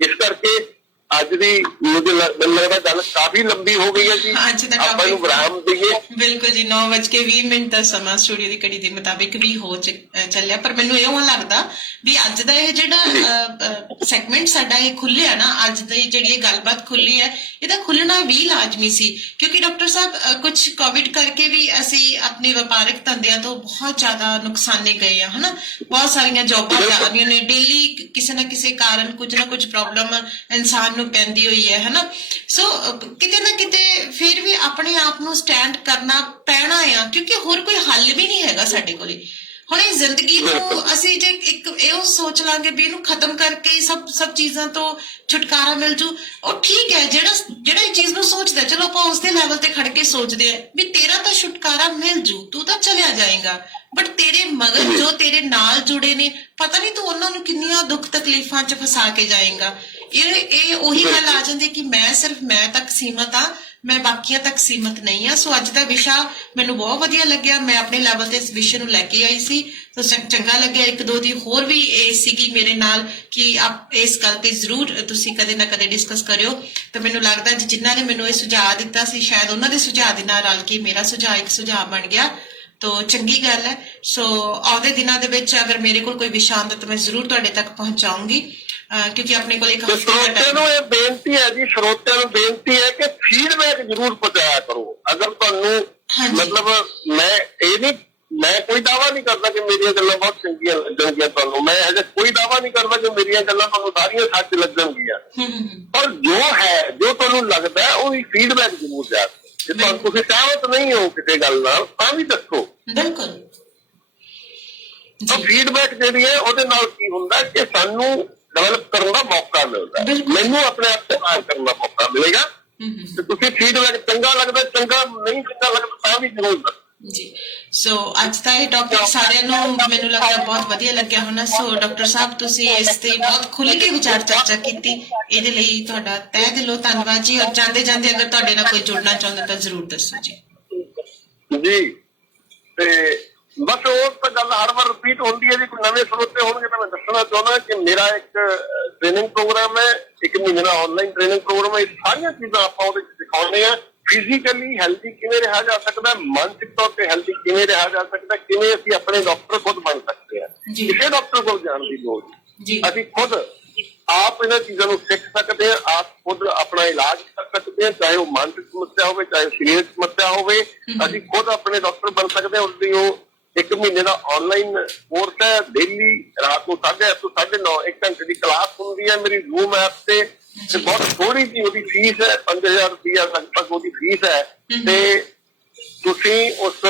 ਇਸ ਕਰਕੇ ਅੱਜ ਦੀ ਮੈਨੂੰ ਲੱਗਦਾ ਗੱਲ ਕਾਫੀ ਲੰਬੀ ਹੋ ਗਈ ਹੈ ਜੀ, ਆਪਾਂ ਨੂੰ ਵਿਰਾਮ ਦਈਏ। ਬਿਲਕੁਲ ਜੀ, 9:20 ਦਾ ਸਮਾਂ ਸਟੂਡੀਓ ਦੀ ਘੜੀ ਦੇ ਮੁਤਾਬਿਕ ਵੀ ਹੋ ਚੱਲਿਆ, ਪਰ ਮੈਨੂੰ ਇਉਂ ਲੱਗਦਾ ਵੀ ਅੱਜ ਦਾ ਇਹ ਜਿਹੜਾ ਸੈਗਮੈਂਟ ਸਾਡਾ ਇਹ ਖੁੱਲਿਆ ਨਾ, ਅੱਜ ਦੀ ਜਿਹੜੀ ਇਹ ਗੱਲਬਾਤ ਖੁੱਲੀ ਹੈ, ਇਹਦਾ ਖੁੱਲਣਾ ਵੀ ਲਾਜ਼ਮੀ ਸੀ। ਕਿਉਂਕਿ ਡਾਕਟਰ ਸਾਹਿਬ ਕੁਝ ਕੋਵਿਡ ਕਰਕੇ ਵੀ ਅਸੀਂ ਆਪਣੇ ਵਪਾਰਕ ਧੰਦਿਆਂ ਤੋਂ ਬਹੁਤ ਜ਼ਿਆਦਾ ਨੁਕਸਾਨੇ ਗਏ ਆ, ਹਨਾ। ਬਹੁਤ ਸਾਰੀਆਂ ਜੌਬਾਂ ਜਾ ਰਹੀਆਂ ਨੇ, ਡੇਲੀ ਕਿਸੇ ਨਾ ਕਿਸੇ ਕਾਰਨ ਕੁਝ ਨਾ ਕੁਝ ਪ੍ਰੋਬਲਮ ਇਨਸਾਨ ਨੂੰ ਪੈਂਦੀ ਹੋਈ ਹੈ, ਹਨਾ। ਸੋ ਕਿਤੇ ਨਾ ਕਿਤੇ ਫਿਰ ਵੀ ਆਪਣੇ ਆਪ ਨੂੰ ਸਟੈਂਡ ਕਰਨਾ ਪੈਣਾ ਆ, ਕਿਉਂਕਿ ਹੋਰ ਕੋਈ ਹੱਲ ਵੀ ਨਹੀਂ ਹੈਗਾ ਸਾਡੇ ਕੋਲੇ। ਹੁਣ ਇਹ ਜ਼ਿੰਦਗੀ ਨੂੰ ਅਸੀਂ ਜੇ ਇੱਕ ਇਹ ਸੋਚ ਲਾਂਗੇ ਵੀ ਇਹਨੂੰ ਖਤਮ ਕਰਕੇ ਸਭ ਚੀਜ਼ਾਂ ਤੋਂ ਛੁਟਕਾਰਾ ਮਿਲ ਜੂ, ਉਹ ਠੀਕ ਹੈ। ਜਿਹੜਾ ਇਹ ਚੀਜ਼ ਨੂੰ ਸੋਚਦਾ, ਚਲੋ ਆਪਾਂ ਉਸਦੇ ਲੈਵਲ ਤੇ ਖੜ ਕੇ ਸੋਚਦੇ ਆ ਵੀ ਤੇਰਾ ਤਾਂ ਛੁਟਕਾਰਾ ਮਿਲ ਜੂ, ਤੂੰ ਤਾਂ ਚਲਿਆ ਜਾਏਗਾ, ਬਟ ਤੇਰੇ ਮਗਰ ਜੋ ਤੇਰੇ ਨਾਲ ਜੁੜੇ ਨੇ, ਪਤਾ ਨਹੀਂ ਤੂੰ ਉਹਨਾਂ ਨੂੰ ਕਿੰਨੀਆਂ ਦੁੱਖ ਤਕਲੀਫਾਂ 'ਚ ਫਸਾ ਕੇ ਜਾਏਗਾ। ਇਹ ਉਹੀ ਗੱਲ ਆ ਜਾਂਦੀ ਕਿ ਸਿਰਫ ਮੈਂ ਤੱਕ ਸੀਮਤ ਆ, ਮੈਂ ਬਾਕੀਆਂ ਤੱਕ ਸੀਮਤ ਨਹੀਂ ਆ। ਸੋ ਅੱਜ ਦਾ ਵਿਸ਼ਾ ਮੈਨੂੰ ਬਹੁਤ ਵਧੀਆ ਲੱਗਿਆ, ਮੈਂ ਆਪਣੇ ਲੈਵਲ ਤੇ ਇਸ ਵਿਸ਼ੇ ਨੂੰ ਲੈ ਕੇ ਆਈ ਸੀ, ਤਾਂ ਚੰਗਾ ਲੱਗਿਆ। ਇੱਕ ਦੋ ਦੀ ਹੋਰ ਵੀ ਇਹ ਸੀਗੀ ਮੇਰੇ ਨਾਲ ਕਿ ਆਪ ਇਸ ਗੱਲ ਤੇ ਜ਼ਰੂਰ ਤੁਸੀਂ ਕਦੇ ਨਾ ਕਦੇ ਡਿਸਕਸ ਕਰਿਓ। ਤਾਂ ਮੈਨੂੰ ਲੱਗਦਾ ਜਿਨ੍ਹਾਂ ਨੇ ਮੈਨੂੰ ਇਹ ਸੁਝਾਅ ਦਿੱਤਾ ਸੀ, ਸ਼ਾਇਦ ਉਹਨਾਂ ਦੇ ਸੁਝਾਅ ਦੇ ਨਾਲ ਰਲ ਕੇ ਮੇਰਾ ਸੁਝਾਅ ਇੱਕ ਸੁਝਾਅ ਬਣ ਗਿਆ, ਤਾਂ ਚੰਗੀ ਗੱਲ ਹੈ। ਸੋ ਆਉਂਦੇ ਦਿਨਾਂ ਦੇ ਵਿੱਚ ਅਗਰ ਮੇਰੇ ਕੋਲ ਕੋਈ ਵਿਸ਼ਾ ਆਉਂਦਾ ਤਾਂ ਮੈਂ ਜ਼ਰੂਰ ਤੁਹਾਡੇ ਤੱਕ ਪਹੁੰਚਾਉਂਗੀ, ਕਿਉਂਕਿ ਆਪਣੇ ਕੋਲ ਇੱਕ ਸਰੋਤਿਆਂ ਨੂੰ ਇਹ ਬੇਨਤੀ ਹੈ ਜੀ, ਸਰੋਤਿਆਂ ਨੂੰ ਬੇਨਤੀ ਹੈ ਕਿ ਫੀਡਬੈਕ ਜ਼ਰੂਰ ਪਹੁੰਚਾਇਆ ਕਰੋ। ਅਗਰ ਤੁਹਾਨੂੰ ਮਤਲਬ ਮੈਂ ਕੋਈ ਦਾਅਵਾ ਨਹੀਂ ਕਰਦਾ ਕਿ ਮੇਰੀਆਂ ਗੱਲਾਂ ਬਹੁਤ ਚੰਗੀਆਂ ਲੱਗਣਗੀਆਂ ਤੁਹਾਨੂੰ, ਮੈਂ ਹਜੇ ਕੋਈ ਦਾਅਵਾ ਨਹੀਂ ਕਰਦਾ ਕਿ ਮੇਰੀਆਂ ਗੱਲਾਂ ਤੁਹਾਨੂੰ ਸਾਰੀਆਂ ਸੱਚ ਲੱਗਣਗੀਆਂ, ਪਰ ਜੋ ਹੈ, ਜੋ ਤੁਹਾਨੂੰ ਲੱਗਦਾ ਉਹਦੀ ਫੀਡਬੈਕ ਜ਼ਰੂਰ ਦਿਆ ਕਰੋ। ਜੇ ਤੁਹਾਨੂੰ ਤੁਸੀਂ ਸਹਿਮਤ ਨਹੀਂ ਹੋ ਕਿਸੇ ਗੱਲ ਨਾਲ ਤਾਂ ਵੀ ਦੱਸੋ। ਬਿਲਕੁਲ। ਫੀਡਬੈਕ ਜਿਹੜੀ ਹੈ ਉਹਦੇ ਨਾਲ ਕੀ ਹੁੰਦਾ ਕਿ ਸਾਨੂੰ ਡਿਵੈਲਪ ਕਰਨ ਦਾ ਮੌਕਾ ਮਿਲਦਾ, ਮੈਨੂੰ ਆਪਣੇ ਆਪ ਤੇ ਤਿਆਰ ਕਰਨ ਦਾ ਮੌਕਾ ਮਿਲੇਗਾ। ਤੇ ਤੁਸੀਂ ਫੀਡਬੈਕ ਚੰਗਾ ਲੱਗਦਾ, ਚੰਗਾ ਨਹੀਂ ਚੰਗਾ ਲੱਗਦਾ ਤਾਂ ਵੀ ਜ਼ਰੂਰ ਦੱਸੋ ਜੀ। ਸੋ ਅੱਜ ਦਾ ਇਹ ਟੌਪਿਕ ਸਾਰਿਆਂ ਨੂੰ ਮੈਨੂੰ ਲੱਗਦਾ ਬਹੁਤ ਵਧੀਆ ਲੱਗਿਆ ਹੋਣਾ। ਸੋ ਡਾਕਟਰ ਸਾਹਿਬ ਤੁਸੀਂ ਇਸ ਤੇ ਬਹੁਤ ਖੁੱਲ੍ਹ ਕੇ ਵਿਚਾਰ ਚਰਚਾ ਕੀਤੀ, ਇਹਦੇ ਲਈ ਤੁਹਾਡਾ ਤਹਿ ਦਿਲੋਂ ਧੰਨਵਾਦ ਜੀ। ਔਰ ਜਾਂਦੇ ਜਾਂਦੇ ਅਗਰ ਤੁਹਾਡੇ ਨਾਲ ਕੋਈ ਜੁੜਨਾ ਚਾਹੁੰਦਾ ਤਾਂ ਜ਼ਰੂਰ ਦੱਸੋ ਜੀ। ਜੀ ਤੇ ਬਸ ਉਹ ਤਾਂ ਗੱਲ ਹਰ ਵਾਰ ਰਿਪੀਟ ਹੁੰਦੀ ਹੈ ਜੀ, ਕੋਈ ਨਵੇਂ ਸਰੋਤੇ ਹੋਣਗੇ ਤਾਂ ਮੈਂ ਦੱਸਣਾ ਚਾਹੁੰਦਾ ਕਿ ਮੇਰਾ ਇੱਕ ਟ੍ਰੇਨਿੰਗ ਪ੍ਰੋਗਰਾਮ ਹੈ, 1 ਮਹੀਨੇ ਦਾ ਆਨਲਾਈਨ ਟ੍ਰੇਨਿੰਗ ਪ੍ਰੋਗਰਾਮ ਹੈ। ਇਹ ਸਾਰੀਆਂ ਚੀਜ਼ਾਂ ਆਪਾਂ ਉਹਦੇ ਚ ਸਿਖਾਉਂਦੇ ਹਾਂ। ਫਿਜ਼ੀਕਲੀ ਹੈਲਥੀ ਕਿਵੇਂ ਰਿਹਾ ਜਾ ਸਕਦਾ, ਮਾਨਸਿਕ ਤੌਰ ਤੇ ਹੈਲਥੀ ਕਿਵੇਂ ਰਿਹਾ ਜਾ ਸਕਦਾ, ਕਿਵੇਂ ਅਸੀਂ ਆਪਣੇ ਡਾਕਟਰ ਖੁਦ ਬਣ ਸਕਦੇ ਹਾਂ, ਕਿਸੇ ਡਾਕਟਰ ਕੋਲ ਜਾਣ ਦੀ ਲੋੜ ਨਹੀਂ। ਅਸੀਂ ਖੁਦ ਆਪ ਇਹਨਾਂ ਚੀਜ਼ਾਂ ਨੂੰ ਸਿੱਖ ਸਕਦੇ ਹਾਂ, ਆਪ ਖੁਦ ਆਪਣਾ ਇਲਾਜ ਕਰ ਸਕਦੇ ਹਾਂ, ਚਾਹੇ ਉਹ ਮਾਨਸਿਕ ਸਮੱਸਿਆ ਹੋਵੇ, ਚਾਹੇ ਸਰੀਰਕ ਸਮੱਸਿਆ ਹੋਵੇ, ਅਸੀਂ ਖੁਦ ਆਪਣੇ ਡਾਕਟਰ ਬਣ ਸਕਦੇ ਹਾਂ। ਉਸਦੀ ਉਹ 1 ਮਹੀਨੇ ਦਾ ਆਨਲਾਈਨ ਕੋਰਸ ਹੈ। ਡੇਲੀ ਰਾਤ ਨੂੰ 8:30 ਤੋਂ 9:30 1 ਘੰਟੇ ਦੀ ਕਲਾਸ ਹੁੰਦੀ ਹੈ ਮੇਰੀ ਜ਼ੂਮ ਐਪ ਤੇ ਬਹੁਤ ਥੋੜੀ ਜਿਹੀ ਉਹਦੀ ਫੀਸ ਹੈ, 5000 ਰੁਪਇਆ ਲਗਭਗ ਉਹਦੀ ਫੀਸ ਹੈ। ਤੇ ਤੁਸੀਂ ਉਸ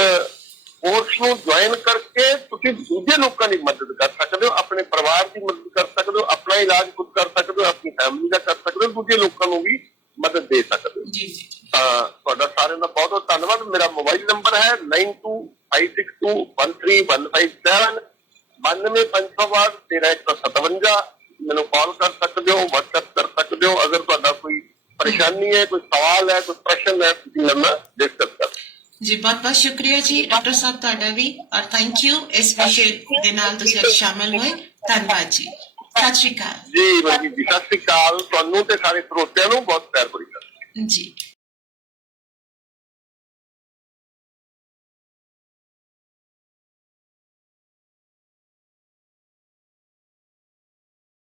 ਕੋਰਸ ਨੂੰ ਜੁਆਇਨ ਕਰਕੇ ਤੁਸੀਂ ਦੂਜੇ ਲੋਕਾਂ ਦੀ ਮਦਦ ਕਰ ਸਕਦੇ ਹੋ, ਆਪਣੇ ਪਰਿਵਾਰ ਦੀ ਮਦਦ ਕਰ ਸਕਦੇ ਹੋ, ਆਪਣਾ ਇਲਾਜ ਖੁਦ ਕਰ ਸਕਦੇ ਹੋ, ਆਪਣੀ ਫੈਮਿਲੀ ਦਾ ਕਰ ਸਕਦੇ ਹੋ, ਦੂਜੇ ਲੋਕਾਂ ਨੂੰ ਵੀ ਮਦਦ ਦੇ ਸਕਦੇ ਹੋ। ਤਾਂ ਤੁਹਾਡਾ ਸਾਰਿਆਂ ਦਾ ਬਹੁਤ ਬਹੁਤ ਧੰਨਵਾਦ। ਮੇਰਾ ਮੋਬਾਈਲ ਨੰਬਰ ਹੈ 9256213157 92557 13157। ਮੈਨੂੰ ਕਾਲ ਕਰ ਸਕਦੇ ਹੋ, WhatsApp ਕਰ ਸਕਦੇ ਹੋ। ਅਗਰ ਤੁਹਾਡਾ ਕੋਈ ਪਰੇਸ਼ਾਨੀ ਹੈ, ਕੋਈ ਸਵਾਲ ਹੈ, ਕੋਈ ਪ੍ਰਸ਼ਨ ਹੈ, ਤੁਸੀਂ ਮੇਰੇ ਨਾਲ ਡਿਸਕਸ ਕਰ ਜੀ। ਬਹੁਤ ਬਹੁਤ ਸ਼ੁਕਰੀਆ ਜੀ ਡਾਕਟਰ ਸਾਹਿਬ ਤੁਹਾਡਾ ਵੀ, ਔਰ ਥੈਂਕ ਯੂ ਇਸ ਵਿਸ਼ੇ ਦੇ ਨਾਲ ਤੁਸੀਂ ਅੱਜ ਸ਼ਾਮਲ ਹੋਏ। ਧੰਨਵਾਦ ਜੀ। ਸਤਿ ਸ਼੍ਰੀ ਅਕਾਲ ਜੀ। ਜੀ ਸਤਿ ਸ਼੍ਰੀ ਅਕਾਲ ਤੁਹਾਨੂੰ ਤੇ ਸਾਰੇ ਸਰੋਤਿਆਂ ਨੂੰ ਬਹੁਤ ਪਿਆਰ ਭਰੀ ਜੀ।